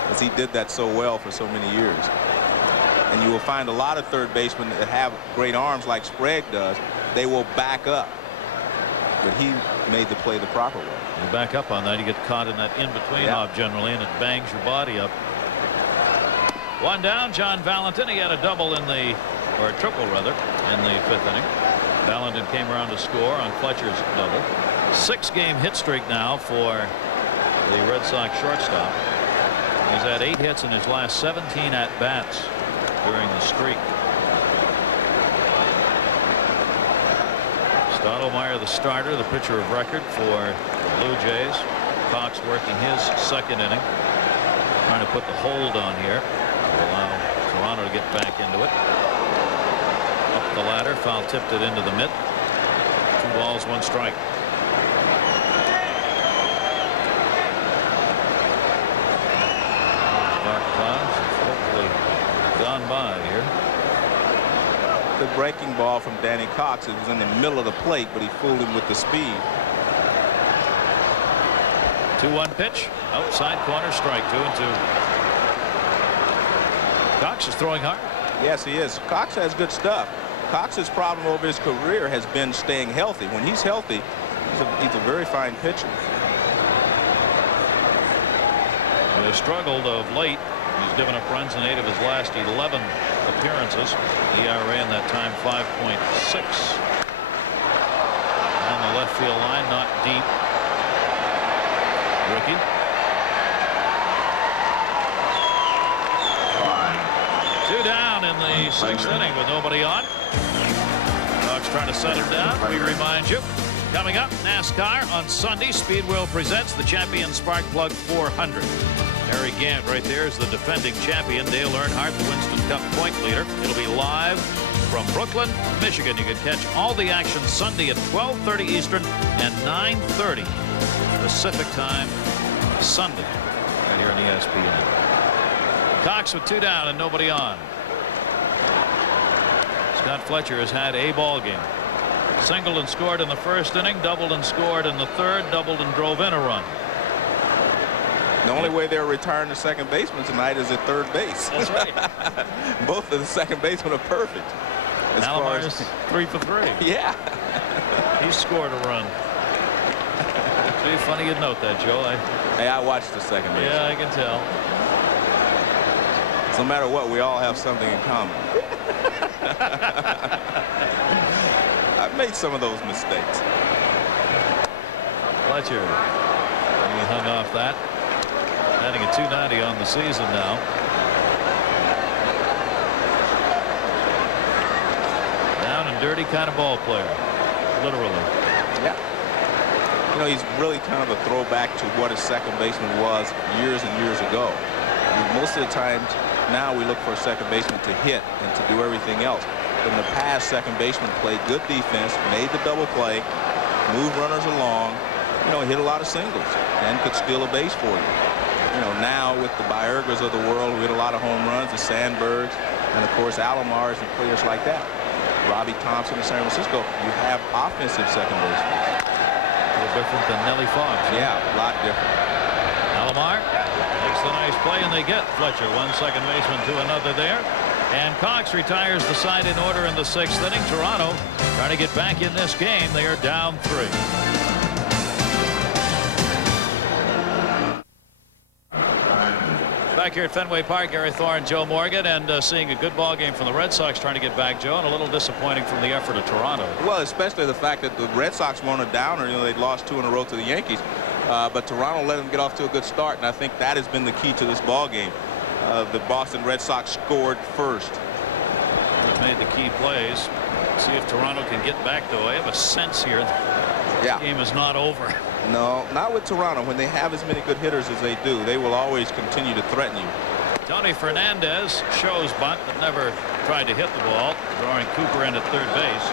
because he did that so well for so many years. And you will find a lot of third basemen that have great arms like Sprague does. They will back up. But he made the play the proper way. You back up on that, you get caught in that in-between hop generally, and it bangs your body up. One down, John Valentin. He had a double in the, or a triple rather, in the 5th inning. Valentin came around to score on Fletcher's double. 6-game hit streak now for the Red Sox shortstop. He's had 8 hits in his last 17 at-bats during the streak. Stottlemyre, the starter, the pitcher of record for the Blue Jays. Cox working his 2nd inning, trying to put the hold on here to allow Toronto to get back into it. Up the ladder, foul tipped it into the mitt. 2 balls, 1 strike. Dark clouds hopefully gone by here. The breaking ball from Danny Cox, it was in the middle of the plate, but he fooled him with the speed. 2-1 pitch, outside corner, strike, 2-2. Cox is throwing hard. Yes, he is. Cox has good stuff. Cox's problem over his career has been staying healthy. When he's healthy, he's a very fine pitcher. He has struggled of late. He's given up runs in 8 of his last 11 appearances. ERA in that time 5.6. On the left field line, not deep. Ricky. Two down in the 6th inning with nobody on. Dogs trying to set him down. We remind you, coming up, NASCAR on Sunday. Speedwell presents the Champion Spark Plug 400. Harry Gant right there is the defending champion. Dale Earnhardt, the Winston Cup point leader. It'll be live from Brooklyn, Michigan. You can catch all the action Sunday at 12:30 Eastern and 9:30 Pacific time Sunday right here on ESPN. Cox with 2 down and nobody on. Scott Fletcher has had a ball game. Singled and scored in the 1st inning, doubled and scored in the 3rd, doubled and drove in a run. The only way they're retiring the second baseman tonight is at 3rd base. That's right. Both of the second basemen are perfect. Alomar 3 for 3. Yeah. He scored a run. It's funny you'd note that, Joe. Hey, I watched the second base. Yeah, I can tell. So no matter what, we all have something in common. I've made some of those mistakes. Fletcher. He hung off that. Batting at .290 on the season now. Down and dirty kind of ball player. Literally. Yeah. You know, he's really kind of a throwback to what a second baseman was years and years ago. I mean, most of the times now we look for a second baseman to hit and to do everything else. But in the past, second baseman played good defense, made the double play, moved runners along, you know, hit a lot of singles and could steal a base for you. You know, now with the Biergers of the world, we hit a lot of home runs, the Sandbergs, and of course Alomars and players like that. Robbie Thompson in San Francisco, you have offensive second basemen. A little different than Nellie Fox. Yeah, a lot different. Alomar makes the nice play, and they get Fletcher, 1 second baseman to another there. And Cox retires the side in order in the 6th inning. Toronto trying to get back in this game. They are down 3. Back here at Fenway Park, Gary Thorne, Joe Morgan, and seeing a good ball game from the Red Sox trying to get back, Joe, and a little disappointing from the effort of Toronto. Well, especially the fact that the Red Sox were on a downer. You know, they'd lost 2 in a row to the Yankees, but Toronto let them get off to a good start, and I think that has been the key to this ball game. The Boston Red Sox scored first. They've made the key plays. See if Toronto can get back, though. I have a sense here the game is not over. No, not with Toronto. When they have as many good hitters as they do, they will always continue to threaten you. Tony Fernandez shows bunt, but never tried to hit the ball, drawing Cooper in at 3rd base.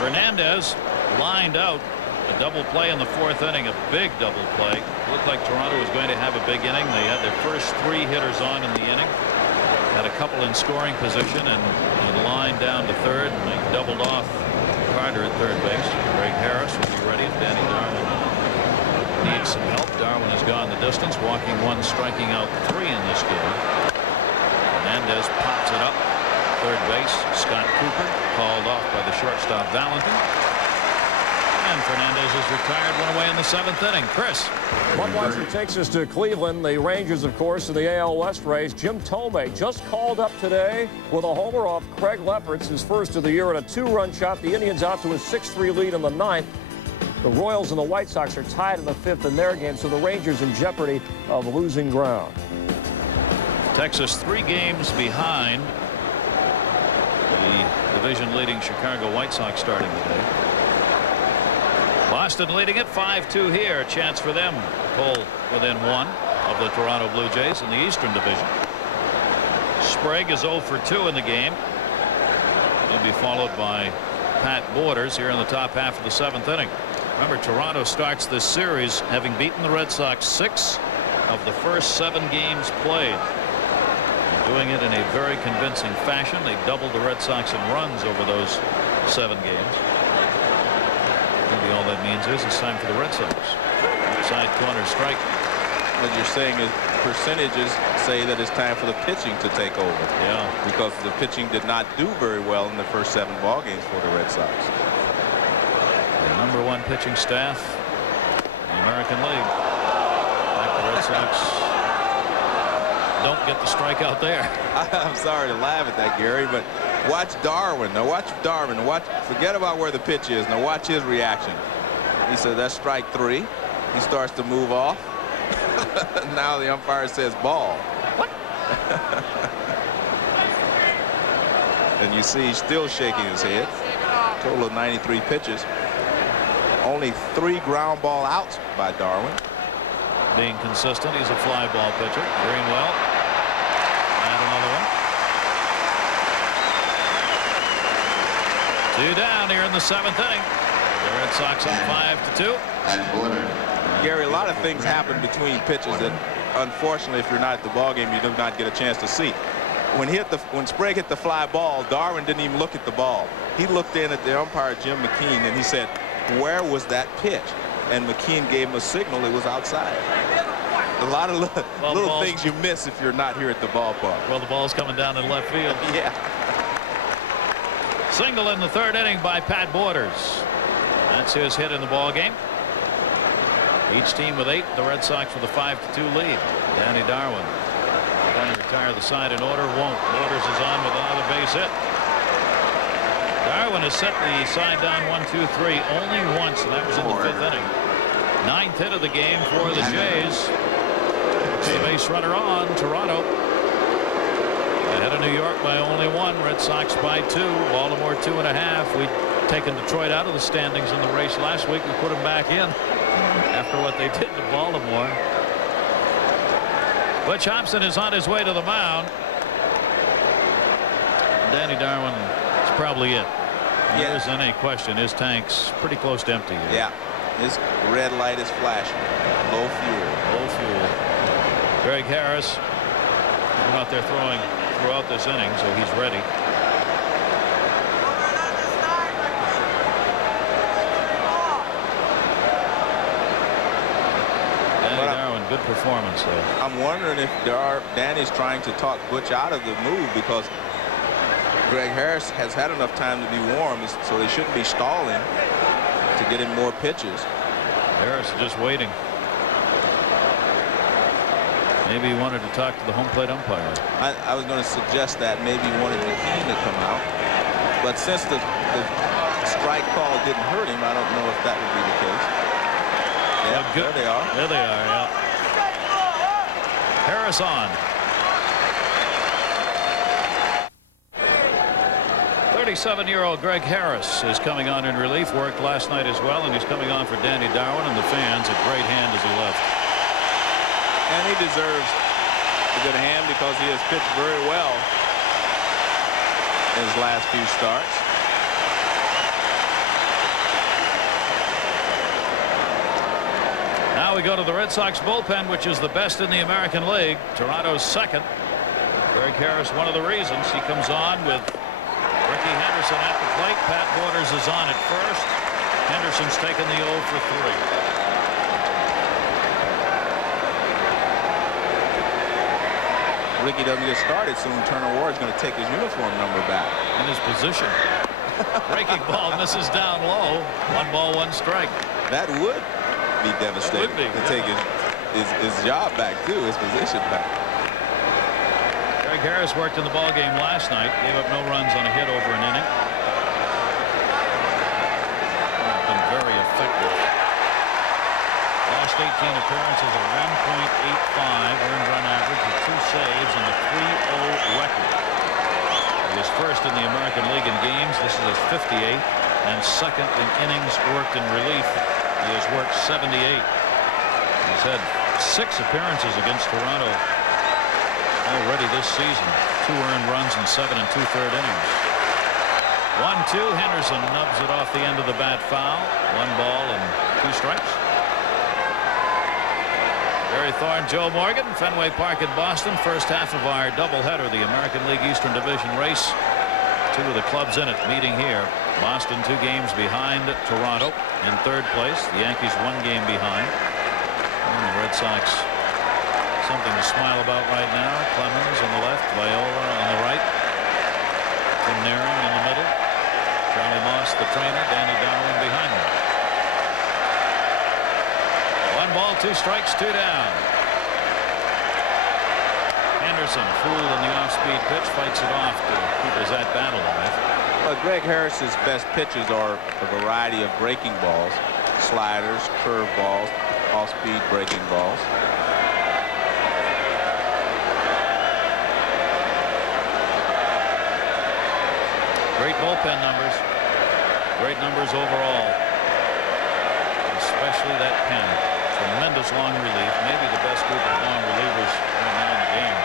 Fernandez lined out a double play in the 4th inning, a big double play. Looked like Toronto was going to have a big inning. They had their first 3 hitters on in the inning. Had a couple in scoring position and lined down to 3rd, and they doubled off Carter at 3rd base. Greg Harris will be ready if Danny Darwin needs some help. Darwin has gone the distance, walking 1, striking out 3 in this game. Fernandez Fernandez pops it up. Third base, Scott Cooper called off by the shortstop Valentin. And Fernandez is retired, one away in the 7th inning. Chris. Budweiser takes us to Cleveland. The Rangers, of course, in the AL West race. Jim Thome just called up today with a homer off Craig Lefferts, his first of the year, and a 2-run shot. The Indians out to a 6-3 lead in the 9th. The Royals and the White Sox are tied in the 5th in their game, so the Rangers in jeopardy of losing ground. Texas 3 games behind the division-leading Chicago White Sox starting today. Boston leading it 5-2 here. A chance for them to pull within 1 of the Toronto Blue Jays in the Eastern Division. Sprague is 0 for 2 in the game. He'll be followed by Pat Borders here in the top half of the 7th inning. Remember, Toronto starts this series having beaten the Red Sox 6 of the first 7 games played. Doing it in a very convincing fashion. They doubled the Red Sox in runs over those 7 games. Maybe all that means is it's time for the Red Sox. Outside corner strike. What you're saying is percentages say that it's time for the pitching to take over. Yeah. Because the pitching did not do very well in the first 7 ball games for the Red Sox. The #1 pitching staff in the American League. Like the Red Sox don't get the strikeout there. I'm sorry to laugh at that, Gary, but watch Darwin. Now watch Darwin. Forget about where the pitch is. Now watch his reaction. He said, that's strike 3. He starts to move off. Now the umpire says ball. What? And you see he's still shaking his head. Total of 93 pitches. Only 3 ground ball outs by Darwin. Being consistent, he's a fly ball pitcher. Greenwell. And another one. 2 down here in the 7th inning. The Red Sox up 5-2. Gary, a lot of things happen between pitches that, unfortunately, if you're not at the ball game, you do not get a chance to see. When Sprague hit the fly ball, Darwin didn't even look at the ball. He looked in at the umpire, Jim McKean, and he said, where was that pitch? And McKean gave him a signal it was outside. A lot of little things you miss if you're not here at the ballpark. Well, the ball's coming down in left field. Yeah. Single in the 3rd inning by Pat Borders. That's his hit in the ball game. Each team with 8. The Red Sox with a 5-2 lead. Danny Darwin going to retire the side in order. Won't. Borders is on with another base hit. Darwin has set the side down 1-2-3 only once, and that was in the 5th inning. 9th hit of the game for the Jays. The base runner on. Toronto ahead of New York by only 1. Red Sox by 2. Baltimore 2.5. We'd taken Detroit out of the standings in the race last week. We put them back in after what they did to Baltimore. Butch Hobson is on his way to the mound. Danny Darwin is probably it. There isn't any question. His tank's pretty close to empty here. Yeah. His red light is flashing. Low fuel. Low fuel. Greg Harris been out there throwing throughout this inning, so he's ready. Danny Darwin, good performance though. I'm wondering if Danny's trying to talk Butch out of the move, because Greg Harris has had enough time to be warm, so they shouldn't be stalling to get in more pitches. Harris is just waiting. Maybe he wanted to talk to the home plate umpire. I was going to suggest that maybe he wanted McKean to come out, but since the strike call didn't hurt him, I don't know if that would be the case. Yeah, there they are. There they are, yeah. Harris on. 37-year-old Greg Harris is coming on in relief. Worked last night as well, and he's coming on for Danny Darwin, and the fans a great hand as he left. And he deserves a good hand because he has pitched very well in his last few starts. Now we go to the Red Sox bullpen, which is the best in the American League. Toronto's second. Greg Harris, one of the reasons. He comes on with Ricky Henderson at the plate. Pat Borders is on at first. Henderson's taken the 0 for 3. Ricky doesn't get started soon, Turner Ward is going to take his uniform number back. In his position. Breaking ball misses down low. 1 ball, 1 strike. That would be devastating to take his job back, too, his position back. Greg Harris worked in the ball game last night. Gave up no runs on a hit over an inning. Been very effective. Last 18 appearances, a 1.85 earned run average with 2 saves and a 3-0 record. He was first in the American League in games. This is his 58th, and second in innings worked in relief. He has worked 78. He's had 6 appearances against Toronto already this season. 2 earned runs in 7 2/3 innings. 1-2. Henderson nubs it off the end of the bat foul. 1 ball and 2 strikes. Thorne, Joe Morgan, Fenway Park in Boston. First half of our doubleheader, the American League Eastern Division race. 2 of the clubs in it meeting here. Boston 2 games behind Toronto in 3rd place. The Yankees 1 game behind. And the Red Sox something to smile about right now. Clemens on the left, Viola on the right. Tim Naring in the middle. Charlie Moss, the trainer, Danny Darwin behind them. 1 ball, 2 strikes, 2 down. Henderson, fooled in the off-speed pitch, fights it off to keep his at-bat alive. Well, Greg Harris's best pitches are a variety of breaking balls, sliders, curve balls, off-speed breaking balls. Great bullpen numbers. Great numbers overall. Especially that pen. Tremendous long relief. Maybe the best group of long relievers right now in the game.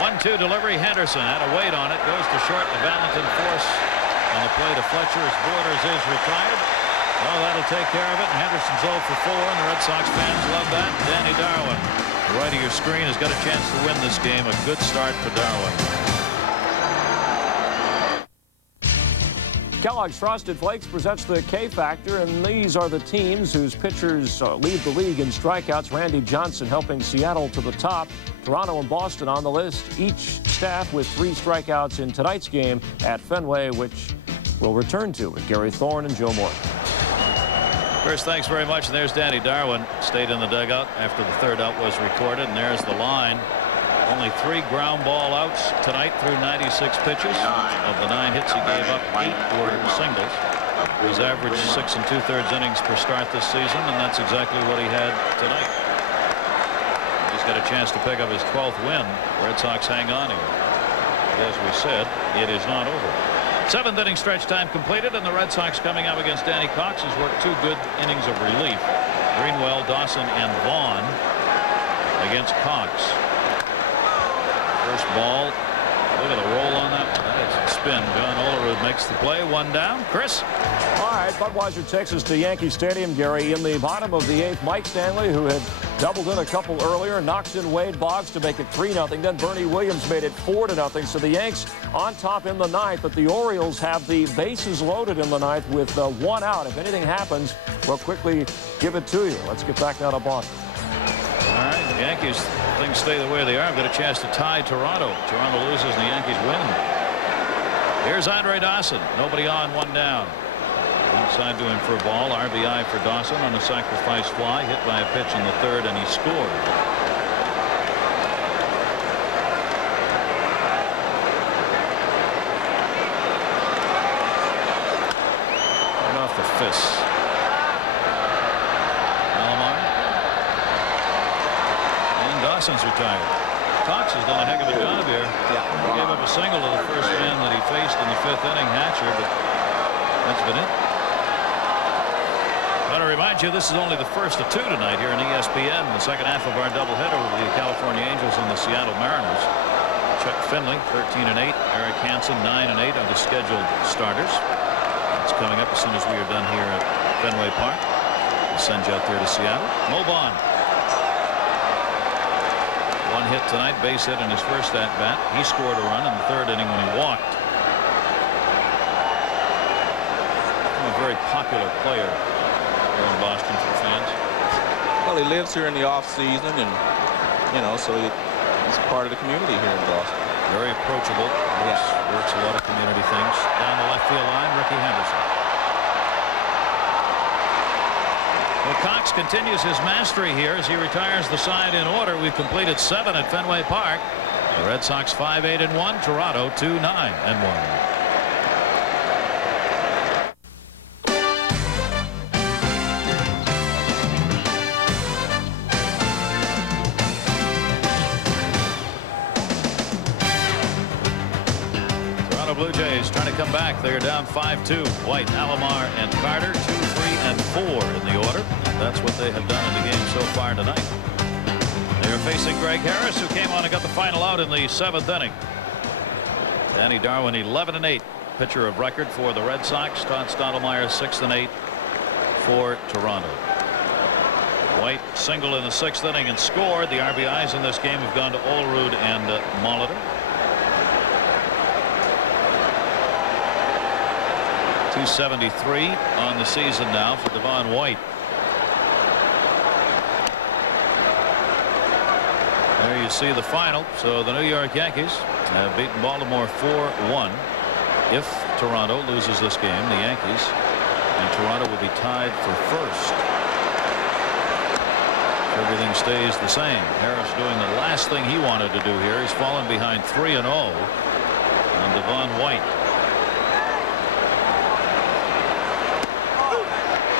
1-2 delivery. Henderson had a weight on it. Goes to short. The Valentin force on the play to Fletcher as Borders is retired. Well, that'll take care of it. And Henderson's 0 for 4. And the Red Sox fans love that. Danny Darwin, the right of your screen, has got a chance to win this game. A good start for Darwin. Kellogg's Frosted Flakes presents the K Factor, and these are the teams whose pitchers lead the league in strikeouts. Randy Johnson helping Seattle to the top. Toronto and Boston on the list, each staff with 3 strikeouts in tonight's game at Fenway, which we'll return to with Gary Thorne and Joe Morgan. First, thanks very much. And there's Danny Darwin. Stayed in the dugout after the 3rd out was recorded. And there's the line. Only 3 ground ball outs tonight through 96 pitches. Of the 9 hits he gave up, 8 were singles. He's averaged 6 2/3 innings per start this season, and that's exactly what he had tonight. He's got a chance to pick up his 12th win. Red Sox hang on here. But as we said, it is not over. 7th inning stretch time completed, and the Red Sox coming up against Danny Cox has worked 2 good innings of relief. Greenwell, Dawson, and Vaughn against Cox. First ball. Look at the roll on that one. That is a spin. John Olerud makes the play. 1 down. Chris? All right, Budweiser takes us to Yankee Stadium, Gary. In the bottom of the 8th, Mike Stanley, who had doubled in a couple earlier, knocks in Wade Boggs to make it 3-0. Then Bernie Williams made it 4-0. So the Yanks on top in the 9th, but the Orioles have the bases loaded in the 9th with 1 out. If anything happens, we'll quickly give it to you. Let's get back now to Boston. All right, the Yankees, things stay the way they are. I've got a chance to tie Toronto. Toronto loses and the Yankees win. Here's Andre Dawson. Nobody on, 1 down. Inside to him for a ball. RBI for Dawson on a sacrifice fly. Hit by a pitch in the 3rd, and he scored. And off the fist. Dawson's retired. Cox has done a heck of a job here. He gave up a single to the first man that he faced in the 5th inning, Hatcher, but that's been it. I want to remind you, this is only the first of 2 tonight here in ESPN. The second half of our doubleheader will be the California Angels and the Seattle Mariners. Chuck Finley, 13-8. Eric Hansen, 9-8 are the scheduled starters. It's coming up as soon as we are done here at Fenway Park. We'll send you out there to Seattle. Mo Bond. 1 hit tonight, base hit in his first at-bat. He scored a run in the 3rd inning when he walked. A very popular player here in Boston for fans. Well, he lives here in the off season, and you know, so He's part of the community here in Boston. Very approachable. Works a lot of community things. Down the left field line, Ricky Henderson. Well, Cox continues his mastery here as he retires the side in order. We've completed 7 at Fenway Park. The Red Sox 5-8-1. Toronto 2-9-1. Blue Jays trying to come back. They are down 5-2. White, Alomar, and Carter 2, 3, and 4 in the order. And that's what they have done in the game so far tonight. They are facing Greg Harris, who came on and got the final out in the 7th inning. Danny Darwin 11-8, pitcher of record for the Red Sox. Todd Stottlemyre 6-8 for Toronto. White single in the 6th inning and scored. The RBIs in this game have gone to Olerud and Molitor. 273 on the season now for Devon White. There you see the final. So the New York Yankees have beaten Baltimore 4-1. If Toronto loses this game, the Yankees and Toronto will be tied for first. Everything stays the same. Harris doing the last thing he wanted to do here. He's fallen behind 3-0 on Devon White.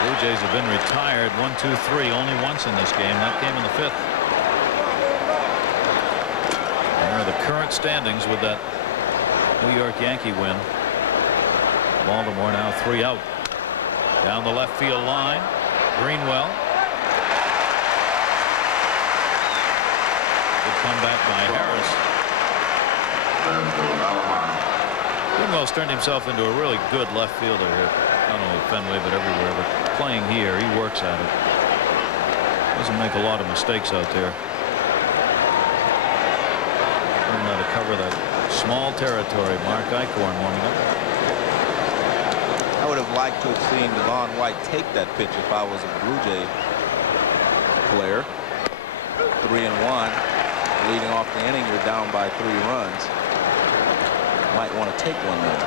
Blue Jays have been retired 1, 2, 3 only once in this game. That came in the 5th. There are the current standings with that New York Yankee win. Baltimore now 3 out. Down the left field line. Greenwell. Good comeback by Harris. Greenwell's turned himself into a really good left fielder here. Not only Fenway but everywhere, but playing here he works at it. Doesn't make a lot of mistakes out there. Learn how to cover that small territory. Mark Eichhorn warming up. I would have liked to have seen Devon White take that pitch if I was a Blue Jay player. 3-1. Leading off the inning, you're down by 3 runs. Might want to take one there.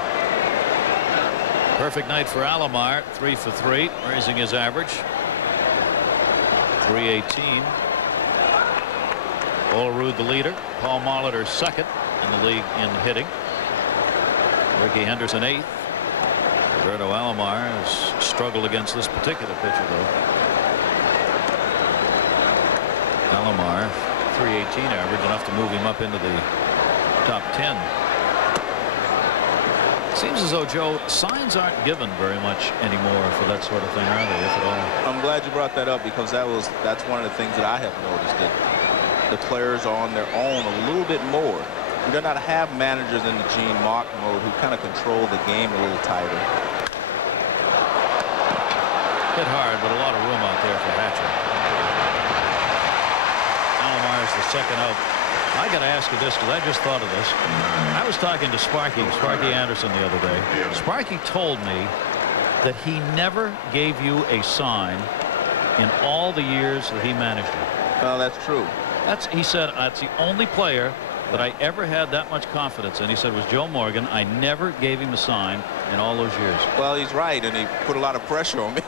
Perfect night for Alomar, 3 for 3, raising his average. 318. Olerud the leader. Paul Molitor second in the league in hitting. Ricky Henderson 8th. Roberto Alomar has struggled against this particular pitcher though. Alomar 318 average, enough to move him up into the top 10. Seems as though, Joe, signs aren't given very much anymore for that sort of thing, are they, if at all? I'm glad you brought that up because that's one of the things that I have noticed, that the players are on their own a little bit more. You do not have managers in the Gene Mauch mode who kind of control the game a little tighter. Hit hard, but a lot of room out there for Hatcher. Alomar's the second out. I got to ask you this because I just thought of this. I was talking to Sparky Anderson the other day. Sparky told me that he never gave you a sign in all the years that he managed you. Well, that's true. He said that's the only player that I ever had that much confidence in. He said was Joe Morgan. I never gave him a sign in all those years. Well, he's right, and he put a lot of pressure on me.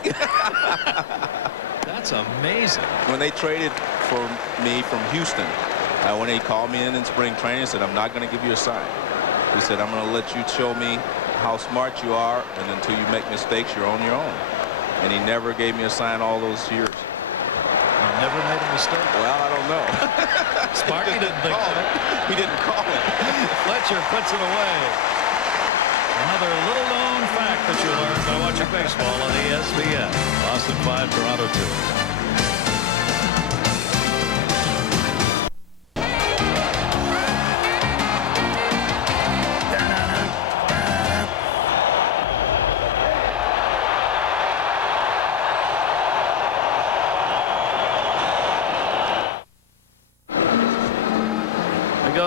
That's amazing. When they traded for me from Houston, when he called me in spring training, he said, I'm not going to give you a sign. He said, I'm going to let you show me how smart you are, and until you make mistakes, you're on your own. And he never gave me a sign all those years. You never made a mistake? Well, I don't know. Sparky didn't think so. He didn't call it. Fletcher puts it away. Another little-known fact that you learned by watching baseball on ESPN. Boston 5, Toronto 2.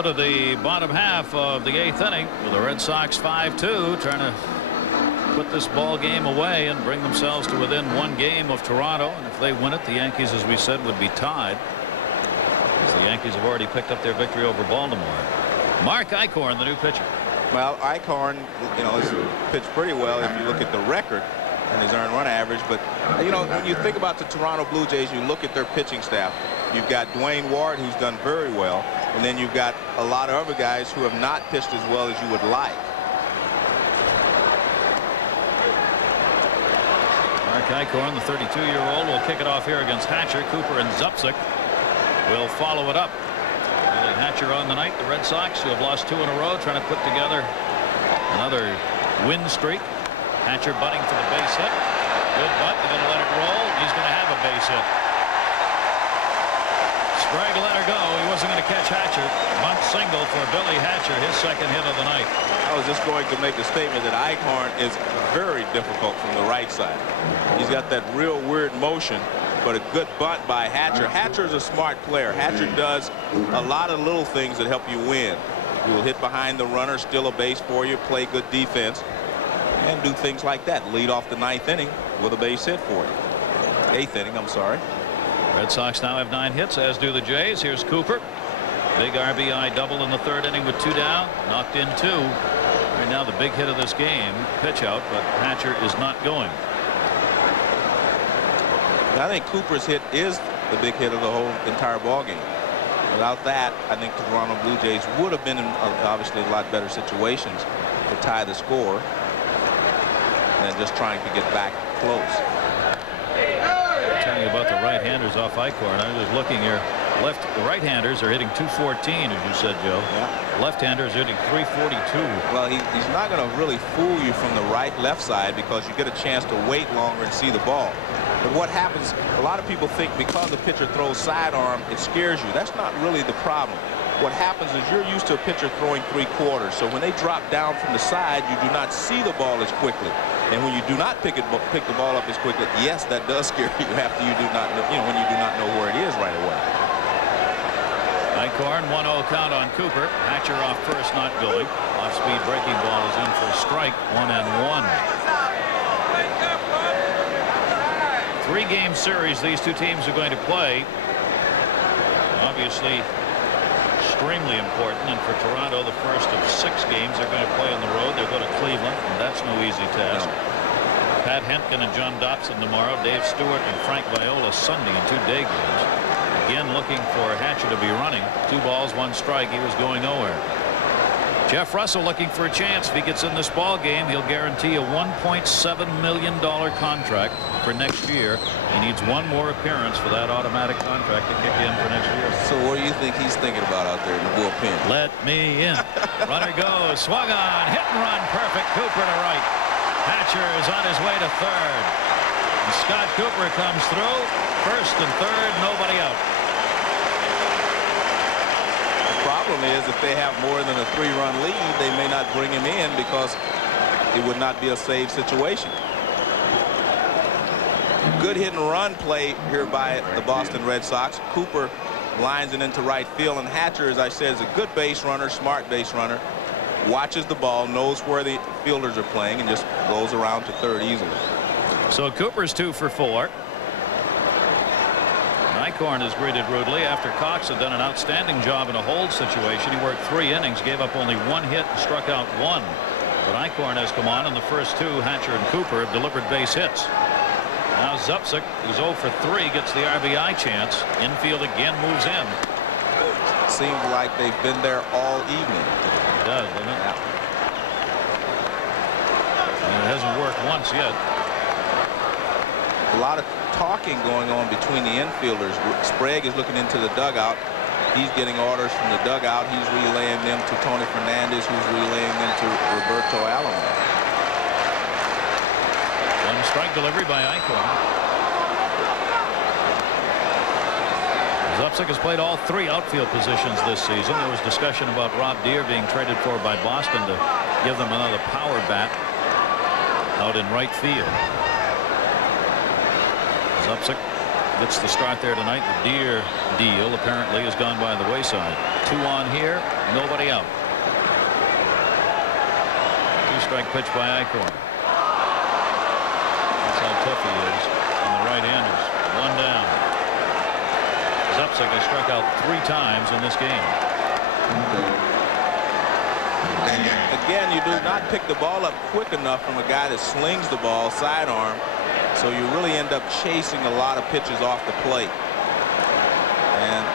To the bottom half of the 8th inning with the Red Sox 5-2, trying to put this ball game away and bring themselves to within 1 game of Toronto. And if they win it, the Yankees, as we said, would be tied. As The Yankees have already picked up their victory over Baltimore. Mark Eichhorn, the new pitcher. Well, Eichhorn, has pitched pretty well if you look at the record and his earned run average. But, when you think about the Toronto Blue Jays, you look at their pitching staff. You've got Dwayne Ward, who's done very well. And then you've got a lot of other guys who have not pitched as well as you would like. Mark Eichhorn, the 32-year-old, will kick it off here against Hatcher. Cooper and Zupsick will follow it up. Billy Hatcher on the night. The Red Sox, who have lost 2 in a row, trying to put together another win streak. Hatcher butting for the base hit. Good butt. They're going to let it roll. He's going to have a base hit. Sprague let her go. He wasn't going to catch Hatcher. Bunt single for Billy Hatcher, his second hit of the night. I was just going to make the statement that Eichhorn is very difficult from the right side. He's got that real weird motion, but a good bunt by Hatcher. Hatcher's a smart player. Hatcher does a lot of little things that help you win. He will hit behind the runner, steal a base for you, play good defense, and do things like that. Lead off the 9th inning with a base hit for you. 8th inning, I'm sorry. Red Sox now have 9 hits, as do the Jays. Here's Cooper. Big RBI double in the 3rd inning with 2 down. Knocked in 2. Right now the big hit of this game. Pitch out, but Hatcher is not going. I think Cooper's hit is the big hit of the whole entire ball game. Without that, I think the Toronto Blue Jays would have been in obviously a lot better situations to tie the score than just trying to get back close. Telling you about the right-handers off Eichhorn. I was looking here. Right-handers are hitting 214, as you said, Joe. Yeah. Left-handers hitting 342. Well, he's not going to really fool you from the right-left side because you get a chance to wait longer and see the ball. But what happens, a lot of people think because the pitcher throws sidearm, it scares you. That's not really the problem. What happens is you're used to a pitcher throwing 3/4. So when they drop down from the side, you do not see the ball as quickly. And when you do not pick the ball up as quickly, yes, that does scare you after you do not know, when you do not know where it is right away. Eichhorn, 1-0 count on Cooper. Hatcher off first, not going. Off-speed breaking ball is in for a strike. 1-1. 3-game series these two teams are going to play. Obviously extremely important, and for Toronto the first of 6 games they're going to play on the road. They'll go to Cleveland, and that's no easy task. No. Pat Hentgen and John Dobson tomorrow. Dave Stewart and Frank Viola Sunday in 2 day games. Again looking for Hatcher to be running. 2 balls, 1 strike. He was going nowhere. Jeff Russell looking for a chance. If he gets in this ball game, he'll guarantee a $1.7 million contract for next year. He needs 1 more appearance for that automatic contract to kick in for next year. So what do you think he's thinking about out there in the bullpen? Let me in. Runner goes, swung on, hit and run, perfect. Cooper to right. Hatcher is on his way to 3rd. And Scott Cooper comes through. 1st and 3rd, nobody out. The problem is if they have more than a 3-run lead, they may not bring him in because it would not be a save situation. Good hit and run play here by the Boston Red Sox. Cooper lines it into right field, and Hatcher, as I said, is a good base runner, smart base runner, watches the ball, knows where the fielders are playing, and just goes around to 3rd easily. So Cooper's 2 for 4. Eichhorn is greeted rudely after Cox had done an outstanding job in a hold situation. He worked 3 innings, gave up only 1 hit, and struck out 1. But Eichhorn has come on, and the first 2, Hatcher and Cooper, have delivered base hits. Now Zupsick, who's 0 for 3, gets the RBI chance. Infield again moves in. Seems like they've been there all evening. It does, doesn't it? Yeah. And it hasn't worked once yet. A lot of talking going on between the infielders. Sprague is looking into the dugout. He's getting orders from the dugout. He's relaying them to Tony Fernandez, who's relaying them to Roberto Alomar. 1 strike delivery by Eichhorn. Zupsick has played all 3 outfield positions this season. There was discussion about Rob Deere being traded for by Boston to give them another power bat out in right field. Zupsick gets the start there tonight. The Deere deal apparently has gone by the wayside. 2 on here, nobody out. 2-strike pitch by Eichhorn. That's how tough he is on the right-handers. 1 down. Zupsik has struck out 3 times in this game. Again, you do not pick the ball up quick enough from a guy that slings the ball sidearm, so you really end up chasing a lot of pitches off the plate. And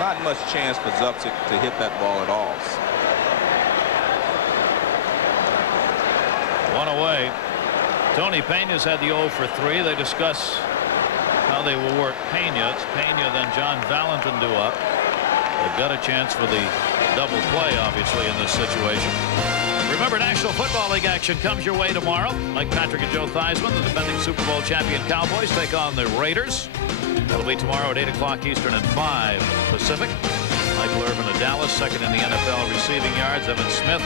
not much chance for Zupsik to hit that ball at all. 1 away. Tony Pena's had the 0 for 3. They discuss how they will work Pena. It's Pena, then John Valentin due up. They've got a chance for the double play, obviously, in this situation. Remember, National Football League action comes your way tomorrow. Mike Patrick and Joe Theismann, the defending Super Bowl champion Cowboys, take on the Raiders. That'll be tomorrow at 8 o'clock Eastern and 5 Pacific. Michael Irvin of Dallas, second in the NFL receiving yards. Evan Smith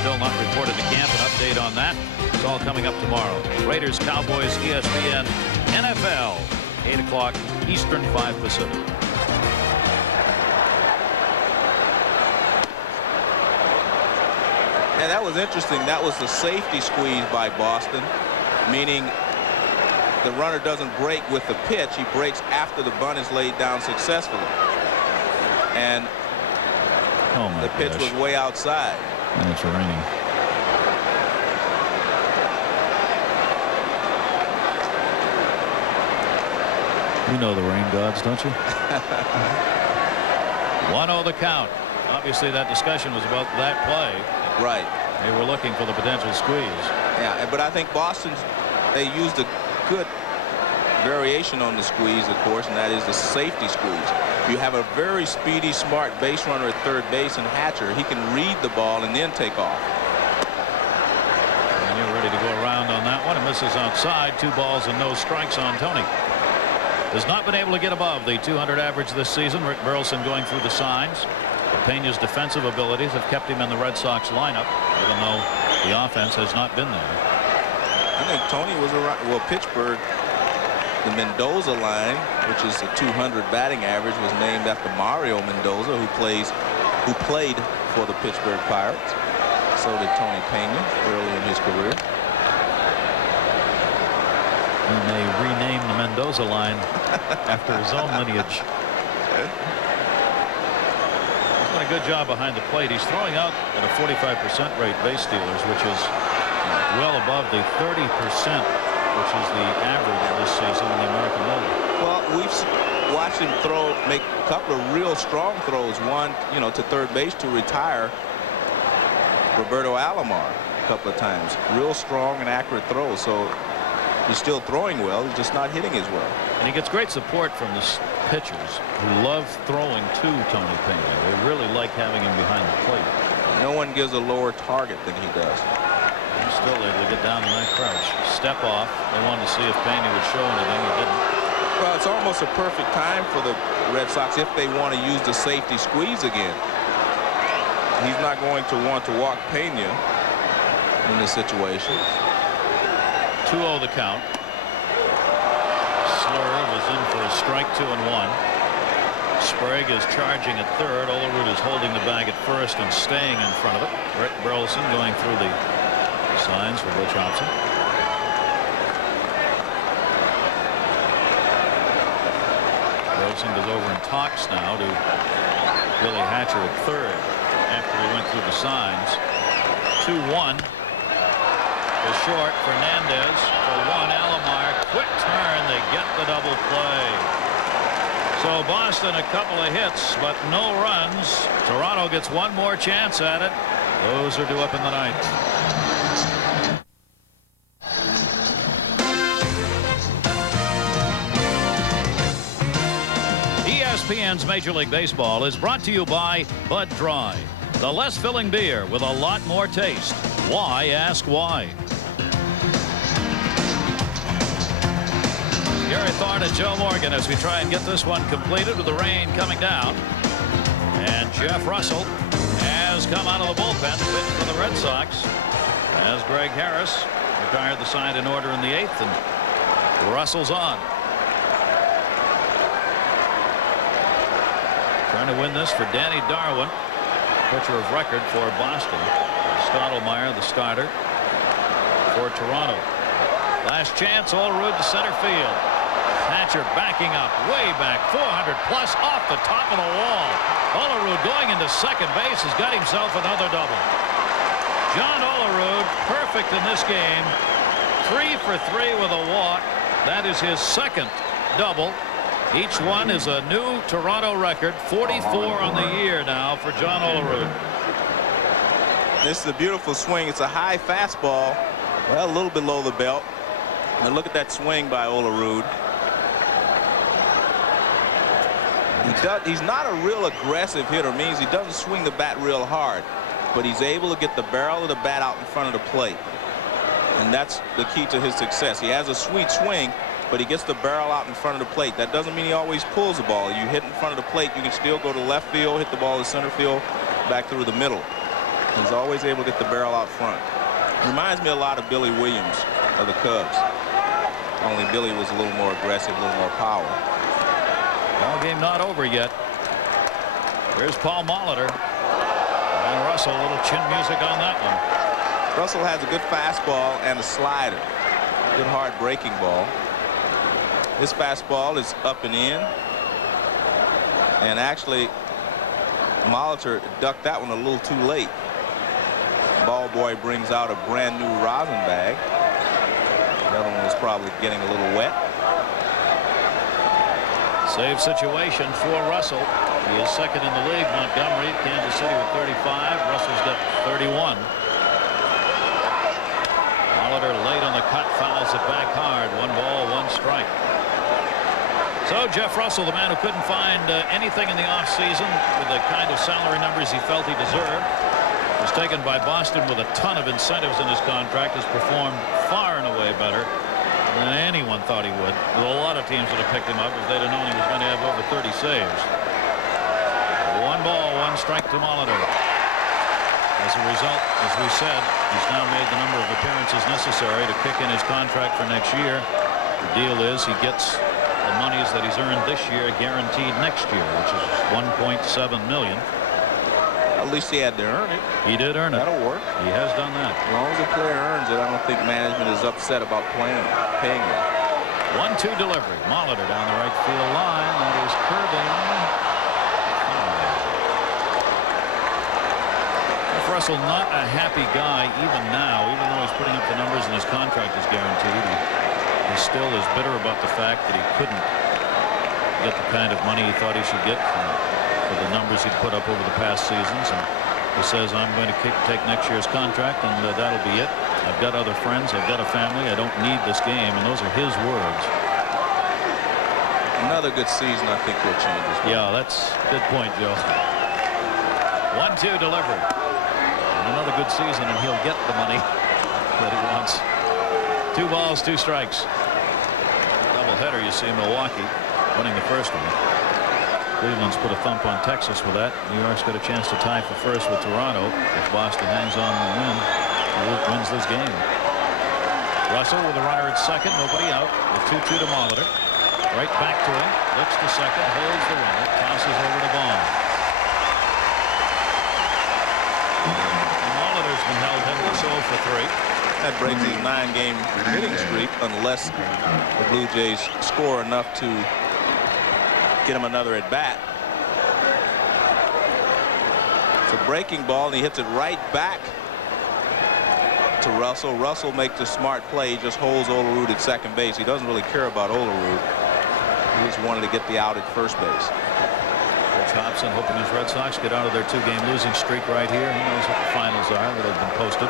still not reported to camp. An update on that. It's all coming up tomorrow. Raiders, Cowboys, ESPN, NFL, 8 o'clock Eastern, 5 Pacific. And that was interesting. That was the safety squeeze by Boston, meaning the runner doesn't break with the pitch. He breaks after the bunt is laid down successfully. And the pitch was way outside. And it's raining. You know the rain gods, don't you? 1-0 the count. Obviously, that discussion was about that play. Right. They were looking for the potential squeeze. Yeah, but I think Boston's, they used a good variation on the squeeze, of course, and that is the safety squeeze. You have a very speedy, smart base runner at third base and Hatcher. He can read the ball and then take off. And you're ready to go around on that one. It misses outside. 2 balls and no strikes on Tony. Has not been able to get above the 200 average this season. Rick Burleson going through the signs. Pena's defensive abilities have kept him in the Red Sox lineup, even though the offense has not been there. I think Tony was around. Well, Pittsburgh, the Mendoza line, which is a 200 batting average, was named after Mario Mendoza, who played for the Pittsburgh Pirates. So did Tony Pena early in his career. He may rename the Mendoza line after his own lineage. A good job behind the plate. He's throwing out at a 45% rate base stealers, which is well above the 30%, which is the average this season in the American League. Well, we've watched him make a couple of real strong throws. One, to third base to retire Roberto Alomar a couple of times. Real strong and accurate throws. So he's still throwing well. He's just not hitting as well. And he gets great support from the pitchers who love throwing to Tony Pena. They really like having him behind the plate. No one gives a lower target than he does. He's still able to get down in that crouch. Step off. They wanted to see if Pena would show anything. He didn't. Well, it's almost a perfect time for the Red Sox if they want to use the safety squeeze again. He's not going to want to walk Pena in this situation. 2-0 the count. Slur was in for a strike, 2-1. Sprague is charging at third. Olerud is holding the bag at first and staying in front of it. Rick Burleson going through the signs for Butch Hobson. Burleson goes over and talks now to Billy Hatcher at third after he went through the signs. 2-1. The short, Fernandez for 1. Alomar, quick turn. They get the double play. So Boston a couple of hits, but no runs. Toronto gets one more chance at it. Those are due up in the ninth. ESPN's Major League Baseball is brought to you by Bud Dry, the less filling beer with a lot more taste. Why ask why? Gary Thorne and Joe Morgan as we try and get this one completed with the rain coming down. And Jeff Russell has come out of the bullpen to pitch for the Red Sox as Greg Harris retired the side in order in the 8th, and Russell's on. Trying to win this for Danny Darwin, pitcher of record for Boston. Stottlemyre, the starter for Toronto. Last chance, Olerud to center field. Hatcher backing up, way back, 400 plus off the top of the wall. Olerud going into second base has got himself another double. John Olerud perfect in this game. 3 for 3 with a walk. That is his second double. Each one is a new Toronto record. 44 on the year now for John Olerud. This is a beautiful swing. It's a high fastball, well, a little below the belt. And look at that swing by Olerud. He's not a real aggressive hitter. Means he doesn't swing the bat real hard, but he's able to get the barrel of the bat out in front of the plate. And that's the key to his success. He has a sweet swing, but he gets the barrel out in front of the plate. That doesn't mean he always pulls the ball. You hit in front of the plate, you can still go to left field, hit the ball to center field, back through the middle. He's always able to get the barrel out front. Reminds me a lot of Billy Williams of the Cubs. Only Billy was a little more aggressive, a little more power. Ball game not over yet. Here's Paul Molitor. And Russell, a little chin music on that one. Russell has a good fastball and a slider. Good hard breaking ball. This fastball is up and in. And actually, Molitor ducked that one a little too late. Ball boy brings out a brand new rosin bag. The other one was probably getting a little wet. Save situation for Russell. He is second in the league. Montgomery, Kansas City with 35. Russell's got 31. Molitor late on the cut, fouls it back hard. 1 ball, 1 strike. So Jeff Russell, the man who couldn't find anything in the offseason with the kind of salary numbers he felt he deserved, was taken by Boston with a ton of incentives in his contract, has performed far and away better than anyone thought he would. Well, a lot of teams would have picked him up if they'd have known he was going to have over 30 saves. 1 ball, 1 strike to Molitor. As a result, as we said, he's now made the number of appearances necessary to kick in his contract for next year. The deal is he gets the monies that he's earned this year guaranteed next year, which is $1.7 million. At least he had to earn it. He did earn it. That'll work. He has done that. As long as the player earns it, I don't think management is upset about paying him. 1-2 delivery. Molitor down the right field line. That is curving. Russell, not a happy guy even now, even though he's putting up the numbers and his contract is guaranteed. He still is bitter about the fact that he couldn't get the kind of money he thought he should get for the numbers he'd put up over the past seasons. And he says, I'm going to take next year's contract, and that'll be it. I've got other friends. I've got a family. I don't need this game. And those are his words. Another good season, I think he'll change his mind. Yeah, that's a good point, Joe. 1-2 delivery. Another good season, and he'll get the money that he wants. 2 balls, 2 strikes. Doubleheader, you see Milwaukee winning the first one. Cleveland's put a thump on Texas with that. New York's got a chance to tie for first with Toronto. If Boston hangs on and wins this game. Russell with a runner at second, nobody out. With 2-2 to Molitor. Right back to him. Looks to second, holds the runner, tosses over the ball. Molitor's been held hitless 0 for 3. That breaks his 9-game hitting streak unless the Blue Jays score enough to get him another at bat. It's a breaking ball, and he hits it right back to Russell. Russell makes a smart play. He just holds Olerud at second base. He doesn't really care about Olerud. He just wanted to get the out at first base. Coach Hobson hoping his Red Sox get out of their 2-game losing streak right here. He knows what the finals are that have been posted.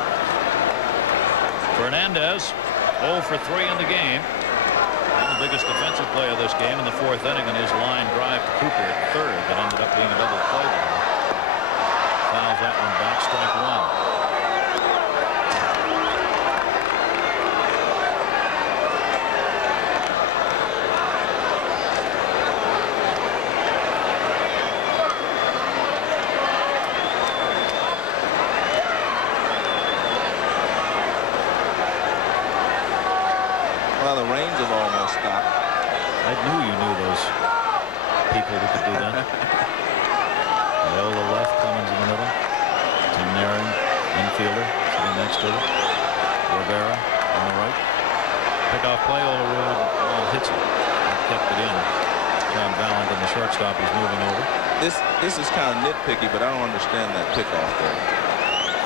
Fernandez 0 for 3 in the game. And the biggest defensive play of this game in the 4th inning on his line drive to Cooper at third that ended up being a double play ball. Fouls that one back, strike 1. I knew you knew those people who could do that. Loyola left, Clemens in the middle. Tim Naring, infielder, sitting next to him. Rivera on the right. Pickoff play, Olerud hits it. kept it in. John Valentin, the shortstop, is moving over. This is kind of nitpicky, but I don't understand that pickoff there.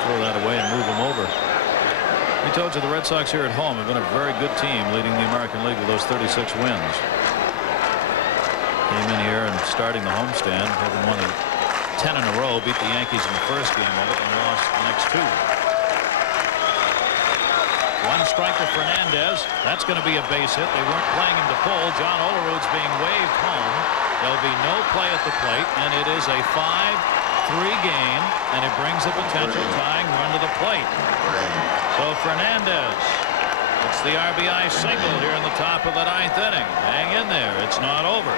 Throw that away and move him over. We told you the Red Sox here at home have been a very good team, leading the American League with those 36 wins. Came in here and starting the homestand, having won 10 in a row, beat the Yankees in the first game of it and lost the next 2. One strike to Fernandez. That's going to be a base hit. They weren't playing him to pull. John Olerud's being waved home. There'll be no play at the plate, and it is a 5-3 game, and it brings a potential tying run to the plate. So Fernandez, it's the RBI single here in the top of the 9th inning. Hang in there. It's not over.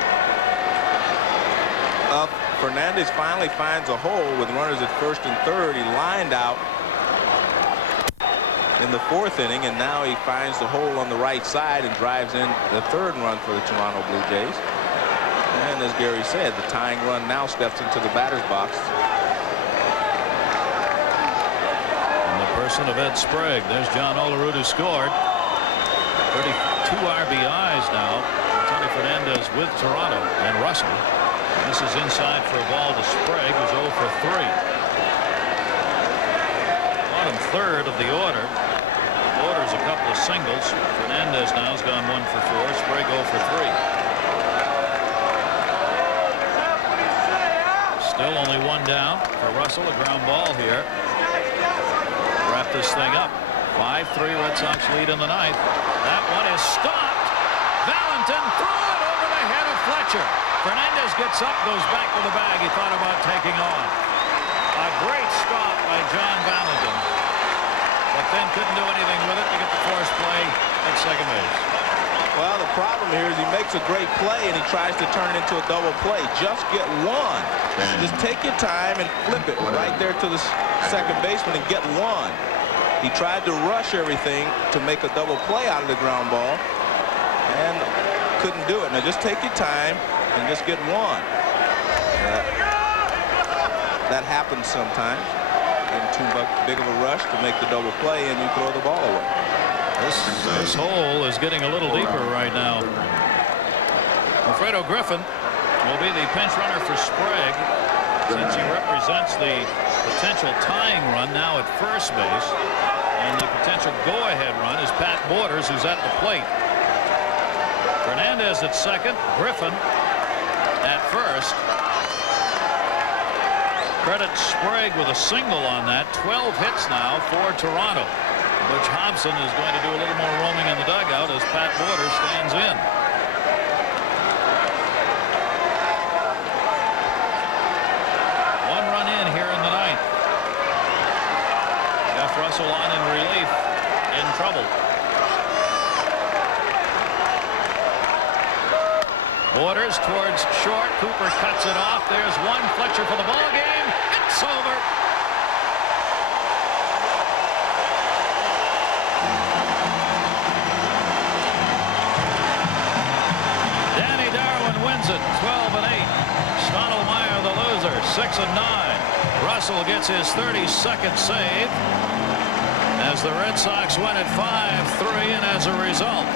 Fernandez finally finds a hole with runners at first and third. He lined out in the 4th inning, and now he finds the hole on the right side and drives in the 3rd run for the Toronto Blue Jays. And as Gary said, the tying run now steps into the batter's box. In the person of Ed Sprague, there's John Olerud, who scored 32 RBIs now. Tony Fernandez with Toronto, and Russell. This is inside for a ball to Sprague, who's 0 for 3. Bottom 3rd of the order. Orders a couple of singles. Fernandez now has gone 1 for 4. Sprague 0 for 3. Still only 1 down for Russell. A ground ball here. Wrap this thing up. 5-3 Red Sox lead in the 9th. That one is stopped. Valentin threw it over the head of Fletcher. Fernandez gets up, goes back to the bag. He thought about taking on. A great stop by John Valentin, but then couldn't do anything with it to get the force play at second base. Well, the problem here is he makes a great play and he tries to turn it into a double play. Just get one. Just take your time and flip it right there to the second baseman and get one. He tried to rush everything to make a double play out of the ground ball and couldn't do it. Now just take your time and just get one. That happens sometimes. Getting too big of a rush to make the double play and you throw the ball away. This hole is getting a little deeper right now. Alfredo Griffin will be the pinch runner for Sprague, since he represents the potential tying run now at first base, and the potential go-ahead run is Pat Borders, who's at the plate. Fernandez at second, Griffin at first. Credit Sprague with a single on that. 12 hits now for Toronto, which Hobson is going to do a little more roaming in the dugout as Pat Borders stands in. One run in here in the 9th. Jeff Russell on in relief, in trouble. Borders towards short. Cooper cuts it off. There's one. Fletcher for the ball game. It's over. Danny Darwin wins it 12-8. Stottlemyre the loser 6-9. Russell gets his 32nd save as the Red Sox win at 5-3, and as a result,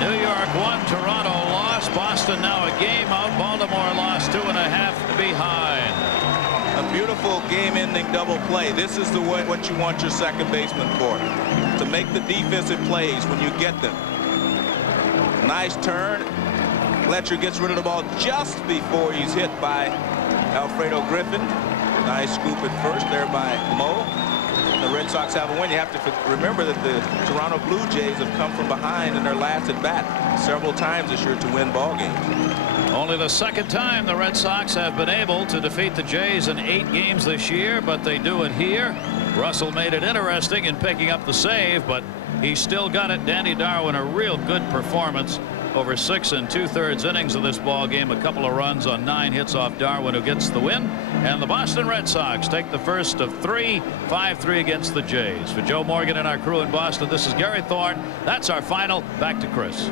New York won, Toronto lost. Boston now a game out. Baltimore lost 2.5 behind. A beautiful game-ending double play. This is what you want your second baseman for, to make the defensive plays when you get them. Nice turn. Fletcher gets rid of the ball just before he's hit by Alfredo Griffin. Nice scoop at first there by Mo. The Red Sox have a win. You have to remember that the Toronto Blue Jays have come from behind in their last at bat several times this year to win ball games. Only the second time the Red Sox have been able to defeat the Jays in 8 games this year, but they do it here. Russell made it interesting in picking up the save, but he still got it. Danny Darwin, a real good performance over 6 2/3 innings of this ball game. A couple of runs on 9 hits off Darwin, who gets the win. And the Boston Red Sox take the first of 3, 5-3 against the Jays. For Joe Morgan and our crew in Boston, this is Gary Thorne. That's our final. Back to Chris.